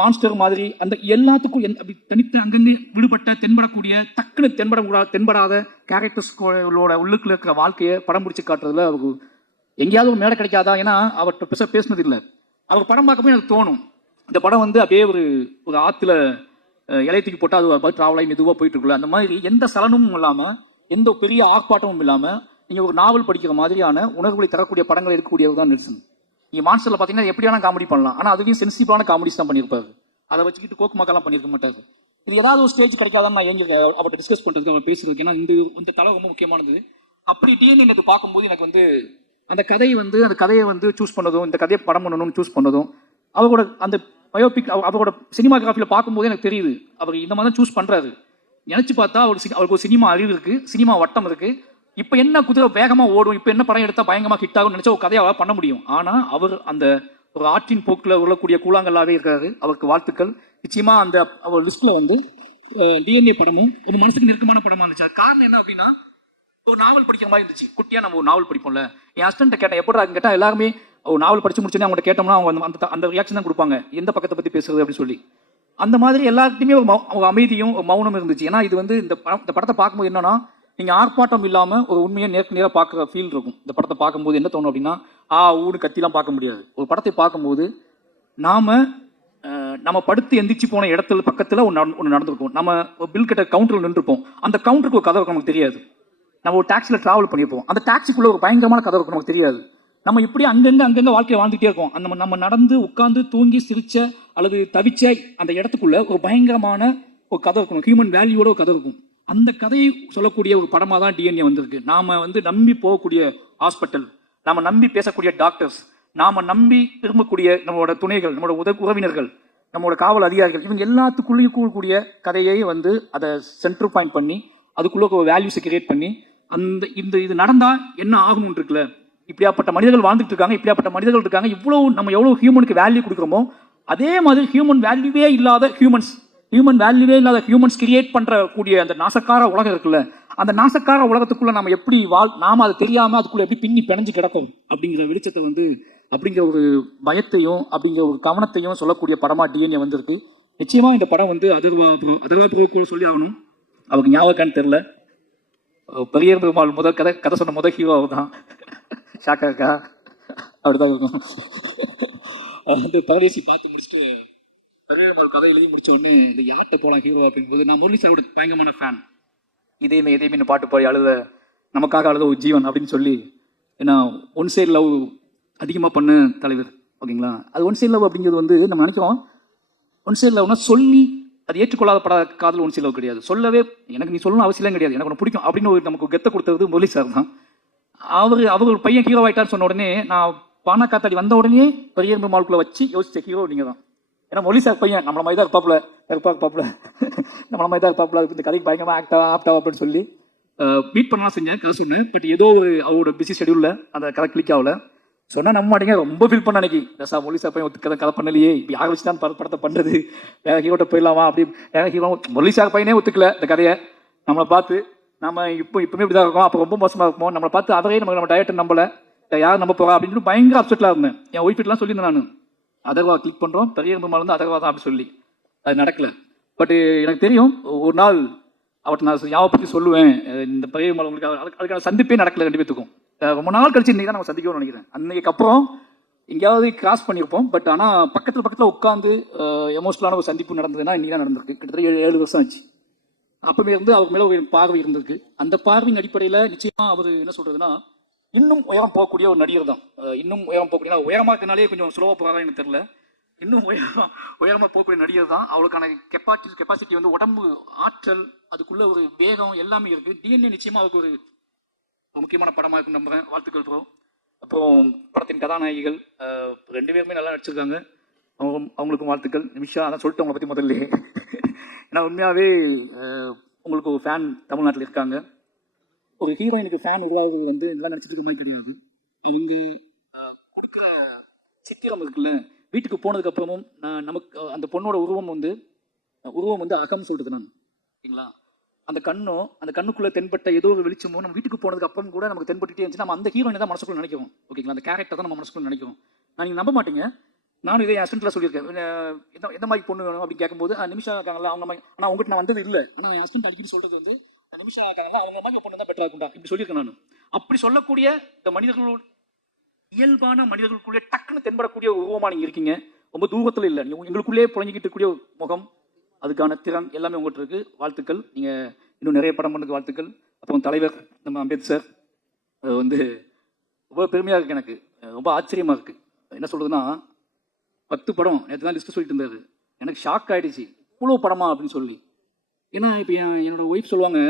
மான்ஸ்டர் மாதிரி அந்த எல்லாத்துக்கும் அப்படி தனித்து அங்கங்கே விடுபட்ட தென்படக்கூடிய டக்குன்னு தென்படாத கேரக்டர்ஸ்களோட உள்ளுக்குள்ள இருக்கிற வாழ்க்கையை படம் பிடிச்சி காட்டுறதுல அவருக்கு எங்கேயாவது ஒரு மேடை கிடைக்காதா? ஏன்னா அவர்கிட்ட பெருசாக பேசினது இல்லை. அவர் படம் பார்க்கும்போது எனக்கு தோணும் இந்த படம் வந்து அப்படியே ஒரு ஆற்றுல இலையத்துக்கு போட்டால் அது பார்த்து ட்ராவலாகி மெதுவாக போயிட்டு இருக்குல்ல, அந்த மாதிரி எந்த சலனமும் இல்லாமல் எந்த பெரிய ஆர்ப்பாட்டமும் இல்லாமல் நீங்கள் ஒரு நாவல் படிக்கிற மாதிரியான உணர்வுகளை தரக்கூடிய படங்கள் எடுக்கக்கூடியவர் தான் நெல்சன். நீங்கள் மான்ஸ்டரில் பார்த்தீங்கன்னா எப்படியான காமெடி பண்ணலாம், ஆனால் அதுலேயும் சென்சிட்டிவான காமெடிஸ் தான் பண்ணியிருப்பாரு. அதை வச்சுக்கிட்டு கோக்கு மக்கள்லாம் பண்ணியிருக்க மாட்டாரு. இது ஏதாவது ஒரு ஸ்டேஜ் கிடைக்காதான் நான் எங்க அவர்கிட்ட டிஸ்கஸ் பண்ணுறதுக்கு அவர் பேசுறதுக்கு. ஏன்னா இந்த தலை ரொம்ப முக்கியமானது. அப்படி டிஎன்ஏ இது பார்க்கும்போது எனக்கு வந்து அந்த கதையை வந்து சூஸ் பண்ணதும், இந்த கதையை படம் பண்ணணும்னு சூஸ் பண்ணதும், அவரோட அந்த பயோபிக் அவரோட சினிமாகிராஃபியில் பார்க்கும்போது எனக்கு தெரியுது அவர் இந்த மாதிரி தான் சூஸ் பண்ணுறாரு. நினச்சி பார்த்தா அவருக்கு ஒரு சினிமா அறிவு இருக்குது, சினிமா வட்டம் இருக்குது. இப்போ என்ன குதிரை வேகமாக ஓடும், இப்போ என்ன படம் எடுத்தால் பயங்கரமாக ஹிட் ஆகும்னு நினச்சா ஒரு கதையை அவரால் பண்ண முடியும். ஆனால் அவர் அந்த ஒரு ஆற்றின் போக்கில் உள்ளக்கூடிய கூழாங்கல்லாவே இருக்காரு. அவருக்கு வாழ்த்துக்கள். நிச்சயமாக அந்த அவர் லிஸ்ட்டில் வந்து டிஎன்ஏ படமும் ஒரு மனசுக்கு நெருக்கமான படமாக இருந்துச்சு. காரணம் என்ன அப்படின்னா ஒரு நாவல் படிக்கிற மாதிரி இருந்துச்சு. குட்டியாக நம்ம ஒரு நாவல் படிப்போம்ல. என் ஹஸ்பண்ட்டை கேட்டேன் எப்படி கேட்டால் எல்லாருமே ஒரு நாவல் படிச்சு முடிச்சோன்னே அவங்கள்ட்ட கேட்டோம்னா அவங்க அந்த ரியாக்ஷன் தான் கொடுப்பாங்க, எந்த பக்கத்தை பற்றி பேசுறது அப்படின்னு சொல்லி. அந்த மாதிரி எல்லாருக்குமே ஒரு அமைதியும் ஒரு மௌனம் இருந்துச்சு. ஏன்னா இது வந்து இந்த படத்தை பார்க்கும்போது என்னன்னா நீங்கள் ஆர்ப்பாட்டம் இல்லாமல் ஒரு உண்மையை நேருக்கு நேராக பார்க்குற ஃபீல் இருக்கும். இந்த படத்தை பார்க்கும்போது என்ன தோணும் அப்படின்னா ஊடு கத்திலாம் பார்க்க முடியாது. ஒரு படத்தை பார்க்கும்போது நம்ம படுத்து எந்திரிச்சு போன இடத்துல பக்கத்தில் ஒன்று நடந்திருக்கும். நம்ம பில் கட்ட கவுண்டரில் நின்றுப்போம். அந்த கவுண்டருக்கு ஒரு கதை இருக்கும், நமக்கு தெரியாது. நம்ம ஒரு டாக்ஸியில் ட்ராவல் பண்ணியிருப்போம். அந்த டாக்ஸிக்குள்ளே ஒரு பயங்கரமான கதை இருக்கும், நமக்கு தெரியாது. நம்ம இப்படி அங்கங்கே வாழ்க்கையை வாழ்ந்துகிட்டே இருக்கோம். நம்ம நடந்து உட்காந்து தூங்கி சிரிச்ச அல்லது தவிச்ச அந்த இடத்துக்குள்ள ஒரு பயங்கரமான ஒரு கதை இருக்கணும், ஹியூமன் வேல்யூவோட ஒரு கதை இருக்கும். அந்த கதையை சொல்லக்கூடிய ஒரு படமாக தான் டிஎன்ஏ வந்திருக்கு. நாம் நம்பி போகக்கூடிய ஹாஸ்பிட்டல், நாம் நம்பி பேசக்கூடிய டாக்டர்ஸ், நாம் நம்பி திரும்பக்கூடிய நம்மளோட துணைகள், நம்மளோட உறவினர்கள், நம்மளோட காவல் அதிகாரிகள், இவங்க எல்லாத்துக்குள்ளேயும் கூடக்கூடிய கதையை அதை சென்டர் பாயிண்ட் பண்ணி அதுக்குள்ள ஒரு வேல்யூஸை கிரியேட் பண்ணி இது நடந்தால் என்ன ஆகணும்னு இருக்குல்ல. இப்படியாப்பட்ட மனிதர்கள் வாழ்ந்துட்டு இருக்காங்க, இப்படியாப்பட்ட மனிதர்கள் இருக்காங்க. நம்ம எவ்வளோ ஹியூமனுக்கு வேல்யூ கொடுக்குறோமோ அதே மாதிரி ஹியூமன் வேல்யூவே இல்லாத ஹியூமன்ஸ் கிரியேட் பண்ணுறக்கூடிய அந்த நாசக்கார உலகம் இருக்குல்ல, அந்த நாசக்கார உலகத்துக்குள்ள நம்ம எப்படி நாம அதை தெரியாம அதுக்குள்ள எப்படி பின்னி பிணைஞ்சு கிடக்கும் அப்படிங்கிற வெளிச்சத்தை அப்படிங்கிற ஒரு பயத்தையும் அப்படிங்கிற ஒரு கவனத்தையும் சொல்லக்கூடிய படமா டிஎன்ஏ வந்திருக்கு. நிச்சயமா இந்த படம் அதர்வா ப்ரோ சொல்லி ஆகணும். அவங்க ஞாபகம்னு தெரியல. பெரிய பெருமாள் கதை சொன்ன முதல் ஹீரோ அவர் தான். ஷாக்கா இருக்கா? அப்படிதான் இருக்கும். அந்த பரதேசி பார்த்து முடிச்சுட்டு பெரிய பெருமாள் கதை எழுதி முடிச்ச உடனே இந்த யார்கிட்ட போகலாம் ஹீரோ அப்படிங்கும்போது, நான் முரளி சாரோட பயங்கரமான ஃபேன். இதேமே பாட்டு பாடி நமக்காக அழுத ஒரு ஜீவன் அப்படின்னு சொல்லி, ஏன்னா ஒன் சைடு லவ் அதிகமாக பண்ண தலைவர். ஓகேங்களா? அது ஒன் சைடு லவ் அப்படிங்கிறது நம்ம நினைக்கிறோம். ஒன் சைடு லவ்னா சொல்லி அது ஏற்றுக்கொள்ளாத காதல் ஒன் சைடு லவ் கிடையாது. சொல்லவே எனக்கு நீ சொல்லணும் அவசியம் கிடையாது, எனக்கு ஒன்று பிடிக்கும் அப்படின்னு நமக்கு கெத்த கொடுத்தது முரளி சார் தான். அவர் ஒரு பையன் ஹீரோ ஆகிட்டான்னு சொன்ன உடனே நான் பானா காத்தாடி வந்த உடனே பெரிய மாலுக்குள்ள வச்சு யோசிச்ச ஹீரோ நீங்கள் தான். ஏன்னா முரளி சார் பையன் நம்மள மாதிரி தான் இருப்பாப்புல நம்மள மாதிரி தான் இருப்பாப்புல, இந்த கதைக்கு பயங்கரமாக ஆப்டா அப்படின்னு சொல்லி மீட் பண்ணலாம் செஞ்சேன், கதை சொன்னேன். பட் ஏதோ அவரோட பிஸி ஷெடியூலில் அந்த கதை கிளிக் ஆகல. சொன்னால் நம்ப மாட்டேங்க, ரொம்ப ஃபீல் பண்ண அன்னைக்கு. சார் முரளி சார் பையன் கதை பண்ணலையே, இப்படி ஆக வச்சு தான் படத்தை பண்ணுறது, வேற ஹீரோட்ட போயிடலாமா அப்படி. வேற ஹீரோ முரளி சார் பையனே ஒத்துக்கல இந்த கதையை. நம்மளை பார்த்து நம்ம இப்போவுமே இப்படி தான் இருக்கோம், அப்போ ரொம்ப மோசமாக இருக்கும். நம்மளை பார்த்து அவரே நம்ம டயட்டை நம்பலை, யார் நம்ப போகிறா அப்படின்னு சொல்லி பயங்கர அப்செட்டில் இருந்தேன். என் ஒய்ஃபிட்லாம் சொல்லியிருந்தேன் நான், அதர்வா கிளிக் பண்ணுறோம், பெரிய பெருமாள் அதர்வா தான் அப்படி சொல்லி. அது நடக்கல. பட் எனக்கு தெரியும் ஒரு நாள் அவர்கிட்ட நான் ஞாபகப்படுத்தி சொல்லுவேன், இந்த பெரிய பெருமாள் உங்களுக்கு அதுக்கான சந்திப்பே நடக்கல ரெண்டு பேத்துக்கும். ரொம்ப நாள் கழிச்சு இன்னைக்கு தான் நம்ம சந்திக்கணும்னு நினைக்கிறேன். அன்னைக்கு அப்புறம் எங்கேயாவது கிராஸ் பண்ணியிருப்போம். பட் ஆனால் பக்கத்தில் உட்காந்து எமோஷனலான ஒரு சந்திப்பு நடந்ததுன்னா இன்னைக்கு தான் நடந்திருக்கு. கிட்டத்தட்ட 7 வருஷம் ஆச்சு. அப்பவே அவர் மேலே ஒரு பார்வை இருந்திருக்கு. அந்த பார்வையின் அடிப்படையில் நிச்சயமாக அவர் என்ன சொல்றதுன்னா, இன்னும் உயரம் போகக்கூடிய ஒரு நடிகர் தான். இன்னும் உயரம் போகக்கூடிய, உயரமாக இருக்கனாலே கொஞ்சம் ஸ்லோவாக போகிறாங்க எனக்கு தெரியல. இன்னும் உயரமாக போகக்கூடிய நடிகர் தான். அவளுக்கான கெப்பாசிட்டி உடம்பு ஆற்றல், அதுக்குள்ள ஒரு வேகம் எல்லாமே இருக்கு. டிஎன்ஏ நிச்சயமாக அவருக்கு ஒரு முக்கியமான படமாக இருக்கும் நம்புறேன். வாழ்த்துக்கள் ப்ரோ. அப்புறம் படத்தின் கதாநாயகிகள் 2 பேருமே நல்லா நடிச்சிருக்காங்க, அவங்களுக்கும் வாழ்த்துக்கள். நிமிஷா அதான் சொல்லிட்டு அவங்களை பற்றி முதல்ல. ஏன்னா உண்மையாகவே உங்களுக்கு ஒரு ஃபேன் தமிழ்நாட்டில் இருக்காங்க. ஒரு ஹீரோயினுக்கு ஃபேன் உருவாகுது இதெல்லாம் நினச்சிட்டு இருக்க மாதிரி கிடையாது. அவங்க கொடுக்குற சித்திரம் இருக்குல்ல, வீட்டுக்கு போனதுக்கப்புறமும் நமக்கு அந்த பொண்ணோட உருவம் அகம் சொல்கிறது நான். ஓகேங்களா? அந்த கண்ணுக்குள்ளே தென்பட்ட ஏதோ ஒரு வெளிச்சமோ நம்ம வீட்டுக்கு போனதுக்கு அப்புறம் கூட நமக்கு தென்பட்டுட்டே இருந்துச்சு. நம்ம அந்த ஹீரோயினை தான் மனசுக்குள்ள நினைக்கிறோம். ஓகேங்களா? அந்த கேரக்டர் தான் நம்ம மனசுக்குள்ள நினைக்கிறோம். நான் நீங்கள் நம்ப மாட்டீங்க, நானும் இதே ஹஸ்பண்டில் சொல்லியிருக்கேன். எந்த மாதிரி பொண்ணு வேணும் அப்படின்னு கேட்கும்போது, நிமிஷா இருக்காங்களா அவங்க மாதிரி. ஆனால் உங்கள்கிட்ட நான் வந்தது இல்லை. ஆனால் என் ஹஸ்பண்ட் அடிக்கடி சொல்கிறது நிமிஷா இருக்காங்களா அவங்க மாதிரி பொண்ணு தான் பெட்டராக இருக்கும்டா இப்படி சொல்லியிருக்கேன் நான். அப்படி சொல்லக்கூடிய இந்த மனிதர்களோட இயல்பான மனிதர்களுக்குள்ளே டக்குன்னு தென்படக்கூடிய ஒரு உருவமாக நீங்கள் இருக்கீங்க. ரொம்ப தூரத்தில் இல்லை, நீங்கள் எங்களுக்குள்ளே புழங்கிக்கிட்டு இருக்கக்கூடிய முகம், அதுக்கான திறன் எல்லாமே உங்கள்கிட்ட இருக்கு. வாழ்த்துக்கள். நீங்கள் இன்னும் நிறைய படம் பண்ணதுக்கு வாழ்த்துக்கள். அப்புறம் தலைவர் நம்ம அம்பேத் சார் ரொம்ப பெருமையாக இருக்குது. எனக்கு ரொம்ப ஆச்சரியமாக இருக்குது. என்ன சொல்கிறதுன்னா, 10 படம் நேற்று தான் லிஸ்ட்டு சொல்லிட்டு இருந்தாரு. எனக்கு ஷாக் ஆகிடுச்சு, இவ்வளோ படமா அப்படின்னு சொல்லி. ஏன்னா இப்போ என்னோடய ஒய்ஃப் சொல்லுவாங்க,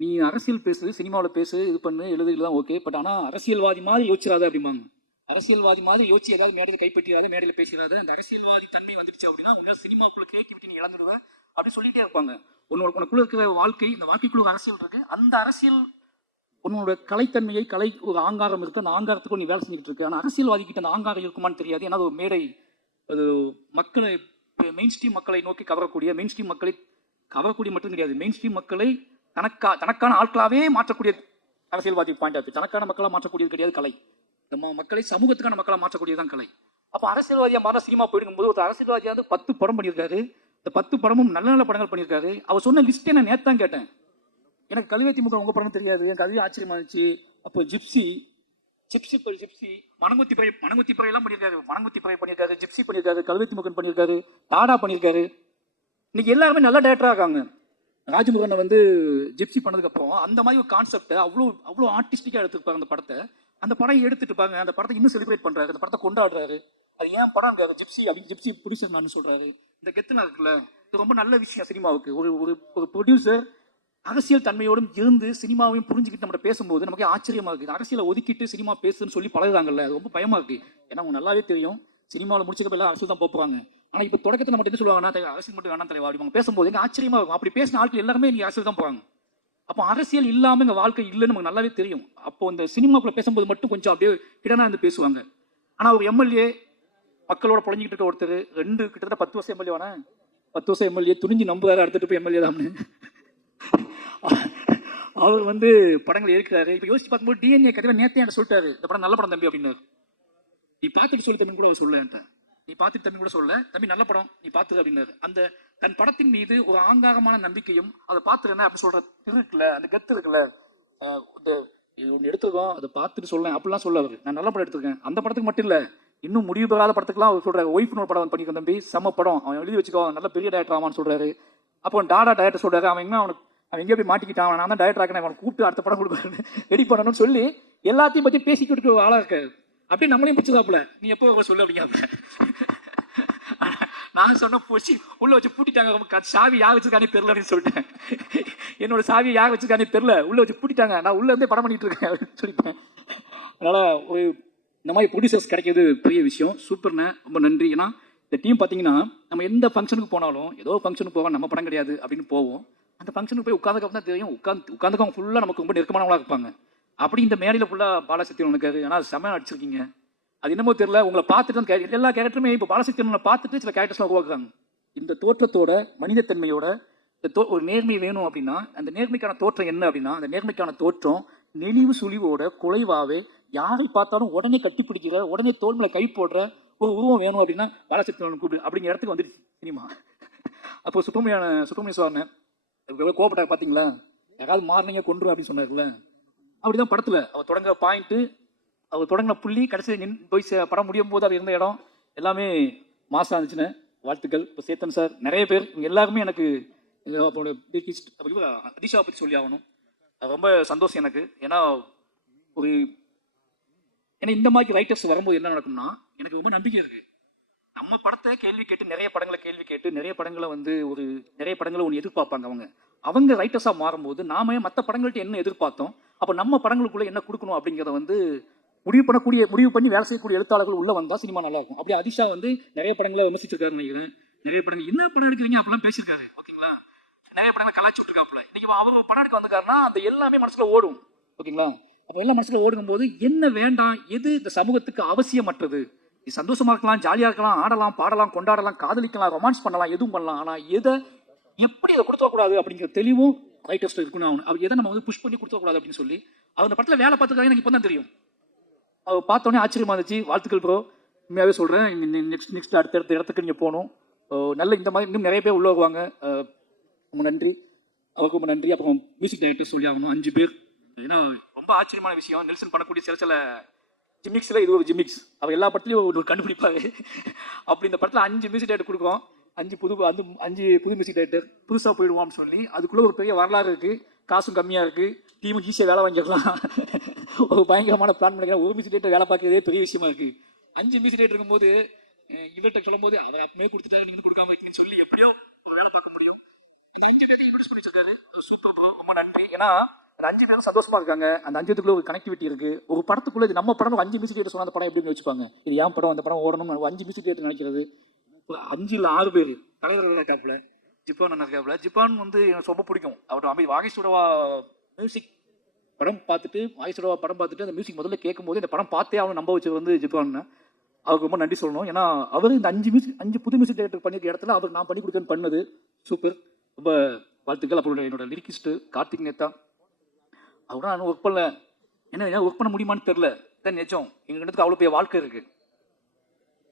நீ அரசியல் பேசு, சினிமாவில் பேசு, இது பண்ணு, எழுதுலாம் ஓகே, பட் ஆனால் அரசியல்வாதி மாதிரி யோசிச்சிடாத அப்படிம்பாங்க. அரசியல்வாதி மாதிரி யோசிச்சு ஏதாவது மேடையில் கைப்பற்றிடாத, மேடையில் பேசிடாத. அந்த அரசியல்வாதி தன்மை வந்துடுச்சு அப்படின்னா உங்களால் சினிமாக்குள்ள கிரியேட்டிவிட்டி நீ இழந்துடுவேன் அப்படின்னு சொல்லிட்டே இருப்பாங்க. உனக்குள்ள இருக்கிற வாழ்க்கை, இந்த வாழ்க்கைக்குள்ள அரசியல் இருக்கு. அந்த அரசியல் உன்னோட கலைத்தன்மையை, ஒரு ஆங்காரம் இருக்கு, அந்த ஆங்காரத்துக்கு நீ வேலை செஞ்சுக்கிட்டு இருக்கு. ஆனால் அரசியல்வாதி கிட்ட அந்த ஆங்காரம் இருக்குமான்னு தெரியாது. ஏன்னா அது ஒரு மேடை, அது மக்களை, மெயின் ஸ்ட்ரீம் மக்களை நோக்கி கவரக்கூடிய, மெயின் ஸ்ட்ரீம் மக்களை கவரக்கூடிய மட்டும் கிடையாது, மெயின் ஸ்ட்ரீம் மக்களை தனக்கான ஆட்களாகவே மாற்றக்கூடிய அரசியல்வாதி பாயிண்ட் ஆஃப். தனக்கான மக்களாக மாற்றக்கூடியது கிடையாது கலை. நம்ம மக்களை சமூகத்துக்கான மக்களாக மாற்றக்கூடியதான் கலை. அப்போ அரசியல்வாதியாக மாற சினிமா போயிடும்போது ஒரு அரசியல்வாதியாவது 10 படம் பண்ணியிருக்காரு. இந்த 10 படமும் நல்ல நல்ல படங்கள் பண்ணியிருக்காரு. அவர் சொன்ன லிஸ்ட்டே நான் நேற்று தான் கேட்டேன். எனக்கு கல்வி திமுக உங்கள் படம் தெரியாது, எனக்கு அதுவே ஆச்சரியமா இருந்துச்சு. அப்போ ஜிப்சி, ஜிப்சி மணங்குத்தி பறை எல்லாம் பண்ணியிருக்காரு, மணங்குத்தி பறை பண்ணியிருக்காரு, ஜிப்சி பண்ணியிருக்காரு, கல்வெத்தி முகன் பண்ணியிருக்காரு, டாடா பண்ணியிருக்காரு. இன்னைக்கு எல்லாருமே நல்ல டேரக்டராக இருக்காங்க. ராஜமுருகனை வந்து ஜிப்சி பண்ணதுக்கப்புறம் அந்த மாதிரி ஒரு கான்செப்டை அவ்வளோ ஆர்டிஸ்டிக்காக எடுத்துருப்பாங்க அந்த படத்தை. அந்த படம் எடுத்துட்டு இருப்பாங்க, அந்த படத்தை இன்னும் செலிப்ரேட் பண்ணுறாரு, அந்த படத்தை கொண்டாடுறாரு. அது ஏன் படம் இருக்காரு ஜிப்சி அப்படின்னு ஜிப்சி ப்ரொடியூசர் நான் சொல்கிறாரு. இந்த கெத்துலாம் இருக்குல்ல, இது ரொம்ப நல்ல விஷயம் சினிமாவுக்கு. ஒரு ஒரு ப்ரொடியூசர் அரசியல் தன்மையோடும் இருந்து சினிமாவையும் புரிஞ்சுக்கிட்டு நம்ம பேசும்போது நமக்கு ஆச்சரியமா இருக்குது. அரசியலை ஒதுக்கிட்டு சினிமா பேசுன்னு சொல்லி பழகுறாங்கல்ல, அது ரொம்ப பயமா இருக்கு. ஏன்னா அவங்க நல்லாவே தெரியும் சினிமாவில் முடிச்சதுக்கு எல்லாம் அரசியல் தான் போகிறாங்க. ஆனால் இப்போ தொடக்கத்தில் மட்டும் என்ன சொல்லுவாங்கன்னா அரசியல் மட்டும் வேணாம் தலைவா அப்படிங்க பேசும்போது எங்க ஆச்சரியமா இருக்கும். அப்படி பேசின ஆட்கள் எல்லாருமே நீங்க அரசியல் தான் போகிறாங்க. அப்போ அரசியல் இல்லாமல் எங்கள் வாழ்க்கை இல்லைன்னு நமக்கு நல்லாவே தெரியும். அப்போ இந்த சினிமாக்குள்ள பேசும்போது மட்டும் கொஞ்சம் அப்படியே கிடனா இருந்து பேசுவாங்க. ஆனால் ஒரு எம்எல்ஏ மக்களோட புழஞ்சிக்கிட்டு இருக்க ஒருத்தர் கிட்டத்தட்ட 10 வருஷம் எம்எல்ஏவான 10 வருஷம் எம்எல்ஏ துணிஞ்சு நம்புறாரு அடுத்துட்டு போய் எம்எல்ஏ தான் அவர் வந்து படங்கள் இருக்கிறாரு. இப்போ யோசிச்சு பார்க்கும்போது டிஎன்ஏ கதையை நேத்தே என்கிட்ட சொல்லிட்டாரு, இந்த படம் நல்ல படம் தம்பி அப்படின்னாரு. நீ பார்த்துட்டு சொல்லு தம்பி கூட அவர் சொல்ல என்கிட்ட, நீ பார்த்துட்டு தம்பி கூட சொல்ல தம்பி நல்ல படம் நீ பார்த்துரு அப்படின்னாரு. அந்த தன் படத்தின் மீது ஒரு ஆங்காரமான நம்பிக்கையும் அதை பார்த்துருந்தேன் அப்படி சொல்ற இருக்குல்ல, அந்த கத்து இருக்குல்ல, ஒன்று எடுத்துருக்கோம் அதை பார்த்துட்டு சொல்லேன் அப்படிலாம் சொல்ல அவர். நான் நல்ல படம் எடுத்திருக்கேன். அந்த படத்துக்கு மட்டும் இல்லை, இன்னும் முடிவு பெறாத படத்துக்குலாம் அவர் சொல்றாரு. ஒய்ஃப்னு ஒரு படம் பண்ணியிருக்கேன் தம்பி, செம்ம படம், அவன் எழுதி வச்சுக்கோ, நல்ல பெரிய டேரக்டர் ஆமான்னு சொல்றாரு. அப்போ டாடா டேரக்டர் சொல்றாரு, அவன் எங்கேயோ போய் மாட்டிக்கிட்டான், நான் தான் டேரக்டர் ஆக்கினேன், அவனை கூப்பிட்டு அடுத்த படம் கொடுக்குறேன் ரெடி பண்ணணும்னு சொல்லி எல்லாத்தையும் பற்றி பேசிக்கிட்டு ஆளாக இருக்காரு. அப்படியே நம்மளையும் பிடிச்சதாப்புல நீ எப்போ சொல்லு அப்படிங்க. நான் சொன்ன போச்சு உள்ள வச்சு பூட்டிட்டாங்க, சாவி யார் வச்சிருக்கானே தெரியல அப்படின்னு சொல்லிட்டேன். என்னோட சாவியை யார் வச்சிருக்கானே தெரியல, உள்ள வச்சு பூட்டிட்டாங்க, நான் உள்ள இருந்தே படம் பண்ணிட்டு இருக்கேன் அப்படின்னு சொல்லிட்டேன். அதனால ஒரு இந்த மாதிரி ப்ரொடியூசர்ஸ் கிடைக்கிறது பெரிய விஷயம். சூப்பர்ண்ணே, ரொம்ப நன்றி. ஏன்னா இந்த டீம் பார்த்தீங்கன்னா நம்ம எந்த ஃபங்க்ஷனுக்கு போனாலும் ஏதோ ஃபங்க்ஷனுக்கு போவோம், நம்ம படம் கிடையாது அப்படின்னு போவோம். அந்த ஃபங்க்ஷனுக்கு போய் உட்காந்துக்க தான் தெரியும், உட்காந்துக்கவங்க ஃபுல்லாக நமக்கு ரொம்ப நெருக்கமானவங்களா இருப்பாங்க. அப்படி இந்த மேடையில் ஃபுல்லாக பாலசக்தியன் இருக்காரு. ஆனால் செம்மையாக அடிச்சிருக்கீங்க. அது என்னமோ தெரியல, உங்களை பார்த்துட்டு தான் எல்லா கேரக்டருமே இப்போ பாலசக்தியனை பார்த்துட்டு சில கேரக்டர்ஸ்லாம் உருவாக்குறாங்க. இந்த தோற்றத்தோட மனிதத்தன்மையோட ஒரு நேர்மை வேணும் அப்படின்னா அந்த நேர்மைக்கான தோற்றம் என்ன அப்படின்னா அந்த நேர்மைக்கான தோற்றம் நெளிவு சுழிவோட குறைவாகவே யாரை பார்த்தாலும் உடனே கட்டிப்பிடிக்கிற, உடனே தோல் மேலே கை போடுற ஒரு உருவம் வேணும் அப்படின்னா பாலசக்தியன் கூப்பிடு அப்படிங்கிற இடத்துக்கு வந்துடுச்சு சினிமா. அப்போ சுப்பிரமணிய சுவாமி கோபப்பட்டா பார்த்தீங்களா, யாராவது மாறினீங்க கொண்டு அப்படின்னு சொன்னார்ல, அப்படிதான் படத்தில் அவர் தொடங்குற பாயிண்ட்டு, அவர் தொடங்கின புள்ளி, கடைசி போய் படம் முடியும் போது அவர் இருந்த இடம் எல்லாமே மாசம் இருந்துச்சுன்னு. வாழ்த்துக்கள். இப்போ சேத்தன் சார், நிறைய பேர் இவங்க எல்லாருமே எனக்கு அதிஷாவை பற்றி சொல்லி ஆகணும். அது ரொம்ப சந்தோஷம் எனக்கு. ஏன்னா இந்த மாதிரி ரைட்டர்ஸ் வரும்போது என்ன நடக்கும்னா எனக்கு ரொம்ப நம்பிக்கை இருக்கு. நம்ம படத்தை கேள்வி கேட்டு நிறைய படங்களை நிறைய படங்களை ஒன்று எதிர்பார்ப்பாங்க. அவங்க ரைட்டர்ஸாக மாறும்போது நாம மற்ற படங்கள்ட்ட என்ன எதிர்பார்த்தோம், அப்போ நம்ம படங்களுக்குள்ள என்ன கொடுக்கணும் அப்படிங்கிறத முடிவு பண்ணி வேலை செய்யக்கூடிய எழுத்தாளர்கள் உள்ள வந்தா சினிமா நல்லா இருக்கும். அப்படி அதிஷா நிறைய படங்களை விமர்சிச்சிருக்காரு நினைக்கிறேன். நிறைய படங்கள் என்ன படம் எடுக்கிறீங்க அப்பெல்லாம் பேசியிருக்காரு. ஓகேங்களா, நிறைய படங்களை கலாச்சி விட்டுருக்காப்புல. இன்னைக்கு அவர் படம் எடுக்க வந்திருக்காருன்னா அந்த எல்லாமே மனசுல ஓடும். ஓகேங்களா, அப்போ எல்லாம் மனசுல ஓடுக்கும் போது என்ன வேண்டாம், எது இந்த சமூகத்துக்கு அவசியமற்றது, சந்தோஷமா இருக்கலாம், ஜாலியா இருக்கலாம், ஆடலாம், பாடலாம், கொண்டாடலாம், காதலிக்கலாம், ரொமான்ஸ் பண்ணலாம், எதுவும் பண்ணலாம். ஆனா எப்படி அதை கொடுத்துடக்கூடாது அப்படிங்கிற தெளிவும் ரைட்டர்ஸ் இருக்கணும். அவர் எதை நம்ம புஷ் பண்ணி கொடுத்துடக்கூடாது அப்படின்னு சொல்லி அந்த படத்துல வேலை பார்த்துருக்காங்க. எனக்கு இப்போ தான் தெரியும். அவர் பார்த்தோன்னே ஆச்சரியமா இருந்துச்சு. வாழ்த்துக்கள் ப்ரோ, உண்மையாகவே சொல்கிறேன். நெக்ஸ்ட் அடுத்த இடத்துக்கு நீங்கள் போகணும். நல்ல இந்த மாதிரி இன்னும் நிறைய பேர் உள்ள வருவாங்க. ரொம்ப நன்றி, அவருக்கு ரொம்ப நன்றி. அப்புறம் மியூசிக் டைரக்டர் சொல்லி ஆகணும் 5 பேர். ஏன்னா ரொம்ப ஆச்சரியமான விஷயம், நெல்சன் பண்ணக்கூடிய சில ஜிமிக்ஸில் இது ஒரு ஜிமிக்ஸ். அவர் எல்லா படத்துலையும் ஒரு கண்டுபிடிப்பாரு. அப்படி இந்த படத்தில் 5 மியூசிக் டைரக்டர் கொடுக்குறோம். 5 புது மியூசிக் டைரக்டர் புதுசாக போயிடுவோம்னு சொல்லி அதுக்குள்ளே ஒரு பெரிய வரலாறு இருக்குது. காசும் கம்மியாக இருக்குது, டீமும் ஈஸியாக வேலை வாங்கிடலாம். ஒரு பயங்கரமான பிளான் பண்ணிக்கலாம். ஒரு மியூசிக் டைரக்டர் வேலை பார்க்கறதே பெரிய விஷயமா இருக்குது. 5 மியூசிக் டைரக்டர் இருக்கும்போது இவர்கிட்ட சொல்லும் போது அதை அப்பவே கொடுத்துட்டாரு, நீங்கள் கொடுக்காம இருக்கீங்கன்னு சொல்லி எப்படியோ ஒரு வேலை பார்க்க முடியும். அந்த 5 பேர்த்தையும் இன்ட்ரோடியூஸ் பண்ணி வச்சிருக்காரு. சூப்பர் ப்ரோ, ரொம்ப நன்றி. ஏன்னா அந்த 5 பேரும் சந்தோஷமா இருக்காங்க. அந்த 5 பேருக்குள்ள ஒரு கனெக்டிவிட்டி இருக்கு. ஒரு படத்துக்குள்ள இது நம்ம படம் 5 மியூசிக் டைரக்டர் சொன்ன அந்த படம் எப்படி வச்சுப்பாங்க, இது ஏன் படம், அந்த படம் ஓடணும். 5 மியூசிக் டைரக்டர் நினைக்கிறது 5 இல்ல 6 பேர் தலைவர்கள் இருக்காப்புல. ஜிப்பான் இருக்காப்புல. ஜிப்பான் எனக்கு ரொம்ப பிடிக்கும். அவர் வாகேஸ்வரவா மியூசிக் படம் பார்த்துட்டு அந்த மியூசிக் முதல்ல கேட்கும் போது இந்த படம் பார்த்தே அவனை நம்ப வச்சது ஜிப்பான். அவருக்கு ரொம்ப நன்றி சொல்லணும். ஏன்னா அவர் இந்த 5 புது மியூசிக் டைரக்டர் பண்ணியிருக்க இடத்துல அவர் நான் பண்ணி கொடுத்தேன்னு பண்ணது சூப்பர், ரொம்ப வாழ்த்துக்கள். அப்புறம் என்னோட லிரிக்கிஸ்ட் கார்த்திக் நேத்தா, அவரும் நான் ஒர்க் பண்ணல. என்ன ஒர்க் பண்ண முடியுமான்னு தெரில, தான் நிஜம். எங்களுக்கு அவ்வளோ பெரிய வாழ்க்கை இருக்கு.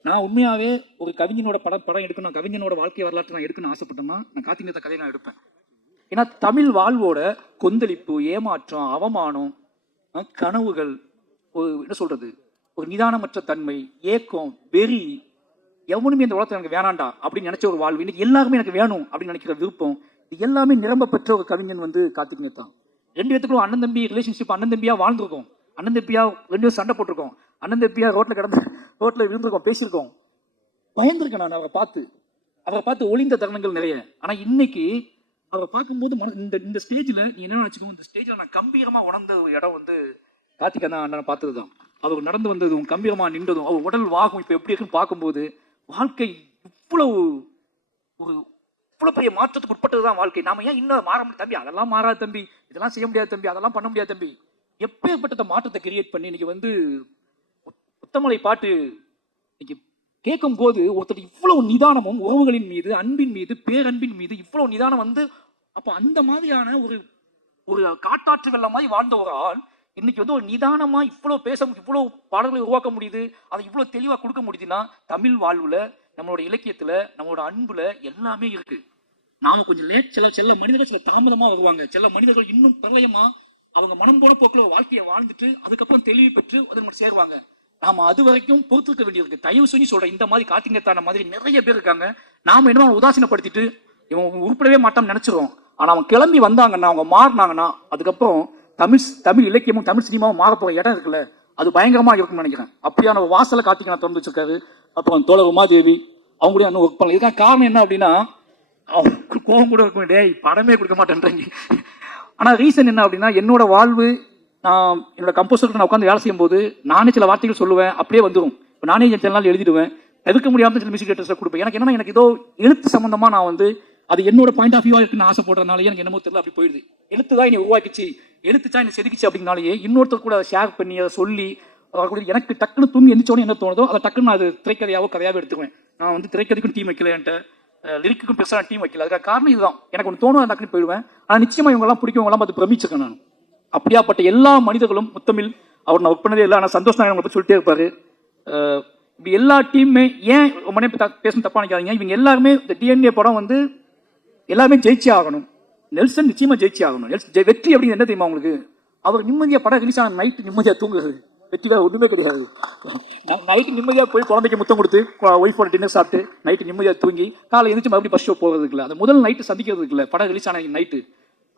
நான் உண்மையாகவே ஒரு கவிஞனோட படம் எடுக்கணும், கவிஞனோட வாழ்க்கை வரலாற்று நான் எடுக்கணும்னு ஆசைப்பட்டேன்னா நான் கார்த்திக் நேத்தா கதையை நான் எடுப்பேன். ஏன்னா தமிழ் வாழ்வோட கொந்தளிப்பு, ஏமாற்றம், அவமானம், கனவுகள், ஒரு என்ன சொல்றது, ஒரு நிதானமற்ற தன்மை, ஏக்கம், வெறி, எவனுமே இந்த உலகத்தில் எனக்கு வேணாண்டா அப்படின்னு நினைச்ச ஒரு வாழ்வு, இன்னைக்கு எல்லாருமே எனக்கு வேணும் அப்படின்னு நினைக்கிற விருப்பம், இது எல்லாமே நிரம்ப பெற்ற ஒரு கவிஞன் வந்து கார்த்திக் நேத்தா. ரெண்டு பேத்துக்குள்ள அண்ணன் தம்பி ரிலேஷன்ஷிப், அண்ணன் தம்பியா வாழ்ந்துருக்கோம், அண்ணன் தம்பியா 2 பேரும் சண்டை போட்டிருக்கோம், அண்ணன் தம்பியா ரோட்ல விழுந்திருக்கோம், பேசியிருக்கோம். பயந்துருக்கேன் நான் அவரை பார்த்து ஒளிந்த தருணங்கள் நிறைய. ஆனா இன்னைக்கு அவரை பார்க்கும்போது இந்த ஸ்டேஜ்ல நீ என்ன நினைச்சுக்கோ, இந்த ஸ்டேஜ்ல நான் கம்பீரமா உணர்ந்த ஒரு இடம் வந்து கார்த்திக் அண்ணனை பார்த்ததுதான். அவர் நடந்து வந்ததும் கம்பீரமா நின்றதும் அவர் உடல் வாகும் இப்ப எப்படி இருக்குன்னு பார்க்கும்போது வாழ்க்கை இவ்வளவு பெரிய மாற்றத்துக்கு உட்பட்டதுதான் வாழ்க்கை. நாம ஏன் இன்னும் மாற முடியும் தம்பி, அதெல்லாம் மாறாது தம்பி, இதெல்லாம் செய்ய முடியாது தம்பி, அதெல்லாம் பண்ண முடியாது தம்பி. எப்பேற்பட்ட மாற்றத்தை கிரியேட் பண்ணி இன்னைக்கு வந்து முத்தமலை பாட்டு இன்னைக்கு கேட்கும் போது ஒருத்தர் இவ்வளவு நிதானமும் உறவுகளின் மீது, அன்பின் மீது, பேரன்பின் மீது இவ்வளவு நிதானம் வந்து, அப்ப அந்த மாதிரியான ஒரு காட்டாற்று வெள்ளம் மாதிரி வாழ்ந்த ஒரு ஆள் இன்னைக்கு வந்து ஒரு நிதானமா இவ்வளவு இவ்வளவு பாடல்களை உருவாக்க முடியுது, அதை இவ்வளவு தெளிவா கொடுக்க முடியுதுன்னா தமிழ் வாழ்வுல, நம்மளோட இலக்கியத்துல, நம்மளோட அன்புல எல்லாமே இருக்கு. நாம கொஞ்சம் லேட், சில மனிதர்கள் சில தாமதமா வருவாங்க, சில மனிதர்கள் இன்னும் பிரளயமா அவங்க மனம் போன போக்குல வாழ்க்கையை வாழ்ந்துட்டு அதுக்கப்புறம் தெளிவு பெற்று அதை நம்ம சேருவாங்க. நாம அது வரைக்கும் பொறுத்திருக்க வேண்டியிருக்கு. தயவு செஞ்சு சொல்றேன், இந்த மாதிரி கார்த்திகேயத்தான மாதிரி நிறைய பேர் இருக்காங்க. நாம என்ன உதாசீனப்படுத்திட்டு இவன் உருப்படவே மாட்டான்னு நினைச்சிரும். ஆனா அவங்க கிளம்பி வந்தாங்கன்னா, அவங்க மாறினாங்கன்னா, அதுக்கப்புறம் தமிழ் இலக்கியமும் தமிழ் சினிமாவும் மாற போற இடம் இருக்குல்ல, அது பயங்கரமா இருக்கும்னு நினைக்கிறேன். அப்படியான ஒரு வாசலை கார்த்திகேயன் திறந்து வச்சிருக்காரு. அப்புறம் தோழர் உமாதேவி அவங்க கூட இன்னும் ஒர்க் பண்ணல. இதுக்கான காரணம் என்ன அப்படின்னா, அவங்க கோபம் கூட இருக்கும், டேய் படமே கொடுக்க மாட்டேன்றாங்க. ஆனா ரீசன் என்ன அப்படின்னா, என்னோட வாழ்வு, நான் என்னோட கம்போசருக்கு நான் உட்காந்து வேலை செய்யும் போது நானே சில வார்த்தைகள் சொல்லுவேன், அப்படியே வந்துடும். இப்போ நானே சில நாள் எழுதிடுவேன், தவிர்க்க முடியாமல் சில மியூசிக் டேரக்டர்ஸை கொடுப்பேன். எனக்கு என்னன்னா, எனக்கு ஏதோ எழுத்து சம்பந்தமா நான் வந்து அது என்னோட பாயிண்ட் ஆஃப் வியூவா இருக்குன்னு ஆசைப்படுறதுனாலே எனக்கு என்னமோ தெரியல, அப்படி போயிடுது. எழுத்து தான் என்னை உருவாக்கிச்சு, எழுத்துச்சா என்னை செதுக்கிச்சு அப்படின்னாலேயே இன்னொருத்தர் கூட அதை ஷேர் பண்ணி அதை சொல்லி எனக்கு டக்குன்னு தூங்கி எந்திரிச்சோன்னு என்ன தோணுதோ அதை டக்குன்னு நான் அது திரைக்கதையாவோ கதையாவோ எடுத்துக்குவேன். நான் வந்து திரைக்கதைக்கும் டீம் வைக்கல, என்கிட்ட லிரிக்குக்கும் பெருசாக டீம் வைக்கல. அதுக்காக காரணம் இதுதான். எனக்கு ஒன்று தோணும், டக்குன்னு போயிடுவேன். ஆனால் நிச்சயமா இவங்கெல்லாம் பிடிக்கவங்களாம் அது பிரமிச்சிருக்கேன் நான். அப்படியாப்பட்ட எல்லா மனிதர்களும் முத்தமிழ் அவர் நான் ஒர்க் பண்ணதே இல்லை, ஆனால் சந்தோஷ் நான் பற்றி சொல்லிட்டே இருப்பாரு. இப்படி எல்லா டீமுமே ஏன் ரொம்ப நேரம் பேசணும் தப்பா நினைக்காதீங்க. இவங்க எல்லாருமே இந்த டிஎன்ஏ படம் வந்து எல்லாருமே ஜெயிச்சே ஆகணும். நெல்சன் நிச்சயமா ஜெயிச்சே ஆகணும். வெற்றி அப்படின்னு என்ன தெரியுமா உங்களுக்கு? அவர் நிம்மதியா படம் ரிலீஸ் ஆன நைட்டு நிம்மதியா தூங்குறது. வெற்றி வேற ஒன்றுமே கிடையாது. நைட்டு நிம்மதியா போய் குழந்தைக்கு முத்தம் கொடுத்து ஒய்ஃபோட டின்னர் சாப்பிட்டு நைட்டு நிம்மதியா தூங்கி காலை எழுந்திரிச்சு மறுபடியும் ஃபர்ஸ்ட் ஷோ போகிறதுக்கு இல்லை, அந்த முதல் நைட்டு சந்திக்கிறதுக்கு இல்லை, படம் ரிலீஸ் ஆன நைட்டு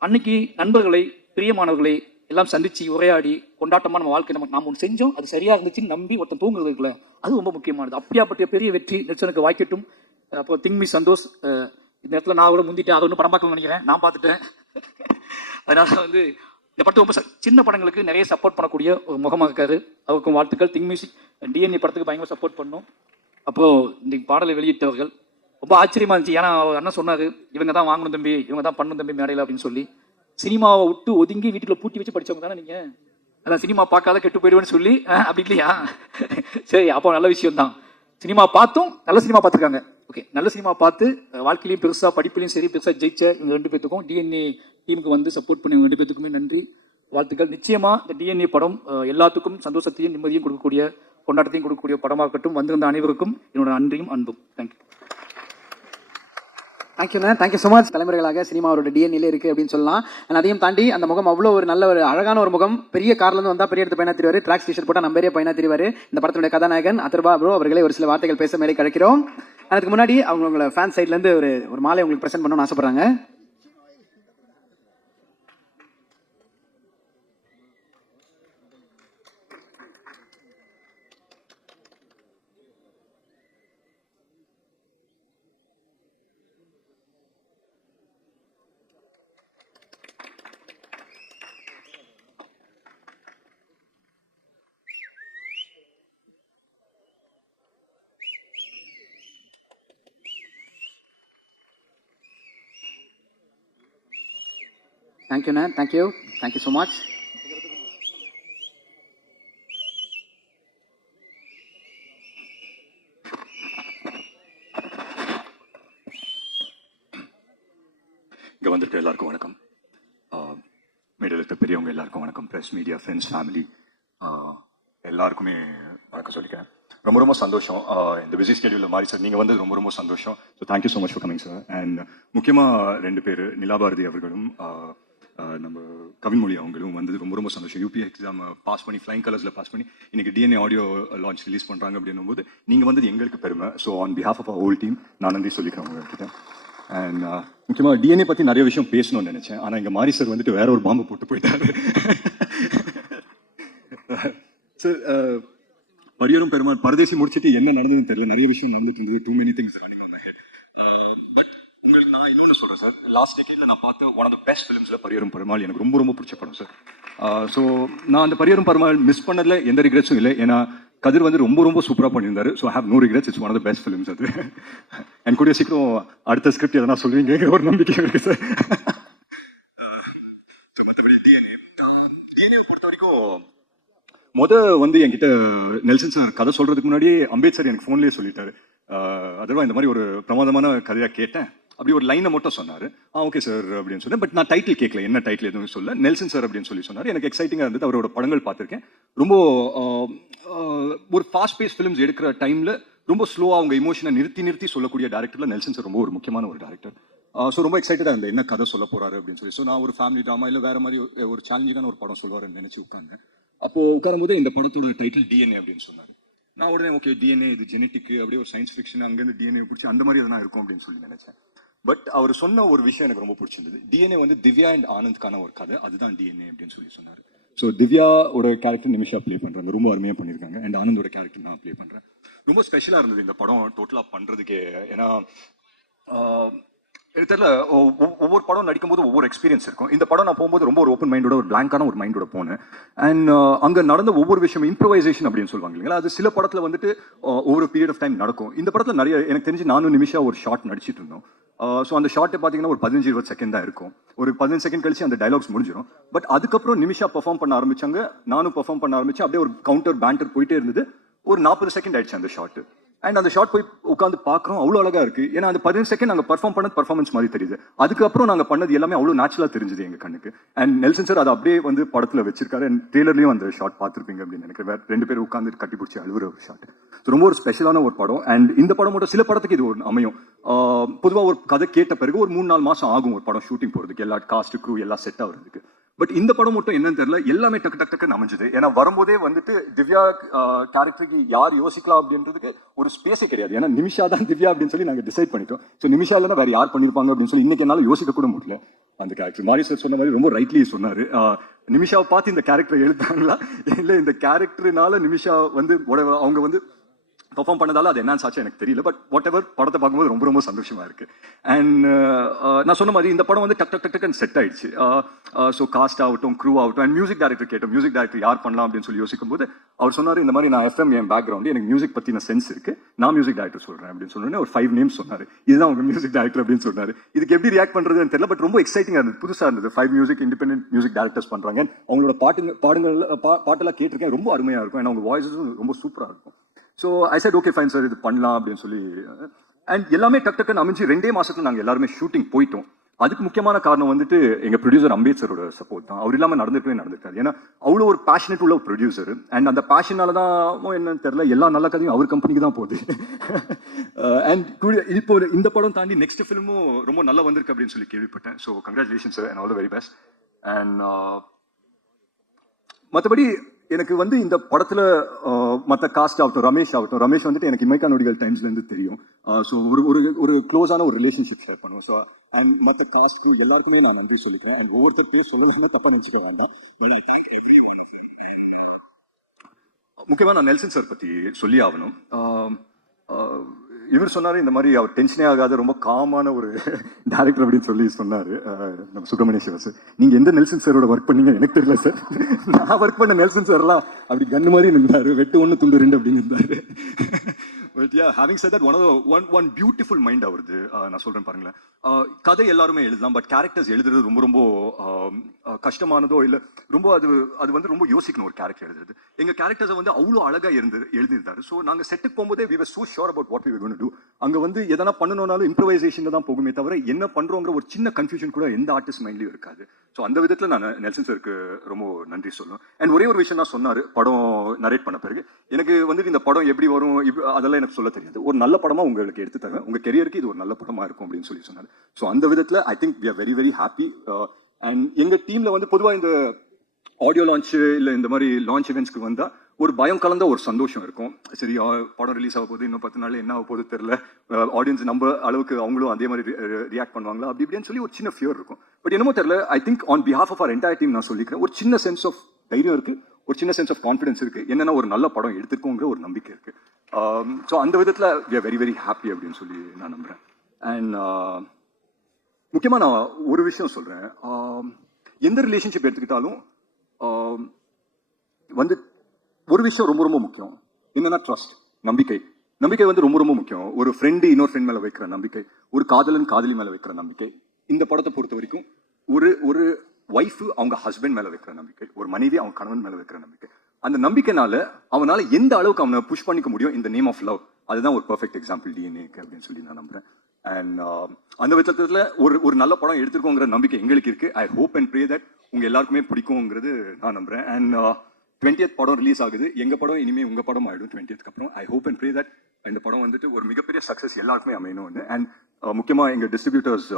அன்னைக்கு நண்பர்களை, பிரியமானவர்களை எல்லாம் சந்திச்சு உரையாடி கொண்டாட்டமா நம்ம வாழ்க்கை நாம் ஒன்று செஞ்சோம், அது சரியா இருந்துச்சுன்னு நம்பி ஒருத்தன் தூங்குறது இருக்குல்ல, அது ரொம்ப முக்கியமானது. அப்படியாப்பட்ட பெரிய வெற்றி நெல்சனுக்கு வாய்க்கட்டும். அப்புறம் திங்மி சந்தோஷ், இந்த இடத்துல நான் கூட முந்திட்டேன், அதை ஒன்றும் படம் பார்க்கணும்னு நினைக்கிறேன், நான் பார்த்துட்டேன். அதனால வந்து இந்த படத்தை ரொம்ப சின்ன படங்களுக்கு நிறைய சப்போர்ட் பண்ணக்கூடிய ஒரு முகமாக இருக்காரு. அவருக்கும் வாழ்த்துக்கள். திங் மியூசிக் டிஎன்ஏ படத்துக்கு பயங்கர சப்போர்ட் பண்ணோம். அப்புறம் இந்த பாடலை வெளியிட்டவர்கள் ரொம்ப ஆச்சரியமா இருந்துச்சு. ஏன்னா அவர் அண்ணன் சொன்னாரு, இவங்க தான் வாங்கணும் தம்பி, இவங்க தான் பண்ணணும் தம்பி மேடையில் அப்படின்னு சொல்லி. சினிமாவை விட்டு ஒதுங்கி வீட்டுக்குள்ள பூட்டி வச்சு படிச்சவங்க தானே நீங்க, அதான் சினிமா பார்க்காத கெட்டு போயிடுவேன்னு சொல்லி அப்படி இல்லையா? சரி, அப்போ நல்ல விஷயம் தான். சினிமா பார்த்தும் நல்ல சினிமா பார்த்துருக்காங்க. ஓகே, நல்ல சினிமா பார்த்து வாழ்க்கையிலையும் பெருசா, படிப்புலையும் சரி பெருசா ஜெயிச்ச இவங்க 2 பேத்துக்கும், டிஎன்ஏ டீமுக்கு வந்து சப்போர்ட் பண்ணி 2 பேத்துக்குமே நன்றி, வாழ்த்துக்கள். நிச்சயமா இந்த டிஎன்ஏ படம் எல்லாத்துக்கும் சந்தோஷத்தையும் நிம்மதியும் கொடுக்கக்கூடிய, கொண்டாட்டத்தையும் கொடுக்கக்கூடிய படமாக இருக்கட்டும். வந்திருந்த அனைவருக்கும் என்னோட நன்றியும் அன்பும். தேங்க்யூ. தேங்க்யூண்ணா, தேங்க்யூ ஸோ மச். தலைமுறைகளாக சினிமா அவரோட டிஎன்ஏல இருக்குது அப்படின்னு சொல்லலாம். அதையும் தாண்டி அந்த முகம் அவ்வளோ ஒரு நல்ல ஒரு அழகான ஒரு முகம். பெரிய கார்லேருந்து வந்தால் பெரிய இடத்து பையனா தெரிவார், ட்ராக்ஸ் டிஷர்ட் போட்டால் நம்ம பெரிய பையனா தெரிவார். இந்த படத்தினுடைய கதாநாயகன் அதர்வா ப்ரோ அவர்களை ஒரு சில வார்த்தைகள் பேச மேலே கிடைக்கிறோம். அதுக்கு முன்னாடி அவங்களோட ஃபேன் சைட்லேருந்து ஒரு மாலை உங்களுக்கு ப்ரெசென்ட் பண்ணணும்னு ஆசைப்படுறாங்க. தேங்க்யூண்ணா, தேங்க்யூ ஸோ மச். இங்கே வந்திருக்க எல்லாருக்கும் வணக்கம். மேடையில் இருக்க பெரியவங்க எல்லாருக்கும் வணக்கம். ப்ரெஸ், மீடியா, ஃப்ரெண்ட்ஸ், ஃபேமிலி எல்லாருக்குமே வணக்கம் சொல்லிக்கிறேன். ரொம்ப ரொம்ப சந்தோஷம். இந்த பிஸி ஸ்கெடியூலில் மாதிரி சார் நீங்கள் வந்து ரொம்ப ரொம்ப சந்தோஷம். So thank you so much for coming sir. And முக்கியமாக 2 பேர், நிலாபாரதி அவர்களும் நம்ம கவின்மொழி அவங்களும் வந்தது ரொம்ப ரொம்ப சந்தோஷம். யூபி எக்ஸாம் பாஸ் பண்ணி ஃப்ளைங் கலர்ஸில் பாஸ் பண்ணி இன்னைக்கு டிஎன்ஏ ஆடியோ லான்ச் ரிலீஸ் பண்ணுறாங்க அப்படின்னும் போது நீங்கள் வந்தது எங்களுக்கு பெருமை. So on behalf of whole team நான் நன்றி சொல்லிக்கிறேன் உங்ககிட்ட. அண்ட் முக்கியமாக டிஎன்ஏ பற்றி நிறைய விஷயம் பேசணும்னு நினச்சேன். ஆனால் இங்கே மாரி சார் வந்துட்டு வேற ஒரு பாம்பு போட்டு போயிட்டாரு. சார் பரியரும் பெருமாள் பரதேசி முடிச்சுட்டு என்ன நடந்ததுன்னு தெரியல, நிறைய விஷயம் நடந்துட்டு இருந்தது. Too many things running on my head. But உங்களுக்கு நான் இன்னொன்று சொல்கிறேன் சார், லாஸ்ட் டெக்கேட்ல நான் பார்த்த ஒன் ஆஃப் த பெஸ்ட் ஃபிலிம்ஸில் பரியரும் பெருமாள் எனக்கு ரொம்ப ரொம்ப பிடிச்ச படம் சார். ஸோ நான் அந்த பரியரும் பெருமாள் மிஸ் பண்ணதில் எந்த ரிக்ரெட்ஸும் இல்லை. ஏன்னா கதிர் வந்து ரொம்ப ரொம்ப சூப்பராக பண்ணியிருந்தாரு. So have no regrets. It's one of the best films அது. என் கூடிய சீக்கிரம் அடுத்த ஸ்கிரிப்ட் எதனா சொல்லுவீங்க ஒரு நம்பிக்கை இருக்கு சார். மற்றபடி டிஎன்ஏ பொறுத்த வரைக்கும் வந்து என்கிட்ட நெல்சன் சார் கதை சொல்றதுக்கு முன்னாடியே அம்பேத்கர் எனக்கு ஃபோன்லேயே சொல்லிட்டாரு. அதுவா இந்த மாதிரி ஒரு பிரமாதமான கதையாக கேட்டேன், அப்படி ஒரு லைனை மட்டும் சொன்னார். ஓகே சார் அப்படின்னு சொன்னேன். பட் நான் டைட்டில் கேட்கல, என்ன டைட்டில் எதுவும் சொல்ல, நெல்சன் சார் அப்படின்னு சொல்லி சொன்னார். எனக்கு எக்ஸைட்டிங்காக இருந்தது. அவரோட படங்கள் பார்த்துருக்கேன். ரொம்ப ஒரு ஃபாஸ்ட் பேஸ் ஃபிலிம்ஸ் எடுக்கிற டைமில் ரொம்ப ஸ்லோவாக அவங்க இமோஷனை நிறுத்தி சொல்லக்கூடிய டேரக்டரில் நெல்சன் சார் ரொம்ப ஒரு முக்கியமான ஒரு டேரக்டர். ஸோ ரொம்ப எக்ஸைட்டடாக இருந்தேன் என்ன கதை சொல்ல போறாரு அப்படின்னு சொல்லி. ஸோ நான் ஒரு ஃபேமிலி ட்ராமா இல்லை வேற மாதிரி ஒரு சேலஞ்சிங்கான ஒரு படம் சொல்லுவாருன்னு நினச்சி உட்காந்தேன். அப்போ உட்காரும்போது இந்த படத்தோட டைட்டில் டிஎன்ஏ அப்படின்னு சொன்னார். நான் உடனே ஓகே டிஎன்ஏ இது ஜெனட்டிக், அப்படியே ஒரு சயின்ஸ் ஃபிக்ஷன், அங்கேருந்து டிஎன்ஏ பிடிச்சி அந்த மாதிரி எதனா இருக்கும் அப்படின்னு சொல்லி நினைச்சேன். பட் அவர் சொன்ன ஒரு விஷயம் எனக்கு ரொம்ப பிடிச்சிருந்தது. டிஎன்ஏ வந்து திவ்யா அண்ட் ஆனந்த்கான ஒரு கதை, அதுதான் டிஎன்ஏ அப்படின்னு சொல்லி சொன்னார். ஸோ திவ்யாவோட கேரக்டர் நிமிஷா ப்ளே பண்ணுறாங்க, ரொம்ப அருமையாக பண்ணியிருக்காங்க. அண்ட் ஆனந்தோட கேரக்டர் நான் ப்ளே பண்ணுறேன். ரொம்ப ஸ்பெஷலாக இருந்தது இந்த படம் டோட்டலாக பண்ணுறதுக்கே. ஏன்னா எனக்கு தெரியல, ஒவ்வொரு படம் நடிக்கும் போது ஒவ்வொரு எக்ஸ்பீரியன்ஸ் இருக்கும். இந்த படம் நான் போகும்போது ரொம்ப ஒரு ஓப்பன் மைண்டோட, ஒரு பிளாங்கான ஒரு மைண்டோட போனேன். அண்ட் அங்கே நடந்த ஒவ்வொரு விஷயம் இம்ப்ரவைசேஷன் அப்படின்னு சொல்லுவாங்க இல்லைங்களா, அது சில படத்தில் வந்துட்டு ஒவ்வொரு பீரியட் ஆஃப் டைம் நடக்கும். இந்த படத்தில் நிறைய எனக்கு தெரிஞ்சு நானும் நிமிஷா ஒரு ஷார்ட் நடிச்சிட்டு இருந்தோம். ஸோ அந்த ஷார்ட்டை பார்த்தீங்கன்னா ஒரு 15-20 செகண்ட் தான் இருக்கும். ஒரு 15 செகண்ட் கழிச்சு அந்த டைலாக்ஸ் முடிஞ்சிடும். பட் அதுக்கப்புறம் நிமிஷா பெர்ஃபார்ம் பண்ண ஆரம்பிச்சாங்க, நானும் பெர்ஃபார்ம் பண்ண ஆரம்பிச்சேன். அப்படியே ஒரு கவுண்டர் பேண்டர் போயிட்டே இருந்தது. ஒரு 40 செகண்ட் ஆயிடுச்சு அந்த ஷார்ட். அண்ட் அந்த ஷார்ட் போய் உட்காந்து பார்க்குறோம், அவ்வளோ அழகா இருக்கு. ஏன்னா அந்த 15 செகண்ட் நாங்கள் பர்ஃபார்ம் பண்ணது பர்ஃபார்மன்ஸ் மாதிரி தெரியுது. அதுக்கப்புறம் நாங்கள் பண்ணது எல்லாமே அவ்வளோ நேச்சுரலாக தெரிஞ்சது எங்கள் கண்ணுக்கு. அண்ட் நெல்சன் சார் அதை அப்படியே வந்து படத்தில் வச்சிருக்காரு. அண்ட் ட்ரெய்லர்லையும் அந்த ஷார்ட் பார்த்துருப்பீங்க அப்படின்னு நினைக்கிறேன். 2 பேர் உட்காந்து கட்டி பிடிச்சி அழுகுற ஒரு ஷார்ட். ரொம்ப ஒரு ஸ்பெஷலான ஒரு படம். அண்ட் இந்த படம் மட்டும் சில படத்துக்கு இது ஒரு அமையும். பொதுவாக ஒரு கதை கேட்ட பிறகு ஒரு 3-4 மாதம் ஆகும் ஒரு படம் ஷூட்டிங் போகிறதுக்கு, எல்லா காஸ்ட் க்ரூ எல்லாம் செட் ஆகுறதுக்கு. பட் இந்த படம் மட்டும் என்னன்னு தெரியல, எல்லாமே டக்குன்னு அமைஞ்சது. ஏன்னா வரும்போதே வந்துட்டு திவ்யா கேரக்டருக்கு யார் யோசிக்கலாம் அப்படின்றதுக்கு ஒரு ஸ்பேஸே கிடையாது. ஏன்னா நிமிஷா தான் திவ்யா அப்படின்னு சொல்லி நாங்கள் டிசைட் பண்ணிட்டோம். ஸோ நிமிஷா இல்லைன்னா வேற யார் பண்ணியிருப்பாங்க அப்படின்னு சொல்லி இன்னைக்கு என்னால் யோசிக்க கூட முடியல. அந்த கேரக்டர் மாரி சார் சொன்ன மாதிரி ரொம்ப ரைட்லி சொன்னார். நிமிஷாவை பார்த்து இந்த கேரக்டர் எழுத்தாங்களா இல்லை இந்த கேரக்டர்னால நிமிஷா வந்து அவங்க வந்து பெர்ஃபார்ம் பண்ணதால அது என்னன்னு சாச்சு எனக்கு தெரியல. பட் வாட் எவர் படத்தை பார்க்கும்போது ரொம்ப ரொம்ப சந்தோஷமா இருக்கு. அண்ட் நான் சொன்ன மாதிரி இந்த படம் வந்து டக்குன்னு செட் ஆயிடுச்சு. ஸோ காஸ்ட் ஆகட்டும், க்ரூ ஆகட்டும். அண்ட் மியூசிக் டைரக்டர் கேட்டோம், மியூசிக் டைரக்டர் யார் பண்ணலாம் அப்படின்னு சொல்லி யோசிக்கும் போது அவர் சொன்னார், இந்த மாதிரி நான் எஃப்எம் என் பேக்ரவுண்டு, எனக்கு மியூசிக் பற்றின சென்ஸ் இருக்கு, நான் மியூசிக் டைரக்டர் சொல்றேன் அப்படின்னு சொன்னோன்னே ஒரு 5 நேம்ஸ் சொன்னார். இதுதான் உங்க மியூசிக் டைரக்டர் அப்படின்னு சொன்னார். இதுக்கு எப்படி ரியாக்ட் பண்றதுன்னு தெரியல. பட் ரொம்ப எக்ஸைட்டிங்காக இருந்தது, புதுசாக இருந்தது. 5 மியூசிக் இண்டிபெண்டன்ட் மியூசிக் டைரக்டர்ஸ் பண்றாங்க. அவங்களோட பாட்டெல்லாம் கேட்டிருக்கேன், ரொம்ப அருமையா இருக்கும். அண்ட் அவங்க வாய்ஸஸும் ரொம்ப சூப்பராக இருக்கும். So I set okay fine sir, இது பண்ணலாம் அப்படின்னு சொல்லி. அண்ட் எல்லாமே டக்குன்னு அமைஞ்சு 2 மாசத்துல நாங்கள் எல்லாருமே ஷூட்டிங் போயிட்டோம். அதுக்கு முக்கியமான காரணம் வந்துட்டு எங்க ப்ரொடியூசர் அம்பேத்கரோட சப்போர்ட் தான். அவர் இல்லாமல் நடந்திருக்காது. ஏன்னா அவ்வளோ ஒரு பேஷனேட் உள்ள ஒரு ப்ரொடியூசர். அண்ட் அந்த பேஷனால தான் என்னன்னு தெரியல, எல்லா நல்ல கதையும் அவர் கம்பெனிக்கு தான் போகுது. அண்ட் இப்போ இந்த படம் தாண்டி நெக்ஸ்ட் ஃபிலிமும் ரொம்ப நல்லா வந்திருக்கு அப்படின்னு சொல்லி கேள்விப்பட்டேன். So congratulation sir and all the very best. And மற்றபடி எனக்கு வந்து இந்த படத்துல மற்ற காஸ்ட் ஆகட்டும், ரமேஷ் வந்துட்டு எனக்கு இமைக்கா நொடிகள் டைம்ஸ்லேருந்து தெரியும். ஸோ ஒரு க்ளோஸான ஒரு ரிலேஷன்ஷிப் ஷேர் பண்ணுவோம். ஸோ அண்ட் மற்ற காஸ்ட்க்கு எல்லாருக்குமே நான் நன்றி சொல்லிக்கிறேன். அண்ட் ஒவ்வொருத்தர் பேர் சொல்லலாம்னா தப்பா நினச்சிக்க வேண்டாம். முக்கியமாக நான் நெல்சன் சார் பற்றி சொல்லி ஆகணும். இவர் சொன்னார், இந்த மாதிரி அவர் டென்ஷனே ஆகாத ரொம்ப காமான ஒரு டேரக்டர் அப்படின்னு சொல்லி சொன்னார் நம்ம சுப்பிரமணிய சிவா சார். நீங்கள் எந்த நெல்சன் சாரோட ஒர்க் பண்ணீங்க எனக்கு தெரியல சார். நான் ஒர்க் பண்ண நெல்சன் சார்லாம் அப்படி கன்னு மாதிரி இருந்தார், வெட்டு 1 துண்டு 2 அப்படின்னு இருந்தார். But yeah, having said that one beautiful mind அவருது. நான் சொல்றேன் பாருங்களேன், கதை எல்லாருமே எழுதலாம், பட் கேரக்டர்ஸ் எழுதுறது ரொம்ப ரொம்ப கஷ்டமானதோ இல்லை, ரொம்ப அது வந்து ரொம்ப யோசிக்கணும் ஒரு கேரக்டர் எழுதுறது. எங்க கேரக்டர்ஸை வந்து அவ்வளோ அழகா எழுதியிருந்தாரு. ஸோ நாங்கள் செட்டுக்கு போகும்போதே we were so sure about what we were going to do. அங்கே வந்து எதனா பண்ணணும்னாலும் இம்ப்ரவைசேஷன்ல தான் போகுமே தவிர என்ன பண்றோங்கிற ஒரு சின்ன கன்ஃபியூஷன் கூட எந்த ஆர்டிஸ்ட் மைண்ட்லயும் இருக்காது. ஸோ அந்த விதத்தில் நான் நெல்சன் சாருக்கு ரொம்ப நன்றி சொல்லணும். அண்ட் ஒரே ஒரு விஷயம் தான் சொன்னார் படம் நரேட் பண்ண பிறகு, எனக்கு வந்துட்டு இந்த படம் எப்படி வரும் அதெல்லாம் எனக்கு சொல்ல தெரியாது. ஒரு நல்ல படமா உங்களுக்கு எடுத்து தரேன், உங்க கெரியருக்கு இது ஒரு நல்ல படமா இருக்கும் அப்படின்னு சொல்லி சொன்னார். ஸோ அந்த விதத்தில் I think we are very very happy. And எங்கள் டீமில் வந்து பொதுவாக இந்த ஆடியோ லான்ச்சு இல்லை இந்த மாதிரி லான்ச் இவெண்ட்ஸ்க்கு வந்தால் ஒரு பயம் கலந்த ஒரு சந்தோஷம் இருக்கும். சரி படம் ரிலீஸ் ஆக போகுது, இன்னும் 10 நாள் என்ன ஆக போகுது தெரில, ஆடியன்ஸ் நம்ம அளவுக்கு அவங்களும் அதே மாதிரி ரியாக்ட் பண்ணுவாங்களா அப்படி இப்படின்னு சொல்லி ஒரு சின்ன ஃபியர் இருக்கும். பட் என்னமோ தெரில, I think on behalf of our entire team நான் சொல்லிக்கிறேன், ஒரு சின்ன சென்ஸ் ஆஃப் தைரியம் இருக்குது, ஒரு சின்ன சென்ஸ் ஆஃப் கான்ஃபிடன்ஸ் இருக்குது. என்னென்னா ஒரு நல்ல படம் எடுத்துருக்கோங்கிற ஒரு நம்பிக்கை இருக்குது. ஸோ அந்த விதத்தில் we are very very happy அப்படின்னு சொல்லி நான் நம்புகிறேன். அண்ட் முக்கியமாக நான் ஒரு விஷயம் சொல்கிறேன், எந்த ரிலேஷன்ஷிப் எடுத்துக்கிட்டாலும் வந்து ஒரு விஷயம் ரொம்ப ரொம்ப முக்கியம். என்னன்னா ட்ரஸ்ட், நம்பிக்கை. நம்பிக்கை வந்து ரொம்ப ரொம்ப முக்கியம். ஒரு ஃப்ரெண்டு இன்னொரு ஃப்ரெண்ட் மேலே வைக்கிற நம்பிக்கை, ஒரு காதலன் காதலி மேலே வைக்கிற நம்பிக்கை. இந்த படத்தை பொறுத்த வரைக்கும் ஒரு ஒய்ஃபு அவங்க ஹஸ்பண்ட் மேலே வைக்கிற நம்பிக்கை, ஒரு மனைவி அவங்க கணவன் மேலே வைக்கிற நம்பிக்கை. அந்த நம்பிக்கைனால அவனால எந்த அளவுக்கு அவனை புஷ் பண்ணிக்க முடியும் இந்த நேம் ஆஃப் லவ். அதுதான் ஒரு பெர்ஃபெக்ட் எக்ஸாம்பிள் டிஎன்ஏக்கு அப்படின்னு சொல்லி நான் நம்புறேன். அண்ட் அந்த விதத்தில் ஒரு நல்ல படம் எடுத்திருக்கோங்கிற நம்பிக்கை எங்களுக்கு இருக்கு. I hope and pray that உங்க எல்லாருக்குமே பிடிக்கும்ங்கிறது நான் நம்புறேன். அண்ட் 20th படம் ரிலீஸ் ஆகுது, எங்க படம் இனிமேல் உங்க படம் ஆயிடும் 20th அப்புறம். I hope and pray that இந்த படம் வந்துட்டு ஒரு மிகப்பெரிய சக்ஸஸ் எல்லாருக்குமே அமையணும்னு. அண்ட் முக்கியமாக எங்கள் distributors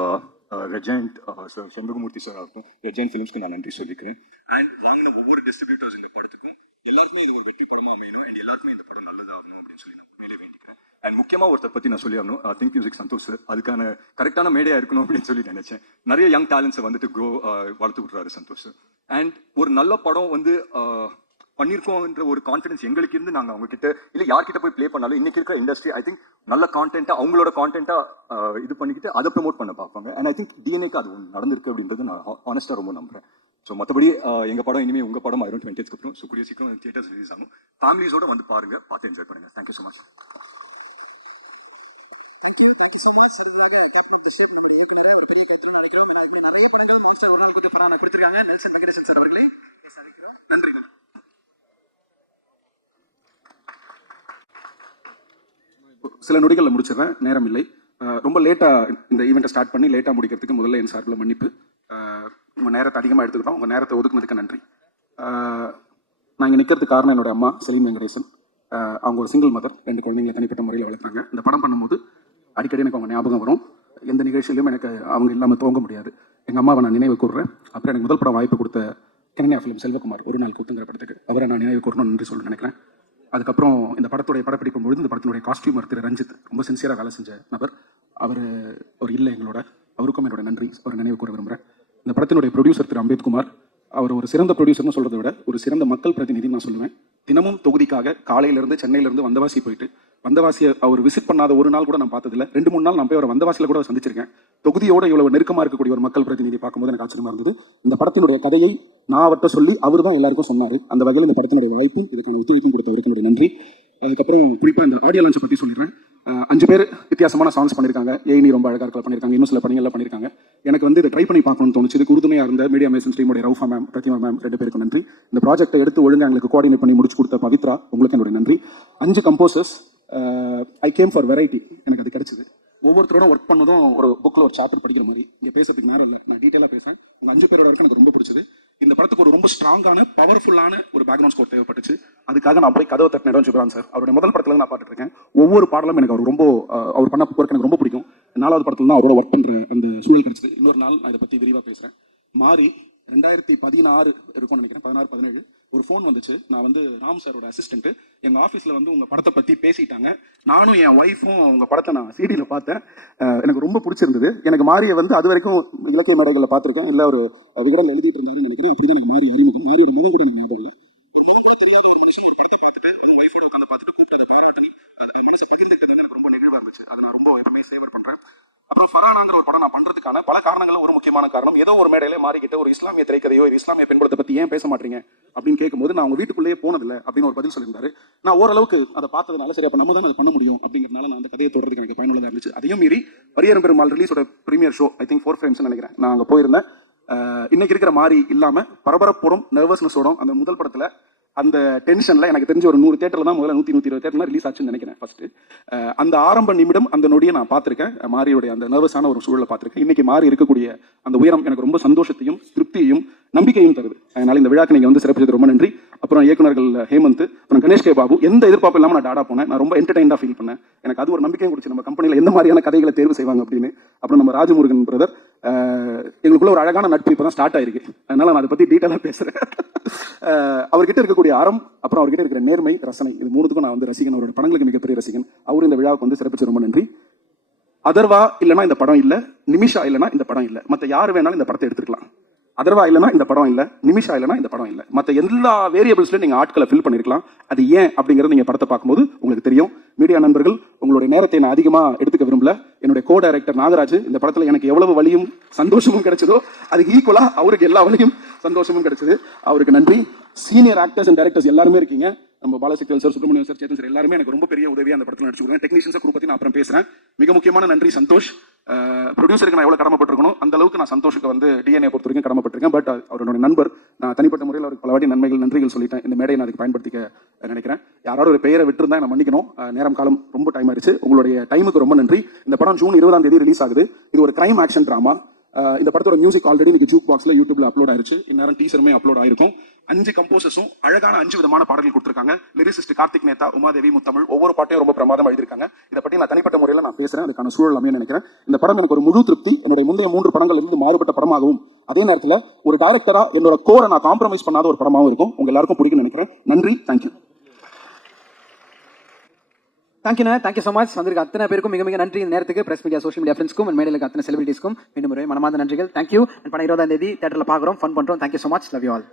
Regent sir, Shenbagamoorthy sir ஆகட்டும், ரெஜெண்ட் ஃபிலிம்ஸ்க்கு நான் நன்றி சொல்லிக்கிறேன். அண்ட் வாங்கின ஒவ்வொரு டிஸ்ட்ரிபியூட்டர்ஸ் இந்த படத்துக்கும் எல்லாருக்குமே இது ஒரு வெற்றி படமாக அமையணும் அண்ட் எல்லாருக்குமே இந்த படம் நல்லதாகணும் அப்படின்னு சொல்லி நான் மேலே வேண்டிக்கிறேன். அண்ட் முக்கியமாக ஒருத்தர் பற்றி நான் சொல்லி ஆகணும், திங்க் மியூசிக் சந்தோஷ் சார். அதுக்கான கரெக்டான மேடையாக இருக்கணும் அப்படின்னு சொல்லி நினைச்சேன். நிறைய யங் டேலண்ட்ஸை வந்துட்டு வளர்த்து விட்றாரு சந்தோஷ் சார். அண்ட் ஒரு நல்ல படம் வந்து பண்ணியிருக்கோன்ற ஒரு கான்ஃபிடன்ஸ் எங்களுக்கு இருந்து நாங்கள் அவங்க கிட்ட இல்லை யார்கிட்ட போய் ப்ளே பண்ணாலும் இன்னைக்கு இருக்கிற இண்டஸ்ட்ரி ஐ திங்க் நல்ல கான்டென்ட்டாக அவங்களோட கான்டென்ட்டாக இது பண்ணிக்கிட்டு அதை ப்ரமோட் பண்ண பார்ப்பாங்க. அண்ட் ஐ திங்க் டிஎன்ஏக்கு அது நடந்திருக்கு அப்படின்றது நான் ஆனஸ்ட்டாக ரொம்ப நம்புறேன். ஸோ மற்றபடி எங்கள் படம் இனிமேல் உங்கள் படம் ஆயிரும் 20th அப்புறம். ஸோ கூடிய சீக்கிரம் தியேட்டர்ஸ் ரிலீஸ் ஆகும். ஃபேமிலிஸோட வந்து பாருங்க, பார்த்து என்ஜாய் பண்ணுங்க. Thank you so much. Thank you so much sir. Type of the shape நம்முடைய ஏற்கனவே ஒரு பெரிய கைத்தறி நினைக்கிறோம். நிறைய படங்கள் மோஸ்ட் ஒரு நாள் கொடுத்து பரானா கொடுத்துருக்காங்க. நெல்சன் வெங்கடேசன் சார் அவர்களே நன்றி. சில நொடிகளில் முடிச்சிடுறேன், நேரம் இல்லை. ரொம்ப லேட்டாக இந்த ஈவெண்ட்டை ஸ்டார்ட் பண்ணி லேட்டாக முடிக்கிறதுக்கு முதல்ல என் சார்பில் மன்னிப்பு. உங்கள் நேரத்தை அதிகமாக எடுத்துக்கிட்டோம், உங்கள் நேரத்தை ஒதுக்குனதுக்கு நன்றி. நான் இங்கே நிற்கிறதுக்கு காரணம் என்னோட அம்மா செலீம் வெங்கடேசன். அவங்க ஒரு சிங்கிள் மதர், 2 குழந்தைங்களை தனிப்பட்ட முறையில் வளர்த்தாங்க. இந்த படம் பண்ணும்போது அடிக்கடி எனக்கு அவங்க ஞாபகம் வரும். எந்த நிகழ்ச்சியிலும் எனக்கு அவங்க இல்லாமல் துவங்க முடியாது. எங்கள் அம்மாவை நான் நினைவு கூறுறேன். அப்புறம் எனக்கு முதல் படம் வாய்ப்பு கொடுத்த கனன்யா ஃபிலிம் செல்வகுமார் ஒரு நாள் கூத்துங்கிற படத்துக்கு அவரை நான் நினைவு கூறணும்னு நன்றி சொல்ல நினைக்கிறேன். அதுக்கப்புறம் இந்த படத்துடைய படப்பிடிக்கும் பொழுது இந்த படத்தினுடைய காஸ்டியூமர் திரு ரஞ்சித் ரொம்ப சின்சியராக வேலை செஞ்ச நபர். அவர் ஒரு இல்லை எங்களோட, அவருக்கும் என்னோட நன்றி ஒரு நினைவு கூற விரும்புகிறேன். இந்த படத்தினுடைய ப்ரொடியூசர் திரு அம்பேத்குமார், அவர் ஒரு சிறந்த ப்ரொடியூசர்னு சொல்கிறத விட ஒரு சிறந்த மக்கள் பிரதிநிதினு நான் சொல்லுவேன். தினமும் தொகுதிக்காக காலையிலேருந்து சென்னையிலேருந்து வந்தவாசி போயிட்டு, வந்தவாசியை அவர் விசிட் பண்ணாத ஒரு நாள் கூட நான் பார்த்ததில்ல. 2-3 நாள் நான் போய் அவர் வந்தவாசியில் கூட சந்திச்சிருக்கேன். தொகுதியோட இவ்வளவு நெருக்கமாக இருக்கக்கூடிய ஒரு மக்கள் பிரதிநிதி பார்க்கும்போது எனக்கு ஆச்சரியமா இருந்தது. இந்த படத்தினுடைய கதையை நான் அவர்கிட்ட சொல்லி அவர் தான் எல்லாருக்கும் சொன்னார். அந்த வகையில் இந்த படத்தினுடைய வாய்ப்பும் இதுக்கான ஒத்துழைப்பும் கொடுத்தவருக்கு என்னுடைய நன்றி. அதுக்கப்புறம் குறிப்பாக இந்த ஆடியோ லான்ச்சை பற்றி சொல்லிடுறேன். 5 பேர் வித்தியாசமான சாங்ஸ் பண்ணியிருக்காங்க. ஏனி ரொம்ப அழகாக இருக்கலாம் பண்ணியிருக்காங்க, இன்னும் சில பணிகள்லாம் பண்ணியிருக்காங்க. எனக்கு வந்து இதை ட்ரை பண்ணி பார்க்கணும்னு தோணுச்சு. இதுக்கு உறுதுணையாக இருந்த மீடியா மேசன்ஸ் டீமுடைய ரவுஃபா மேம், பிரதிமா மேம் 2 பேருக்கு நன்றி. இந்த ப்ராஜெக்டை எடுத்து ஒழுங்காக எங்களுக்கு கோஆர்டினேட் பண்ணி முடிச்சு கொடுத்த பவித்ரா, உங்களுக்கு என்னுடைய நன்றி. 5 composers. I came for variety, எனக்கு அது கிடைச்சிது. ஒவ்வொருத்தரோட ஒர்க் பண்ணதும் ஒரு புக்கில் ஒரு சாப்டர் படிக்கிற மாதிரி. இங்கே பேசுறதுக்கு நேரம் இல்லை, நான் டீட்டெயிலாக பேசுகிறேன். உங்கள் 5 பேரோட ஒர்க் எனக்கு ரொம்ப பிடிச்சது. இந்த படத்துக்கு ஒரு ரொம்ப ஸ்ட்ராங்கான பவர்ஃபுல்லான ஒரு பேக்ரவுண்ட் ஸ்கோர் தேவைப்பட்டுச்சு. அதுக்காக நான் போய் கதவை தட்டின இடம் ஜிப்ரான் சார். அவருடைய முதல் படத்தில் நான் பார்த்துட்டு இருக்கேன். ஒவ்வொரு பாடலும் எனக்கு அவர் ரொம்ப அவர் பண்ண ஒர்க் எனக்கு ரொம்ப பிடிக்கும். 4வது படத்தில் தான் அவரோட ஒர்க் பண்ணுற அந்த சூழல் கிடைச்சது. இன்னொரு நாள் நான் இதை பற்றி விரிவாக பேசுகிறேன். மாறி 2016 இருக்கும்னு நினைக்கிறேன், 16-17 ஒரு ஃபோன் வந்துச்சு. நான் வந்து ராம் சாரோட அசிஸ்டன்ட். எங்கள் ஆஃபீஸில் வந்து உங்கள் படத்தை பற்றி பேசிட்டாங்க. நானும் என் ஒய்ஃபும் உங்கள் படத்தை நான் சிடியில் பார்த்தேன். எனக்கு ரொம்ப பிடிச்சிருந்தது. எனக்கு மாரியை வந்து அது வரைக்கும் இலக்கிய மேடைகளில் பார்த்துருக்கேன், இல்லை ஒரு விகடன் எழுதிட்டு இருந்தாங்கன்னு நினைக்கிறேன். அப்படி தான் எனக்கு மாறி அறிமுகம். மாரியோட முகம் கூட எனக்கு ஞாபகம் இல்லை. ஒரு முகம் கூட தெரியாத ஒரு மனுஷன் ஒரு படத்தை பார்த்துட்டு, அதுவும் ஒய்ஃபோட உட்காந்து பார்த்துட்டு கூப்பிட்டு அதை பாராட்டி அதை மனசை பகிர்ந்துக்கிட்டு வந்து எனக்கு ரொம்ப நிகழ்வாக இருந்துச்சு. அதை நான் ரொம்ப எப்பவுமே சேவர் பண்ணுறேன். அப்புறம் ஃபரானாங்கிற ஒரு படம் நான் பண்றதுக்கான பல காரணங்கள் ஒரு முக்கியமான காரணம், ஏதோ ஒரு மேடையில மாறிக்கிட்டு ஒரு இஸ்லாமிய திரைக்கதையோ ஒரு இஸ்லாமிய பெண்படத்தை பத்தி ஏன் பேச மாட்டீங்க அப்படின்னு கேட்கும்போது நான் அவங்க வீட்டுக்குள்ளேயே போனதில்லை அப்படின்னு ஒரு பதில் சொல்லியிருந்தாரு. நான் ஓரளவுக்கு அதை பார்த்ததுனால சரி அப்ப நம்ம தான் அதை பண்ண முடியும் அப்படிங்கிறதுனால நான் அந்த கதையை தொடர்றதுக்கு எனக்கு பயனுள்ளதாக இருந்துச்சு. அதையும் மீறி பரியரும் பெருமாள் ரிலீஸோட premiere show I think 4 frames நினைக்கிறேன், நான் அங்கே போயிருந்தேன். இன்னைக்கு இருக்கிற மாறி இல்லாம பரபரப்போடும் நர்வஸ்னஸோடும் அந்த முதல் படத்துல அந்த டென்ஷன்ல எனக்கு தெரிஞ்ச ஒரு 100 தியேட்டர்ல தான் முதல்ல 100-120 தியேட்டர்ல ரிலீஸ் ஆச்சுன்னு நினைக்கிறேன். ஃபர்ஸ்ட் அந்த ஆரம்ப நிமிடம் அந்த நொடியை நான் பார்த்திருக்கேன். மாரியோடைய அந்த நர்வஸான ஒரு சூழலை பார்த்திருக்கேன். இன்னைக்கு மாறி இருக்கக்கூடிய அந்த உயரம் எனக்கு ரொம்ப சந்தோஷத்தையும் திருப்தியையும் நம்பிக்கையும் தருது. அதனால இந்த விழாக்கு நீங்க வந்து சிறப்பிச்சது ரொம்ப நன்றி. அப்புறம் இயக்குநர்கள் ஹேமந்த், அப்புறம் கணேஷ் கே பாபு, எந்த எதிர்பார்ப்பு இல்லாமல் நான் டாடா போனேன். நான் ரொம்ப என்டர்டைன்டா ஃபீல் பண்ணேன். எனக்கு அது ஒரு நம்பிக்கையும் கொடுத்து நம்ம கம்பெனியில் எந்த மாதிரியான கதைகளை தேர்வு செய்வாங்க அப்படின்னு. அப்புறம் நம்ம ராஜமுருகன் பிரதர் எங்களுக்குள்ள ஒரு அழகான நட்பு இப்போ தான் ஸ்டார்ட் ஆயிருக்கு. அதனால நான் அதை பற்றி டீட்டெயிலாக பேசுகிறேன். அவர்கிட்ட இருக்கக்கூடிய அறம், அப்புறம் அவர்கிட்ட இருக்கிற நேர்மை, ரசனை, இது மூணுத்துக்கும் நான் வந்து ரசிகன். அவரோட படங்களுக்கு மிகப்பெரிய ரசிகன். அவர் இந்த விழாவுக்கு வந்து சிறப்பிச்சு ரொம்ப நன்றி. அதர்வா இல்லைனா இந்த படம் இல்லை, நிமிஷா இல்லைனா இந்த படம் இல்லை, மற்ற யார் வேணாலும் இந்த படத்தை எடுத்துக்கலாம். அதர்வா இல்லைனா இந்த படம் இல்லை, நிமிஷா இல்லைனா இந்த படம் இல்லை, மற்ற எல்லா வேரியபிள்ஸ்லையும் நீங்கள் ஆட்களை ஃபில் பண்ணியிருக்கலாம். அது ஏன் அப்படிங்கிறது நீங்கள் படத்தை பார்க்கும்போது உங்களுக்கு தெரியும். மீடியா நண்பர்கள், உங்களுடைய நேரத்தை நான் அதிகமாக எடுத்துக்க விரும்பல. என்னுடைய கோ டைரக்டர் நாகராஜ் இந்த படத்தில் எனக்கு எவ்வளவு வலியும் சந்தோஷமும் கிடைச்சதோ அதுக்கு ஈக்குவலாக அவருக்கு எல்லா வலியும் சந்தோஷமும் கிடைச்சது. அவருக்கு நன்றி. சீனியர் ஆக்டர்ஸ் அண்ட் டைரக்டர்ஸ் எல்லாருமே இருக்கீங்க. நம்ம Balasakthivel sir, Subramaniam sir, Chetan sir எல்லாருமே எனக்கு ரொம்ப பெரிய உதவியாக அந்த படத்தில் நடிச்சுருக்காங்க. டெக்னீஷியன்ஸை குரூப் பற்றி நான் அப்புறம் பேசுகிறேன். மிக முக்கியமான நன்றி சந்தோஷ். ப்ரொடியூசருக்கு நான் எவ்வளோ கடமைப்பட்டிருக்கணும் அந்த அளவுக்கு நான் சந்தோஷுக்கு வந்து டிஎன்ஏ பொறுத்த வரைக்கும் கடமைப்பட்டிருக்கேன். பட் அவரோட நண்பர், நான் தனிப்பட்ட முறையில் அவருக்கு பல வாட்டி நன்றிகள் சொல்லிட்டேன். இந்த மேடையை நான் அதுக்கு பயன்படுத்திக்க நினைக்கிறேன். யாரோட ஒரு பெயரை விட்டுருந்தா நான் மன்னிக்கணும். நேரம் காலம் ரொம்ப டைம் ஆயிடுச்சு. உங்களுடைய டைமுக்கு ரொம்ப நன்றி. இந்த படம் ஜூன் 20ஆம் தேதி ரிலீஸ் ஆகுது. இது ஒரு கிரைம் ஆக்ஷன் ட்ராமா. இந்த படத்தோட மியூசிக் ஆல்ரெடி இன்னைக்கு ஜூக் பாக்ஸ்ல யூடியூப்ல அப்லோட் ஆயிருச்சு. இந்நேரம் டீசருமே அப்லோட் ஆயிருக்கும். 5 கம்போசர்ஸும் அழகான 5 விதமான பாடல்கள் கொடுத்துருக்காங்க. லிரிசிஸ்ட் கார்த்திக் நேதா, உமாதேவி, முத்தமிழ் ஒவ்வொரு பாட்டையும் ரொம்ப பிரமாதம் எழுதிருக்காங்க. இதை பற்றி நான் தனிப்பட்ட முறையில் நான் பேசுறேன். அதுக்கான சூழல் அமையும் நினைக்கிறேன். இந்த படம் எனக்கு ஒரு முழு திருப்தி. என்னுடைய முந்தைய 3 படங்கள் இருந்து மாறுபட்ட படமாகவும், அதே நேரத்தில் ஒரு டைரக்டரா என்னோட கோரை நான் காம்ப்ரமைஸ் பண்ணாத ஒரு படமாகவும் இருக்கும். உங்க எல்லாருக்கும் பிடிக்கும்னு நினைக்கிறேன். நன்றி, தேங்க்யூ. தேங்க்யூண்ணா, தேங்க்யூ ஸோ மச். வந்திருக்க அத்தனை பேருக்கும் மிக மிக நன்றி. இந்த நேரத்துக்கு பிரஸ் மீடியா, சோஷியல் மீடியா ஃப்ரெண்ட்ஸ்க்கும் மேடையில் இருக்க அத்தனை செலிபிரிட்டிஸ்க்கும் மீண்டும் ஒரு மனமார்ந்த நன்றிகள். தேங்க்யூ. படம் 20ஆம் தேதி தியேட்டரில் பார்க்குறோம், ஃபன் பண்ணுறோம். Thank you so much. Love you all.